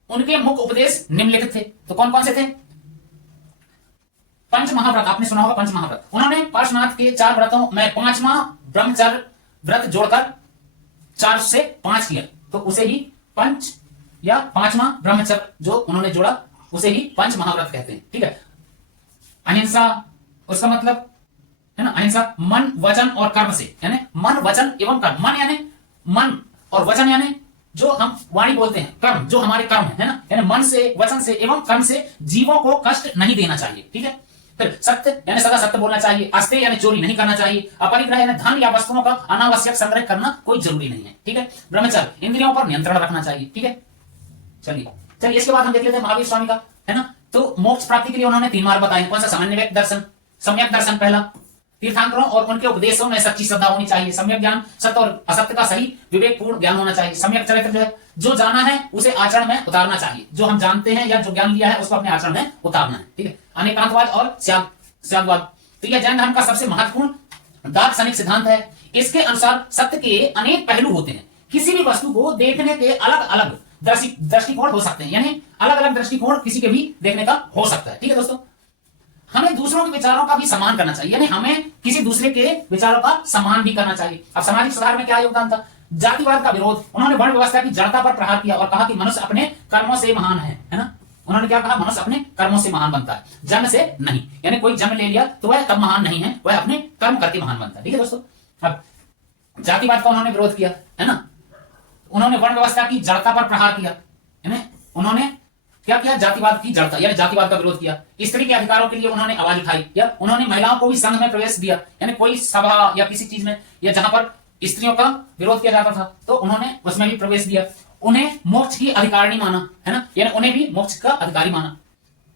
उनके मुख्य उपदेश निम्नलिखित थे, तो कौन कौन से थे, पंच महाव्रत, आपने सुना होगा पंच महाव्रत, उन्होंने पार्श्वनाथ के 4 व्रतों में 5वां ब्रह्मचर्य व्रत जोड़कर 4 से 5 किया, तो उसे ही पंच या 5वां ब्रह्मचर्य जो उन्होंने जोड़ा उसे ही पंच महाव्रत कहते हैं, ठीक है। अहिंसा, उसका मतलब है ना, अहिंसा मन वचन और कर्म से, यानी मन वचन एवं कर्म, मन यानी मन और वचन यानी जो हम वाणी बोलते हैं, कर्म जो हमारे कर्म है ना, यानी मन से, वचन से एवं कर्म से जीवों को कष्ट नहीं देना चाहिए, ठीक है। फिर सत्य यानी सदा सत्य बोलना चाहिए, अस्तेय यानी चोरी नहीं करना चाहिए, अपरिग्रह यानी धन या वस्तुओं का अनावश्यक संग्रह करना कोई जरूरी नहीं है, ठीक है। ब्रह्मचर्य, इंद्रियों पर नियंत्रण रखना चाहिए, ठीक है। चलिए इसके बाद हम देख लेते हैं महावीर स्वामी का, है ना। तो मोक्ष प्राप्ति के लिए उन्होंने 3 मार्ग बताए, कौन सा, सामान्य दर्शन, सम्यक दर्शन पहला, तीर्थंकरों और उनके उपदेशों में सच्ची श्रद्धा होनी चाहिए, सम्यक ज्ञान, सत्य और असत्य का सही विवेकपूर्ण ज्ञान होना चाहिए, सम्यक चरित्र जो है, जो जाना है उसे आचरण में उतारना चाहिए, जो हम जानते हैं या जो ज्ञान लिया है उसको अपने आचरण में उतारना है, ठीक है। अनेकांतवाद और त्यागवाद, तो यह जैन धर्म का सबसे महत्वपूर्ण दार्शनिक सिद्धांत है। इसके अनुसार सत्य के अनेक पहलू होते हैं, किसी भी वस्तु को देखने के अलग अलग दृष्टिकोण हो सकते हैं, यानी अलग अलग दृष्टिकोण किसी के भी देखने का हो सकता है, ठीक है दोस्तों। हमें दूसरों के विचारों का भी सम्मान करना चाहिए, यानी हमें किसी दूसरे के विचारों का सम्मान भी करना चाहिए। अब सामाजिक सुधार में क्या योगदान था, जातिवाद का विरोध, उन्होंने वर्ण व्यवस्था की जड़ता पर प्रहार किया और कहा कि मनुष्य अपने कर्मों से महान है ना, उन्होंने क्या कहा, मनुष्य अपने कर्मों से महान बनता है, जन्म से नहीं, यानी कोई जन्म ले लिया तो वह तब महान नहीं है, वह अपने कर्म करके महान बनता है, ठीक है दोस्तों। अब जातिवाद का उन्होंने विरोध किया, है ना, उन्होंने वर्ण व्यवस्था की जड़ता पर प्रहार किया, है ना, उन्होंने क्या किया, जातिवाद की जड़ता यानी जातिवाद का विरोध किया। स्त्री के अधिकारों के लिए उन्होंने आवाज उठाई, या उन्होंने महिलाओं को भी संघ में प्रवेश दिया, यानी कोई सभा या किसी चीज में या जहां पर स्त्रियों का विरोध किया जाता था तो उन्होंने उसमें भी प्रवेश दिया। उन्हें मोक्ष की अधिकारिणी माना, है ना, यानी उन्हें भी मोक्ष का अधिकारी माना,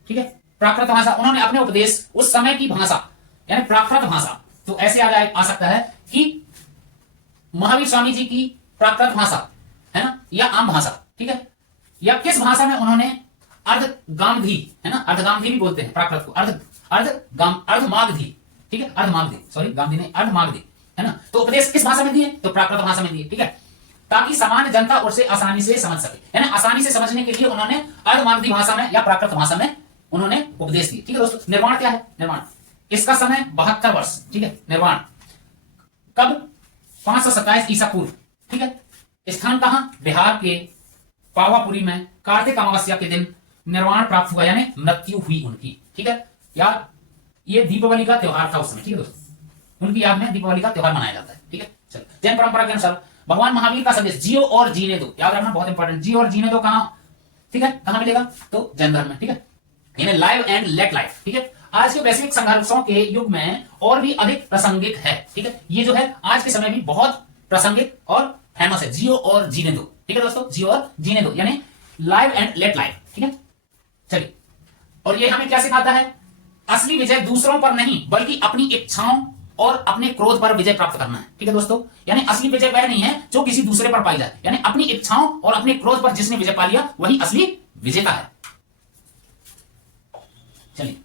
ठीक है। प्राकृत भाषा, उन्होंने अपने उपदेश उस समय की भाषा यानी प्राकृत भाषा, तो ऐसे आ सकता है कि महावीर स्वामी जी की प्राकृत भाषा, है ना, या आम भाषा, ठीक है, या किस भाषा में उन्होंने अर्धगामधी, है ना, अर्धगामधी भी बोलते हैं प्राकृत को, अर्धमागधी, ठीक है, अर्धमागधी, सॉरी गांधी नहीं, अर्धमागधी, है ना, तो उपदेश किस भाषा में दिए, तो प्राकृत भाषा में दिए, ठीक है, ताकि सामान्य जनता उसे आसानी से समझ सके, यानी आसानी से समझने के लिए उन्होंने अर्धमागधी भाषा में या प्राकृत भाषा में उन्होंने उपदेश दिए, ठीक है दोस्तों। निर्माण क्या है, निर्माण, इसका समय 72 वर्ष, ठीक है। निर्माण कब, 527 ईसा पूर्व, ठीक है। स्थान कहां, बिहार के पावापुरी में कार्तिक अमावस्या के दिन निर्वाण प्राप्त हुआ, यानी मृत्यु हुई उनकी, ठीक है। यार ये दीपावली का त्योहार था उस समय, ठीक है दोस्तों, उनकी याद में दीपावली का त्योहार मनाया जाता है, ठीक है। चलो, जैन परंपरा के अनुसार भगवान महावीर का संदेश जियो और जीने दो, याद रखना बहुत इंपॉर्टेंट, जियो और जीने दो कहां, ठीक है, कहां मिलेगा, तो जैन धर्म में, ठीक है, यानी लाइव एंड लेट लाइफ, ठीक है। आज के वैश्विक संघर्षों के युग में और भी अधिक प्रासंगिक है, ठीक है, ये जो है आज के समय भी बहुत प्रासंगिक और फेमस है, जियो और जीने दो, ठीक है दोस्तों, जियो और जीने दो यानी लाइव एंड लेट लाइफ, ठीक है। चलिए, और ये हमें क्या सिखाता है, असली विजय दूसरों पर नहीं बल्कि अपनी इच्छाओं और अपने क्रोध पर विजय प्राप्त करना है, ठीक है दोस्तों, यानी असली विजय वह नहीं है जो किसी दूसरे पर पाई जाए, यानी अपनी इच्छाओं और अपने क्रोध पर जिसने विजय पा लिया वही असली विजेता है। चलिए,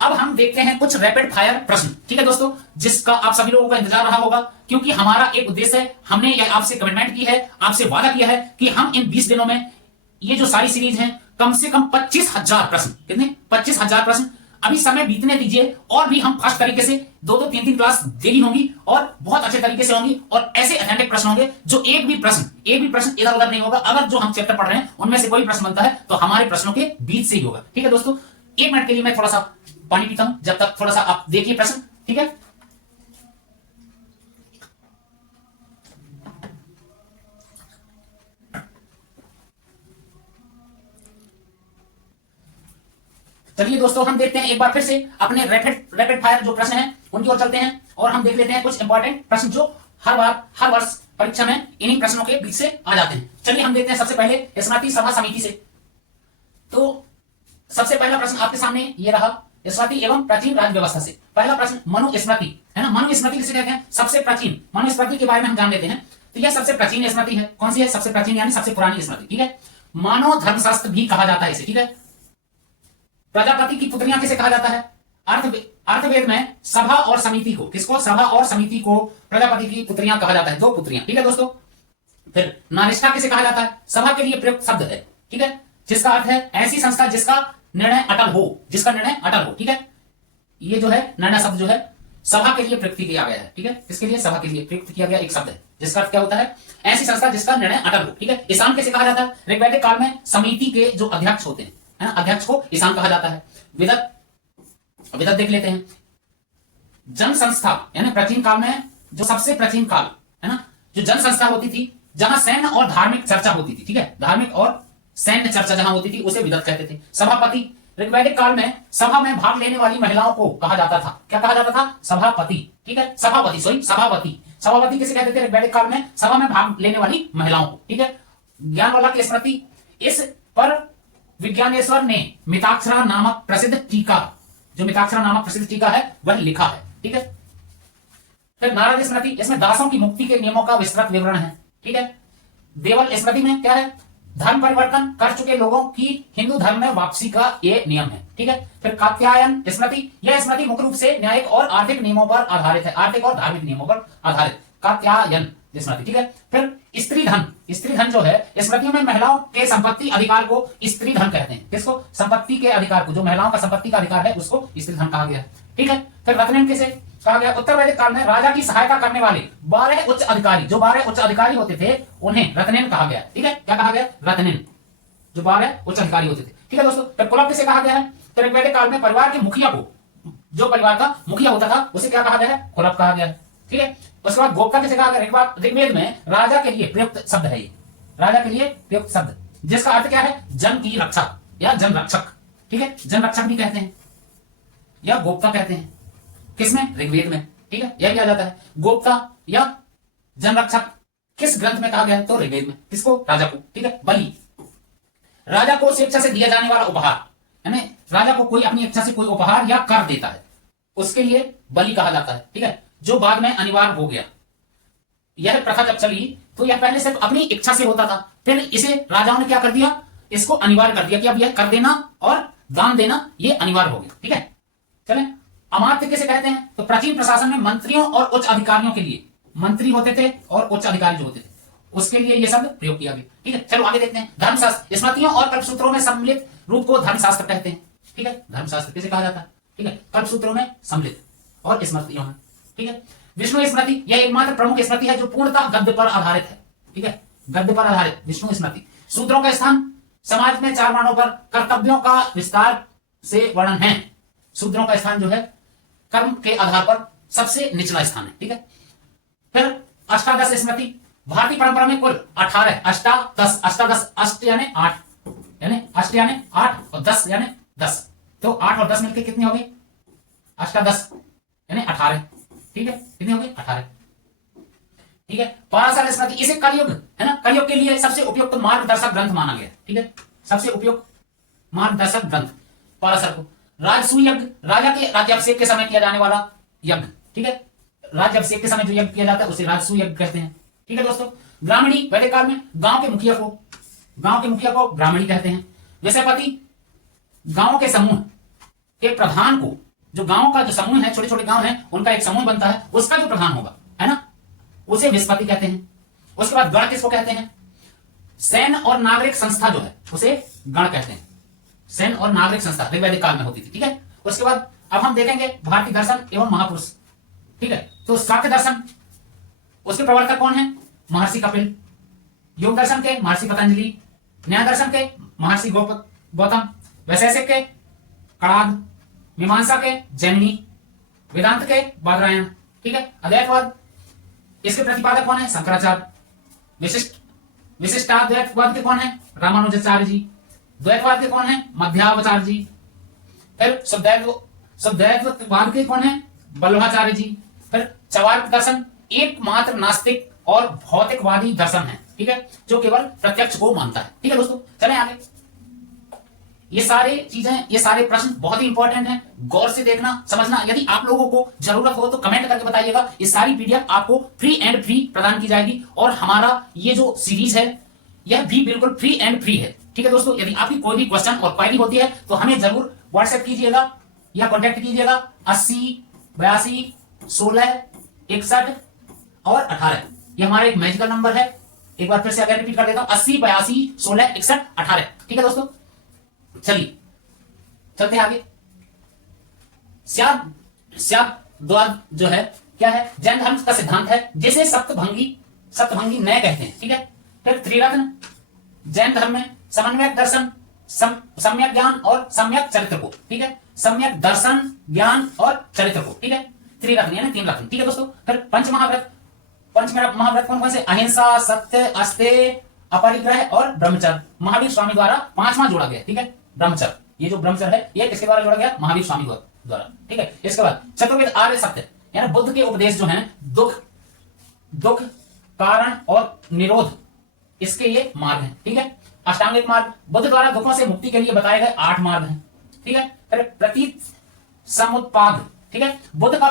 अब हम देखते हैं कुछ रैपिड फायर प्रश्न, ठीक है दोस्तों, जिसका आप सभी लोगों का इंतजार रहा होगा, क्योंकि हमारा एक उद्देश्य है, हमने यह आपसे कमिटमेंट की है, आपसे वादा किया है कि हम इन 20 दिनों में ये जो सारी सीरीज है कम से कम 25,000 प्रश्न, कितने, 25,000 प्रश्न अभी समय बीतने दीजिए और भी हम फास्ट तरीके से 2-2 3-3 क्लास देनी होंगी और बहुत अच्छे तरीके से होंगी और ऐसे अथेंटिक प्रश्न होंगे जो एक भी प्रश्न इधर उधर नहीं होगा। अगर जो हम चैप्टर पढ़ रहे हैं उनमें से कोई प्रश्न बनता है तो हमारे प्रश्नों के बीच से ही होगा। ठीक है दोस्तों, 1 मिनट के लिए मैं थोड़ा सा पानी पीता हूं, जब तक थोड़ा सा आप देखिए प्रश्न। ठीक है, चलिए दोस्तों हम देखते हैं एक बार फिर से अपने रैपिड फायर जो प्रश्न हैं उनकी ओर चलते हैं और हम देख लेते हैं कुछ इंपॉर्टेंट प्रश्न जो हर वर्ष परीक्षा में इन्हीं प्रश्नों के बीच से आ जाते हैं। चलिए हम देखते हैं सबसे पहले स्मृति सभा समिति से। तो सबसे पहला प्रश्न आपके सामने ये रहा, स्मृति एवं प्राचीन राज्य व्यवस्था से। पहला प्रश्न मनुस्मृति है ना, मनुस्मृति किसे कहते हैं? सबसे प्राचीन। मनुस्मृति के बारे में हम जान लेते हैं। तो यह सबसे प्राचीन स्मृति है। कौन सी है? सबसे प्राचीन यानी सबसे पुरानी स्मृति। ठीक है, मानव धर्मशास्त्र भी कहा जाता है इसे। ठीक है, प्रजापति की पुत्रियां किसे कहा जाता है? अर्थवेद में सभा और समिति को, किसको? सभा और समिति को प्रजापति की पुत्रियां कहा जाता है, 2 पुत्रियां। ठीक है दोस्तों, फिर नारिष्ठा किसे कहा जाता है? सभा के लिए प्रयुक्त शब्द है। ठीक है, जिसका अर्थ है ऐसी संस्था जिसका निर्णय अटल हो, जिसका निर्णय अटल हो। ठीक है, ये जो है निर्णय शब्द जो है सभा के लिए प्रयुक्त किया गया है। ठीक है, किसके लिए? सभा के लिए प्रयुक्त किया गया एक शब्द है जिसका अर्थ क्या होता है? ऐसी संस्था जिसका निर्णय अटल हो। ठीक है, ईशान किसे कहा जाता है? ऋग्वैदिक काल में समिति के जो अध्यक्ष होते हैं, अध्यक्ष को ईशान कहा जाता है। विदत देख लेते हैं। जन संस्था यानी प्राचीन काल में जो सबसे प्राचीन काल है ना, जो जन संस्था होती थी जहां सैन्य और धार्मिक चर्चा होती थी। ठीक है, धार्मिक और सैन्य चर्चा जहां होती थी उसे विदत कहते थे। सभापति, ऋग्वैदिक काल में सभा में भाग लेने वाली महिलाओं को कहा जाता था, क्या कहा जाता था? सभापति। ठीक है, सभापति किसे कहते थे ऋग्वैदिक काल में? सभा में भाग लेने वाली महिलाओं को। ठीक है, ज्ञानवल्लभ की स्मृति, इस पर विज्ञानेश्वर ने मिताक्षरा नामक प्रसिद्ध टीका, जो मिताक्षरा नामक प्रसिद्ध टीका है वह लिखा है। ठीक है, फिर नारद स्मृति, इसमें दासों की मुक्ति के नियमों का विस्तृत विवरण है। ठीक है, देवल स्मृति में क्या है? धर्म परिवर्तन कर चुके लोगों की हिंदू धर्म में वापसी का ये नियम है। ठीक है, फिर कात्यायन स्मृति, यह स्मृति मुख्य रूप से न्यायिक और आर्थिक नियमों पर आधारित है, आर्थिक और धार्मिक नियमों पर आधारित कात्यायन स्मृति। ठीक है, फिर स्त्री धन जो है स्मृतियों में महिलाओं के संपत्ति अधिकार को स्त्री धन कहते हैं। किसको? संपत्ति के अधिकार को, जो महिलाओं का संपत्ति का अधिकार है उसको स्त्री धन कहा गया। ठीक है, फिर रत्नेन किसे कहा गया? उत्तर वैदिक काल में राजा की सहायता करने वाले 12 उच्च अधिकारी, जो 12 उच्च अधिकारी होते थे उन्हें रत्नेन कहा गया। ठीक है, क्या कहा गया? रत्नेन, जो 12 उच्च अधिकारी होते थे। ठीक है दोस्तों, फिर कुलप किसे कहा गया है? तो ऋग्वैदिक काल में परिवार के मुखिया को, जो परिवार का मुखिया होता था उसे क्या कहा गया है? कुलप कहा गया है। ठीक है, उसके बाद गोप्ता किसे कहा गया? ऋग्वेद में राजा के लिए प्रयुक्त शब्द है ये, राजा के लिए प्रयुक्त शब्द, जिसका अर्थ क्या है? जन की रक्षा या जन रक्षक। ठीक है, जन रक्षक भी कहते हैं या गोप्ता कहते हैं। किसमें? ऋग्वेद में। ठीक है, यह भी आ जाता है गोप्ता या जन रक्षक। किस ग्रंथ में कहा गया है? तो ऋग्वेद में। किसको? राजा को। ठीक है, बलि, राजा को स्वेच्छा से दिया जाने वाला उपहार, यानी राजा को कोई अपनी इच्छा से कोई उपहार या कर देता है उसके लिए बलि कहा जाता है। ठीक है, जो बाद में अनिवार्य हो गया। यह प्रथा जब चली तो यह पहले सिर्फ अपनी इच्छा से होता था, फिर इसे राजाओं ने क्या कर दिया? इसको अनिवार्य कर दिया कि अब यह कर देना और दान देना ये अनिवार्य हो गया। ठीक है, चलें। अमात्य किसे कहते हैं? तो प्राचीन प्रशासन में मंत्रियों और उच्च अधिकारियों के लिए, मंत्री होते थे और उच्च अधिकारी जो होते थे उसके लिए यह शब्द प्रयोग किया गया। ठीक है, चलो आगे देखते हैं। धर्मशास्त्र, स्मृतियों और कल्पसूत्रों में सम्मिलित रूप को धर्मशास्त्र कहते हैं। ठीक है, धर्मशास्त्र किसे कहा जाता है? ठीक है, कल्पसूत्रों में सम्मिलित और स्मृतियों में। ठीक है, विष्णु स्मृति, यह एकमात्र प्रमुख स्मृति है जो पूर्णतः गद्य पर आधारित है। ठीक है, गद्य पर आधारित विष्णु स्मृति। सूत्रों का स्थान समाज में 4 मानों पर कर्तव्यों का विस्तार से वर्णन है। सूत्रों का स्थान जो है कर्म के आधार पर सबसे निचला स्थान है। ठीक है, फिर अष्टादश स्मृति, भारतीय परंपरा में कुल 18 अष्टादश, अष्ट यानी 8, यानी अष्ट यानी 8 और 10 यानी 10, तो 8 और 10 मिलकर कितनी होगी? अष्टादश यानी 18। ठीक है, कितनी होगी? 18। ठीक है, पाराशर स्मृति, इसे कलयुग है ना, कलयुग के लिए सबसे उपयुक्त मार्गदर्शक ग्रंथ माना गया। ठीक है, सबसे उपयुक्त मार्गदर्शक ग्रंथ पाराशर को। राजसूय यज्ञ, राजा के राज्याभिषेक के समय किया जाने वाला यज्ञ। ठीक है, राज्याभिषेक के समय जो यज्ञ किया जाता है उसे राजसूय यज्ञ कहते हैं। ठीक है दोस्तों, ग्रामीणी, वैदिक काल में गांव के मुखिया को ग्रामीणी कहते हैं। विषयपति, गांव के समूह के प्रधान को, जो गांव का जो समूह है, छोटे छोटे गांव हैं उनका एक समूह बनता है, उसका जो प्रधान होगा है ना उसे विषयपति कहते हैं। उसके बाद गण किसको कहते हैं? सैन्य और नागरिक संस्था जो है उसे गण कहते हैं। सैन्य और नागरिक संस्था ऋग्वैदिक काल में होती थी। ठीक है, उसके बाद अब हम देखेंगे भारतीय दर्शन एवं महापुरुष। ठीक है, तो शाक्य दर्शन, उसके प्रवर्तक कौन है? महर्षि कपिल। योग दर्शन के महर्षि पतंजलि। न्याय दर्शन के महर्षि गौतम। वैशेषिक के कणाद। मीमांसा के जैमिनी। वेदांत के बादरायण। ठीक है, अद्वैतवाद, इसके प्रतिपादक कौन है? शंकराचार्य। विशिष्टाद्वैतवाद के कौन है? रामानुजाचार्य जी। द्वैतवाद के कौन है? मध्यावचार्य जी। फिर शुद्धैववाद के कौन है? वल्लभाचार्य जी। फिर चौवार्क दर्शन एकमात्र नास्तिक और भौतिकवादी दर्शन है, ठीक है, जो केवल प्रत्यक्ष को मानता है। ठीक है दोस्तों, चलें आगे। ये सारे चीजें, ये सारे प्रश्न बहुत ही इंपॉर्टेंट हैं, गौर से देखना, समझना। यदि आप लोगों को जरूरत हो तो कमेंट करके बताइएगा। ये सारी पीडीएफ आपको फ्री एंड फ्री प्रदान की जाएगी और हमारा ये जो सीरीज है यह भी बिल्कुल फ्री एंड फ्री है। ठीक है दोस्तों, यदि आपकी कोई भी क्वेश्चन और क्वायरी होती है तो हमें जरूर व्हाट्सएप कीजिएगा या कॉन्टेक्ट कीजिएगा 80 82 16 61 और 18। ये हमारा एक मैजिकल नंबर है। एक बार फिर से अगर रिपीट कर देता हूं, 80 82 16 61 18। ठीक है दोस्तों, चलिए चलते हैं आगे। श्याद्वाद जो है क्या है? जैन धर्म का सिद्धांत है जिसे सप्तभंगी नय कहते हैं। ठीक है, फिर त्रिरत्न जैन धर्म में समन्वयक दर्शन, सम्यक ज्ञान और सम्यक चरित्र को, ठीक है, सम्यक दर्शन, ज्ञान और चरित्र को, ठीक है, त्रिरत्न यानी 3 रत्न। ठीक है दोस्तों, फिर पंच महाव्रत कौन कौन से? अहिंसा, सत्य, अस्तेय, अपरिग्रह और ब्रह्मचर्य। महावीर स्वामी द्वारा 5वां जोड़ा गया। ठीक है, ब्रह्मचर्य, ये जो ब्रह्मचर्य है ये किसके द्वारा जोड़ा गया? महावीर स्वामी द्वारा। ठीक है, इसके बाद चतुर्वेद आर्य सत्य यानी बुद्ध के उपदेश जो है दुख कारण और निरोध, इसके ये मार्ग हैं। ठीक है, अष्टांगिक मार्ग बुद्ध द्वारा दुखों से मुक्ति के लिए बताए गए 8 मार्ग हैं। ठीक है, फिर प्रतीत समुत्पाद, ठीक है, बुद्ध का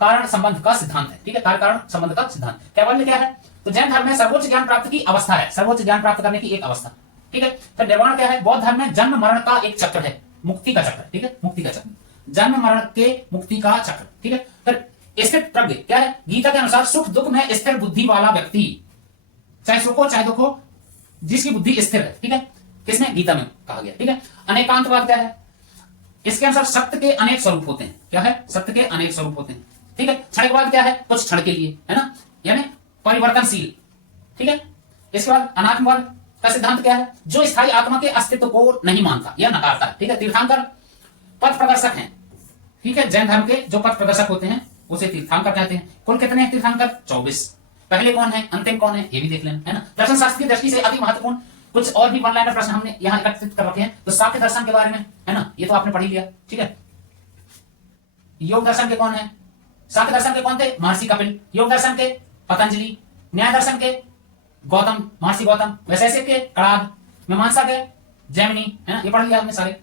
कारण संबंध का सिद्धांत है। ठीक है, कार्य कारण संबंध का सिद्धांत। कैवल्य क्या है? तो जैन धर्म में सर्वोच्च ज्ञान प्राप्त की अवस्था है, सर्वोच्च ज्ञान प्राप्त करने की एक अवस्था। ठीक है, फिर निर्वाण क्या है? बौद्ध धर्म में जन्म मरण का एक चक्र है, मुक्ति का चक्र। ठीक है, मुक्ति का चक्र, जन्म मरण के मुक्ति का चक्र। ठीक है, फिर स्थिर प्रज्ञ क्या है? गीता के अनुसार सुख दुख में स्थिर बुद्धि वाला व्यक्ति, चाहे सुख हो चाहे दुख हो, जिसकी बुद्धि स्थिर है। ठीक है, किसने? गीता में कहा गया। ठीक है, अनेकांतवाद क्या है? इसके अनुसार सत्य के अनेक स्वरूप होते हैं। क्या है? सत्य के अनेक स्वरूप होते हैं। ठीक है, क्षणिकवाद क्या है? कुछ क्षण के लिए, है ना, यानी परिवर्तनशील। ठीक है, इसके बाद अनात्मवाद का सिद्धांत क्या है? जो स्थायी आत्मा के अस्तित्व को नहीं मानता या नकारता है। ठीक है, तीर्थंकर पथ प्रदर्शक हैं। ठीक है, जैन धर्म के जो पथ प्रदर्शक होते हैं उसे तीर्थंकर कहते हैं। कुल कितने हैं तीर्थंकर? 24। पहले कौन है, अंतिम कौन है, ये भी देख लेना, है ना। दर्शन शास्त्र की दृष्टि से अति महत्वपूर्ण कुछ और भी वन लाइनर प्रश्न हमने यहाँ एकत्रित कर रखे हैं। तो शाक्य दर्शन के बारे में, है ना, ये तो आपने पढ़ ही लिया। ठीक है, योग दर्शन के कौन है? शाक्य दर्शन के कौन थे? महर्षि कपिल। योग दर्शन के पतंजलि। न्याय दर्शन के गौतम, महर्षि गौतम। वैशेषिक के कणाद। मीमांसा के जैमिनी, है ना, ये पढ़ लिया हमने सारे।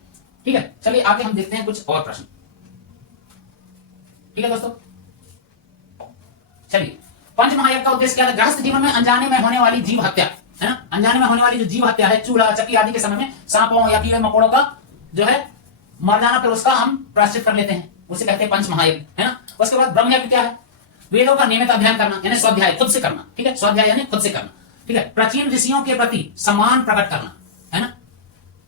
ठीक है, चलिए आगे हम देखते हैं कुछ और प्रश्न। ठीक है दोस्तों, चलिए पंच महायज्ञ का उद्देश्य क्या है? गृहस्थ जीवन में अनजाने में होने वाली जीव हत्या, है ना, अनजाने में होने वाली जो जीव हत्या है, चूल्हा चक्की आदि के समय में सांपों या कीड़े मकोड़ों का जो है मर जाना, फिर उसका हम प्रायश्चित कर लेते हैं, उसे कहते हैं पंच महायज्ञ, है ना। उसके बाद ब्रह्म यज्ञ क्या है? वेदों का नियमित अध्ययन करना, यानी स्वाध्याय खुद से करना। ठीक है, स्वाध्याय यानी खुद से करना। ठीक है, प्राचीन ऋषियों के प्रति सम्मान प्रकट करना, है ना,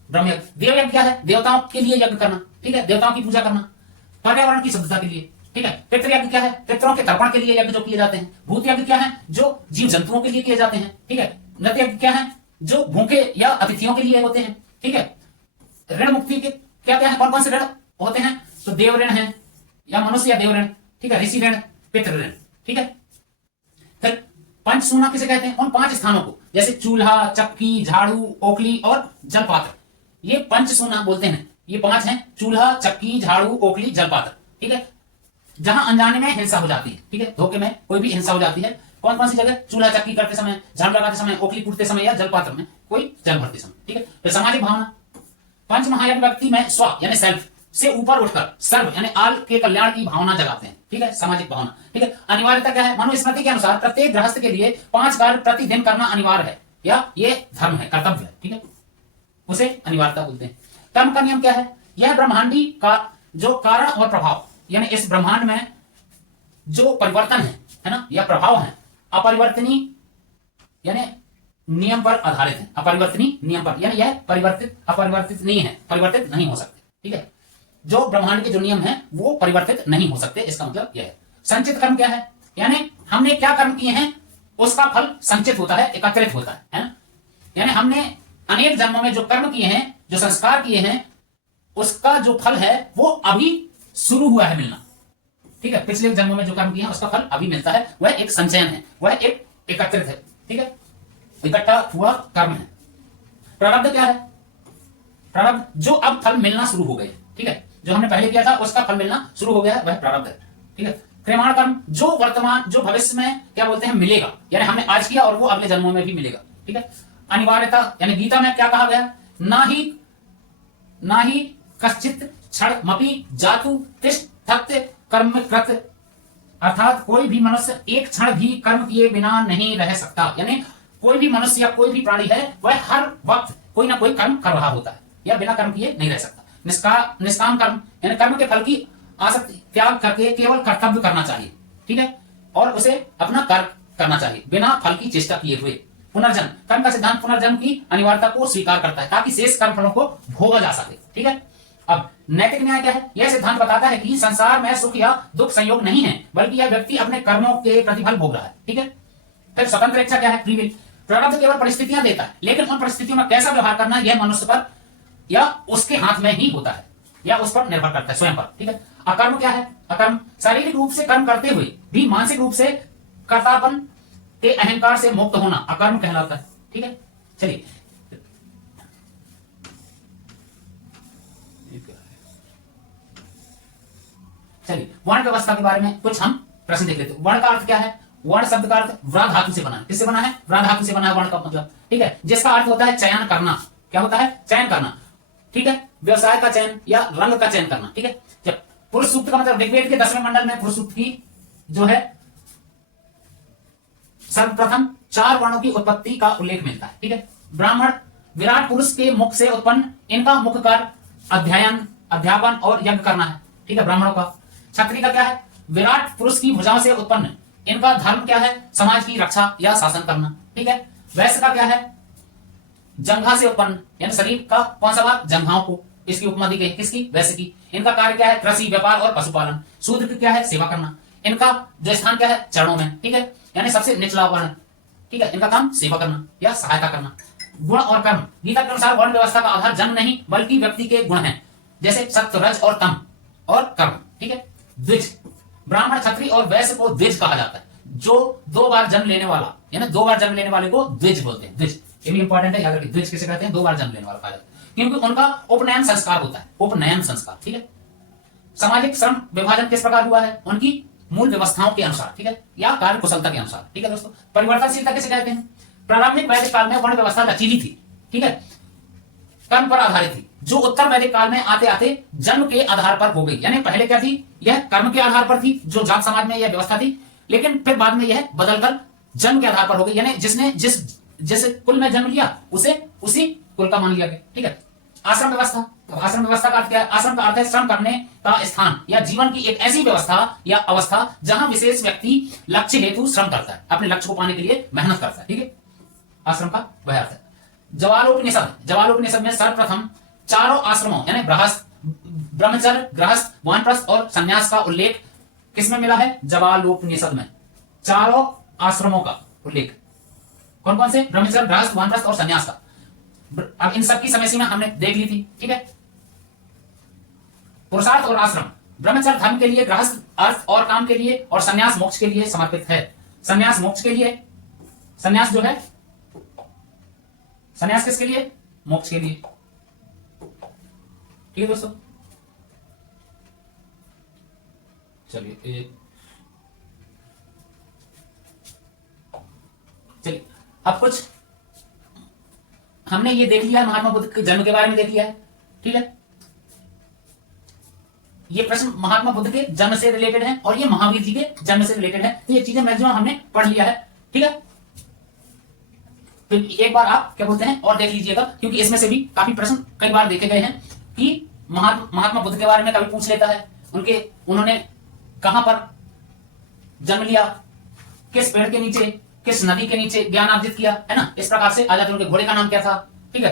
ब्रह्म यज्ञ। देव यज्ञ क्या है? देवताओं के लिए यज्ञ करना। ठीक है, देवताओं की पूजा करना, पर्यावरण की शुद्धता के लिए। ठीक है, पितृ यज्ञ क्या है? पितरों के तर्पण के लिए यज्ञ जो किए जाते हैं। भूत यज्ञ क्या है? जो जीव जंतुओं के लिए किए जाते हैं। ठीक है, नृत्य यज्ञ क्या है? जो भूखे या अतिथियों के लिए होते हैं। ठीक है, ऋण मुक्ति के क्या क्या है? कौन कौन से ऋण होते हैं? तो देव ऋण है या मनुष्य या देव ऋण। ठीक है, ऋषि ऋण, पितृ ऋण। ठीक है, फिर पंचसूना किसे कहते हैं? उन 5 स्थानों को, जैसे चूल्हा, चक्की, झाड़ू, ओखली और जलपात्र, ये पंचसूना बोलते हैं। ये 5 हैं, चूल्हा, चक्की, झाड़ू, ओखली, जलपात्र। ठीक है, जहां अनजाने में हिंसा हो जाती है। ठीक है, धोखे में कोई भी हिंसा हो जाती है। कौन कौन सी जगह? चूल्हा चक्की करते समय, झाड़ू लगाते समय, ओखली कूटते समय या जलपात्र में कोई जल भरते समय। ठीक है, फिर सामाजिक भावना, पंच महायज्ञ व्यक्ति में स्व यानी सेल्फ से ऊपर उठकर सर्व यानी आल के कल्याण की भावना जगाते हैं। ठीक है, सामाजिक भावना। ठीक है, अनिवार्यता क्या है? मनुस्मृति के अनुसार प्रत्येक गृहस्थ के लिए 5 कार्य प्रतिदिन करना अनिवार्य है, या ये धर्म है, कर्तव्य है। ठीक है, उसे अनिवार्यता बोलते हैं। कर्म का नियम क्या है? यह ब्रह्मांडी का जो कारण और प्रभाव, यानी इस ब्रह्मांड में जो परिवर्तन है ना, या प्रभाव है, अपरिवर्तनीय यानी नियम पर आधारित है। अपरिवर्तनीय नियम पर, यानी यह अपरिवर्तित नहीं है, परिवर्तित नहीं हो सकते। ठीक है, जो ब्रह्मांड के जो नियम है वो परिवर्तित नहीं हो सकते। इसका मतलब यह है। संचित कर्म क्या है, यानी हमने क्या कर्म किए हैं उसका फल संचित होता है, एकत्रित होता है ना। यानी हमने अनेक जन्मों में जो कर्म किए हैं, जो संस्कार किए हैं, उसका जो फल है वो अभी शुरू हुआ है मिलना। ठीक है, पिछले जन्मों में जो कर्म किए हैं उसका फल अभी मिलता है, वह एक संचयन है, वह एक एकत्रित है। ठीक है, इकट्ठा हुआ कर्म है। प्रारब्ध क्या है, प्रारब्ध जो अब फल मिलना शुरू हो गए। ठीक है, जो हमने पहले किया था उसका फल मिलना शुरू हो गया है, वह प्रारब्ध है। ठीक है, क्रियमाण कर्म जो वर्तमान जो भविष्य में क्या बोलते हैं मिलेगा, यानी हमने आज किया और वो अगले जन्मों में भी मिलेगा। ठीक है, अनिवार्यता यानी गीता में क्या कहा गया, ना ही कश्चित क्षणमपि जातु तिष्ठत् कर्म कृत, अर्थात कोई भी मनुष्य एक क्षण भी कर्म किए बिना नहीं रह सकता। यानी कोई भी मनुष्य या कोई भी प्राणी है वह हर वक्त कोई ना कोई कर्म कर रहा होता है या बिना कर्म किए नहीं रह सकता। निष्काम कर्म यानी कर्म के फल की आसक्ति त्याग करके केवल कर्तव्य करना चाहिए। ठीक है, और उसे अपना कर्म करना चाहिए बिना फल की चेष्टा किए हुए। पुनर्जन्म कर्म का सिद्धांत पुनर्जन्म की अनिवार्यता को स्वीकार करता है ताकि शेष कर्म फलों को भोगा जा सके। ठीक है, अब नैतिक न्याय क्या है, यह सिद्धांत बताता है कि संसार में सुख या दुख संयोग नहीं है, बल्कि यह व्यक्ति अपने कर्मों के प्रतिफल भोग रहा है। ठीक है, फिर स्वतंत्र इच्छा क्या है, फ्री विल। प्रारब्ध केवल परिस्थितियां देता है, लेकिन उन परिस्थितियों में कैसा व्यवहार करना यह मनुष्य पर या उसके हाथ में ही होता है, या उस पर निर्भर करता है, स्वयं पर। ठीक है, अकर्म क्या है, अकर्म शारीरिक रूप से कर्म करते हुए भी मानसिक रूप से कर्तापन के अहंकार से मुक्त होना अकर्म कहलाता है। ठीक है, चलिए वर्ण व्यवस्था के बारे में कुछ हम प्रश्न देख लेते हैं। वर्ण का अर्थ क्या है, वर्ण शब्द का अर्थ व्रा धातु से बना है। किससे बना है, व्रा धातु से बना है वर्ण का मतलब। ठीक है, जिसका अर्थ होता है चयन करना। क्या होता है, चयन करना। ठीक है, व्यवसाय का चयन या रंग का चयन करना। ठीक है, जब पुरुष सूक्त का मतलब ऋग्वेद के 10वें मंडल में पुरुष सूक्त की जो है सर्वप्रथम 4 वर्णों की उत्पत्ति का उल्लेख मिलता है। ठीक है, ब्राह्मण विराट पुरुष के मुख से उत्पन्न, इनका मुख्य कार्य अध्ययन, अध्यापन और यज्ञ करना है। ठीक है, ब्राह्मणों का। क्षत्रिय का क्या है, विराट पुरुष की भुजाओं से उत्पन्न, इनका धर्म क्या है, समाज की रक्षा या शासन करना। ठीक है, वैश्य का क्या है, जंघा से उत्पन्न, यानी शरीर का कौन सा भाग, जंघाओं को इसकी उपमा दी गई, किसकी, वैश्य की। इनका कार्य क्या है, कृषि, व्यापार और पशुपालन। शूद्र की क्या है, सेवा करना, इनका जो स्थान क्या है, चरणों में। ठीक है, यानी सबसे निचला वर्ण। ठीक है, इनका काम सेवा करना या सहायता करना। गुण और कर्म, गीता के अनुसार वर्ण व्यवस्था का आधार जन्म नहीं बल्कि व्यक्ति के गुण हैं, जैसे सत्व, रज और तम और कर्म। ठीक है, द्विज, ब्राह्मण, क्षत्रिय और वैश्य को द्विज कहा जाता है। जो 2 बार जन्म लेने वाला, यानी 2 बार जन्म लेने वाले को द्विज बोलते हैं। द्विज ये भी इंपॉर्टेंट है, याद रखिए। द्विज किसे कहते हैं, 2 बार जन्म लेने वाला कहा जाता है, क्योंकि उनका उपनयन संस्कार होता है, उपनयन संस्कार। ठीक है, सामाजिक श्रम विभाजन किस प्रकार हुआ है, उनकी मूल व्यवस्थाओं के अनुसार। ठीक है, या कार्य कुशलता के अनुसार। ठीक है दोस्तों, परिवर्तनशीलता किसे कहते हैं, प्रारंभिक वैदिक काल में वर्ण व्यवस्था लचीली थी। ठीक है, कर्म पर आधारित थी, जो उत्तर वैदिक काल में आते आते जन्म के आधार पर हो गई। यानी पहले क्या थी, यह कर्म के आधार पर थी, जो जात समाज में यह व्यवस्था थी, लेकिन फिर बाद में यह बदलकर जन्म के आधार पर हो गई। यानी जिसने जिस कुल में जन्म लिया उसे उसी कुल का मान लिया गया। ठीक है, आश्रम व्यवस्था, तो आश्रम व्यवस्था का अर्थ क्या है, आश्रम का अर्थ है श्रम करने का स्थान या जीवन की एक ऐसी व्यवस्था या अवस्था जहां विशेष व्यक्ति लक्ष्य हेतु श्रम करता है, अपने लक्ष्य को पाने के लिए मेहनत करता है। ठीक है, आश्रम का वह अर्थ है। जवालोपनिषद में सर्वप्रथम 4 आश्रमों यानी ब्रह्मचर्य, गृहस्थ, वानप्रस्थ और संन्यास का उल्लेख किसमें मिला है, जवालोपनिषद में 4 आश्रमों का उल्लेख। कौन कौन से, ब्रह्मचर्य, गृहस्थ, वानप्रस्थ और संन्यास का। अब इन सब की समय सीमा हमने देख ली थी। ठीक है, पुरुषार्थ और आश्रम, ब्रह्मचर्य धर्म के लिए, गृहस्थ अर्थ और काम के लिए और संन्यास मोक्ष के लिए समर्पित है। संन्यास मोक्ष के लिए, संन्यास जो है, संन्यास किसके लिए, मोक्ष के लिए। ठीक है दोस्तों, चलिए अब कुछ हमने ये देख लिया, महात्मा बुद्ध के जन्म के बारे में देख लिया है। ठीक है, ये प्रश्न महात्मा बुद्ध के जन्म से रिलेटेड है और ये महावीर जी के जन्म से रिलेटेड है, तो ये चीजें मैक्सिमम हमने पढ़ लिया है। ठीक है, तो एक बार आप क्या बोलते हैं और देख लीजिएगा, क्योंकि इसमें से भी काफी प्रश्न कई बार देखे गए हैं कि महात्मा बुद्ध के बारे में कभी पूछ लेता है, उन्होंने कहां पर जन्म लिया, किस पेड़ के नीचे, किस नदी के नीचे ज्ञान अर्जित किया, है ना, इस प्रकार से आ जाते। उनके घोड़े का नाम क्या था। ठीक है,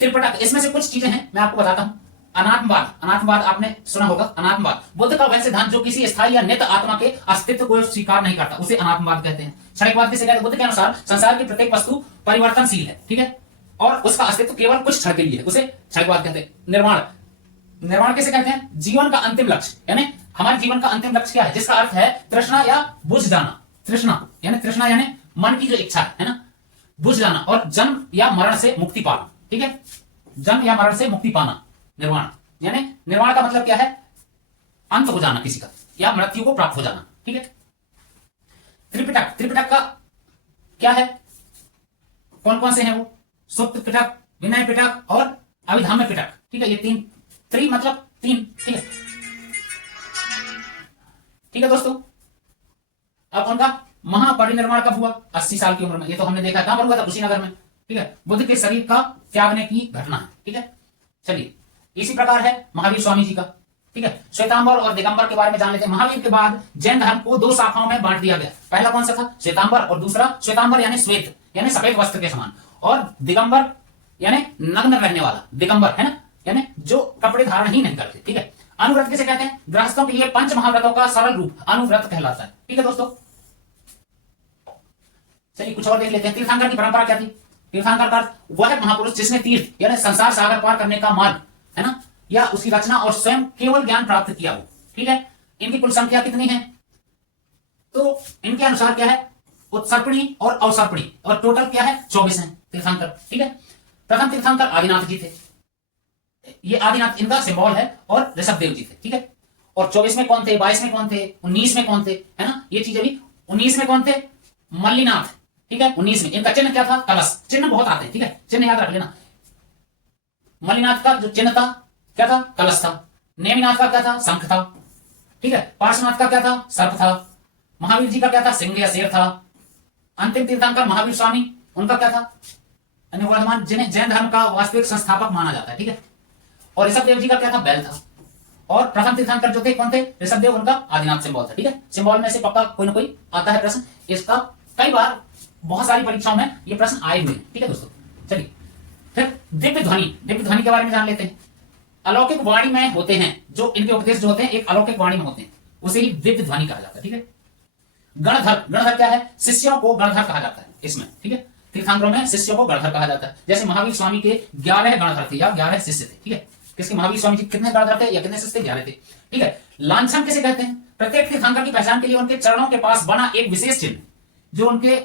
त्रिपिटक, इसमें से कुछ चीजें हैं मैं आपको बताता हूं। अनात्मवाद, अनात्मवाद आपने सुना होगा। अनात्मवाद बुद्ध का वह सिद्धांत जो किसी स्थायी या नित्य आत्मा के अस्तित्व को स्वीकार नहीं करता, उसे अनात्मवाद कहते हैं। क्षणिकवाद किसे कहते हैं? बुद्ध के अनुसार संसार की प्रत्येक वस्तु परिवर्तनशील है, ठीक है, और उसका अस्तित्व केवल कुछ क्षण के लिए है, उसे क्षणिकवाद कहते हैं। निर्वाण, निर्वाण किसे कहते हैं? जीवन का अंतिम लक्ष्य, यानी हमारे जीवन का अंतिम लक्ष्य क्या है, जिसका अर्थ है तृष्णा या बुझ जाना। तृष्णा यानी मन की जो इच्छा है ना, बुझ जाना, और जन्म या मरण से मुक्ति पाना, ठीक है, जन्म या मरण से मुक्ति पाना, निर्वाण। यानी निर्वाण का मतलब क्या है? अंत हो जाना किसी का, या मृत्यु को प्राप्त हो जाना, ठीक है। त्रिपिटक, त्रिपिटक का क्या है? कौन कौन से हैं वो? सुप्त पिटक, विनय पिटक और अभिधाम्य पिटक, ठीक है। ये तीन, त्रि मतलब तीन, ठीक है, ठीक है दोस्तों। अब उनका महापरिनिर्वाण कब हुआ? 80 साल की उम्र में। ये तो हमने देखा, कहां पर हुआ था? कुशीनगर में, ठीक है। बुद्ध के शरीर का त्यागने की घटना है, ठीक है। चलिए, इसी प्रकार है महावीर स्वामी जी का, ठीक है। श्वेतांबर और दिगंबर के बारे में जान लेते हैं। महावीर के बाद जैन धर्म को दो शाखाओं में बांट दिया गया। पहला कौन सा था? श्वेतांबर, और दूसरा श्वेतांबर यानी श्वेत, यानी सफेद वस्त्र के समान, और दिगंबर यानी नग्न रहने वाला, दिगंबर है ना, यानी जो कपड़े धारण ही नहीं करते, ठीक है। अनुव्रत किसे कहते हैं? गृहस्थों के लिए पंच महाव्रतों का सरल रूप अनुव्रत कहलाता है, ठीक है दोस्तों। चलिए कुछ और देख लेते हैं। तीर्थंकर की परंपरा क्या थी? तीर्थंकर का वह महापुरुष जिसने तीर्थ यानी संसार सागर पार करने का मार्ग है ना, या उसकी रचना और स्वयं केवल ज्ञान प्राप्त किया हो, ठीक है। इनकी कुल संख्या कितनी है? तो इनके अनुसार क्या है? उत्सर्पणी और अवसर्पणी, और टोटल क्या है? 24 है तीर्थंकर, ठीक है। प्रथम तीर्थंकर आदिनाथ जी थे, ये आदिनाथ इनका सिंबल है, और ऋषभ देव जी थे, ठीक है। और 24 में कौन थे? 22 में कौन थे? 19 में कौन थे? है ना, ये चीजें भी। 19 में कौन थे? मल्लीनाथ, ठीक है। 19 में इनका चिन्ह क्या था? कलश। चिन्ह बहुत आते हैं, ठीक है, चिन्ह याद रख लेना। मल्लीनाथ का जो चिन्ह था क्या था? कलश था। नेमिनाथ का क्या था? शंख था, ठीक है। पार्श्वनाथ का क्या था? सर्प था। महावीर जी का क्या था? सिंह या शेर था। अंतिम तीर्थंकर महावीर स्वामी, उनका क्या था? वर्धमान, जिन्हें जैन धर्म का वास्तविक संस्थापक माना जाता है, ठीक है। और ऋषभ देव जी का क्या था? बैल था। और प्रथम तीर्थंकर जो थे कौन थे? ऋषभ देव, उनका आदिनाथ सिंबल था, ठीक है। सिंबल में से पक्का कोई ना कोई आता है प्रश्न, इसका कई बार बहुत सारी परीक्षाओं में ये प्रश्न आए हुए हैं, ठीक है दोस्तों। चलिए फिर दिव्य ध्वनि, दिव्य ध्वनि के बारे में जान लेते हैं। अलौकिक वाणी में होते हैं, जो इनके उपदेश जो होते हैं एक अलौकिक वाणी में होते हैं, उसे ही दिव्य ध्वनि कहा जाता है, ठीक है। गणधर, गणधर क्या है? शिष्यों को गणधर कहा जाता है इसमें, ठीक है। तीर्थंकरों में शिष्यों को गणधर कहा जाता है। जैसे महावीर स्वामी के 11 गणधर थे या 11 शिष्य थे, ठीक है। किसके? महावीर स्वामी जी कितने गणधर थे या कितने शिष्य थे? 11 थे, ठीक है। लांछन किसे कहते हैं? प्रत्येक तीर्थंकर की पहचान के लिए उनके चरणों के पास बना एक विशेष चिन्ह, जो उनके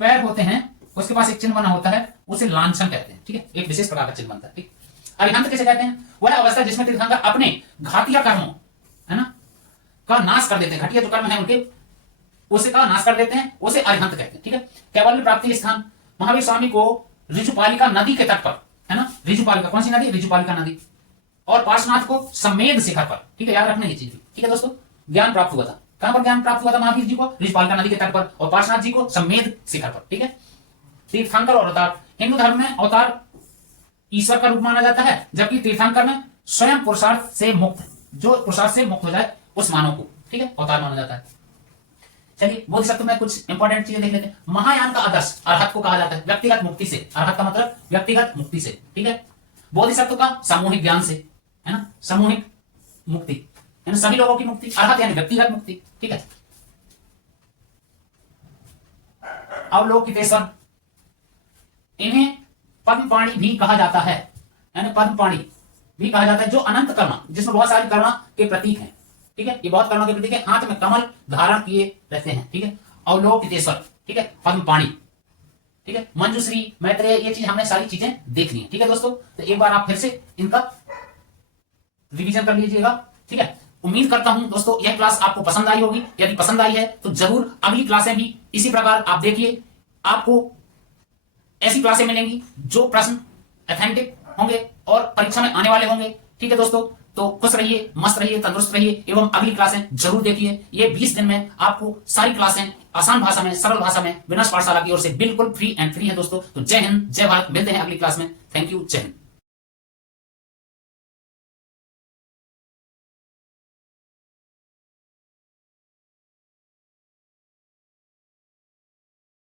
पैर होते हैं उसके पास एक चिन्ह बना होता है, उसे लांछन कहते हैं, ठीक है। एक विशेष प्रकार का चिन्ह बनता है, ठीक। अरिहंत किसे कहते हैं? वह अवस्था जिसमें तीर्थंकर अपने घातिया कर्मों है ना का नाश कर देते हैं, घटिया जो कर्म है उनके उसे का नाश कर देते हैं, उसे अरिहंत कहते हैं, ठीक है। कैवल्य प्राप्ति स्थान, महावीर स्वामी को ऋजुपालिका नदी के तट पर है ना, ऋजुपालिका कौन सी नदी? ऋजुपालिका नदी। और पार्श्वनाथ को समेध शिखर पर, ठीक है, याद रखना ये चीज, ठीक है दोस्तों। ज्ञान प्राप्त हुआ था, कहां पर ज्ञान प्राप्त हुआ था महावीर जी को? ऋजुपालिका नदी के तट पर, और पार्श्वनाथ जी को समेध शिखर पर, ठीक है। तीर्थंकर और अवतार, हिंदू धर्म में अवतार ईश्वर का रूप माना जाता है, जबकि तीर्थंकर में स्वयं पुरुषार्थ से मुक्त, जो पुरुषार्थ से मुक्त हो जाए उस मानव को, ठीक है, अवतार माना जाता है। चलिए बोधिसत्व में कुछ इंपॉर्टेंट चीजें देख लेते हैं। महायान का आदर्श अरहत को कहा जाता है, व्यक्तिगत मुक्ति से। अरहत का मतलब व्यक्तिगत मुक्ति से, ठीक है। बोधिसत्व का सामूहिक ज्ञान से, है ना, सामूहिक मुक्ति यानी सभी लोगों की मुक्ति। अरहत यानी व्यक्तिगत मुक्ति, ठीक है। अवलोकितेश्वर, इन्हें पद्मपाणि भी कहा जाता है, यानी पद्मपाणि भी कहा जाता है, जो अनंत करुणा, जिसमें बहुत सारी करुणा के प्रतीक हैं, ठीक है। ये बहुत करुणा के प्रतीक है, हाथ में कमल धारण किए रहते हैं, ठीक है। अवलोकितेश्वर, ठीक है, पद्मपाणि, ठीक है। मंजुश्री, मैत्रेय, ये चीज हमने सारी चीजें देखनी है, ठीक है दोस्तों। तो एक बार आप फिर से इनका रिवीजन कर लीजिएगा, ठीक है। उम्मीद करता हूं दोस्तों यह क्लास आपको पसंद आई होगी। यदि पसंद आई है तो जरूर अगली क्लासें भी इसी प्रकार आप देखिए, आपको ऐसी क्लासें मिलेंगी जो प्रश्न ऑथेंटिक होंगे और परीक्षा में आने वाले होंगे, ठीक है दोस्तों। तो खुश रहिए, मस्त रहिए, तंदुरुस्त रहिए एवं अगली क्लासें जरूर देखिए। ये 20 दिन में आपको सारी क्लासें आसान भाषा में, सरल भाषा में विनस पाठशाला की ओर से बिल्कुल फ्री एंड फ्री है दोस्तों। तो जय हिंद, जय भारत, मिलते हैं अगली क्लास में। थैंक यू, जय हिंद।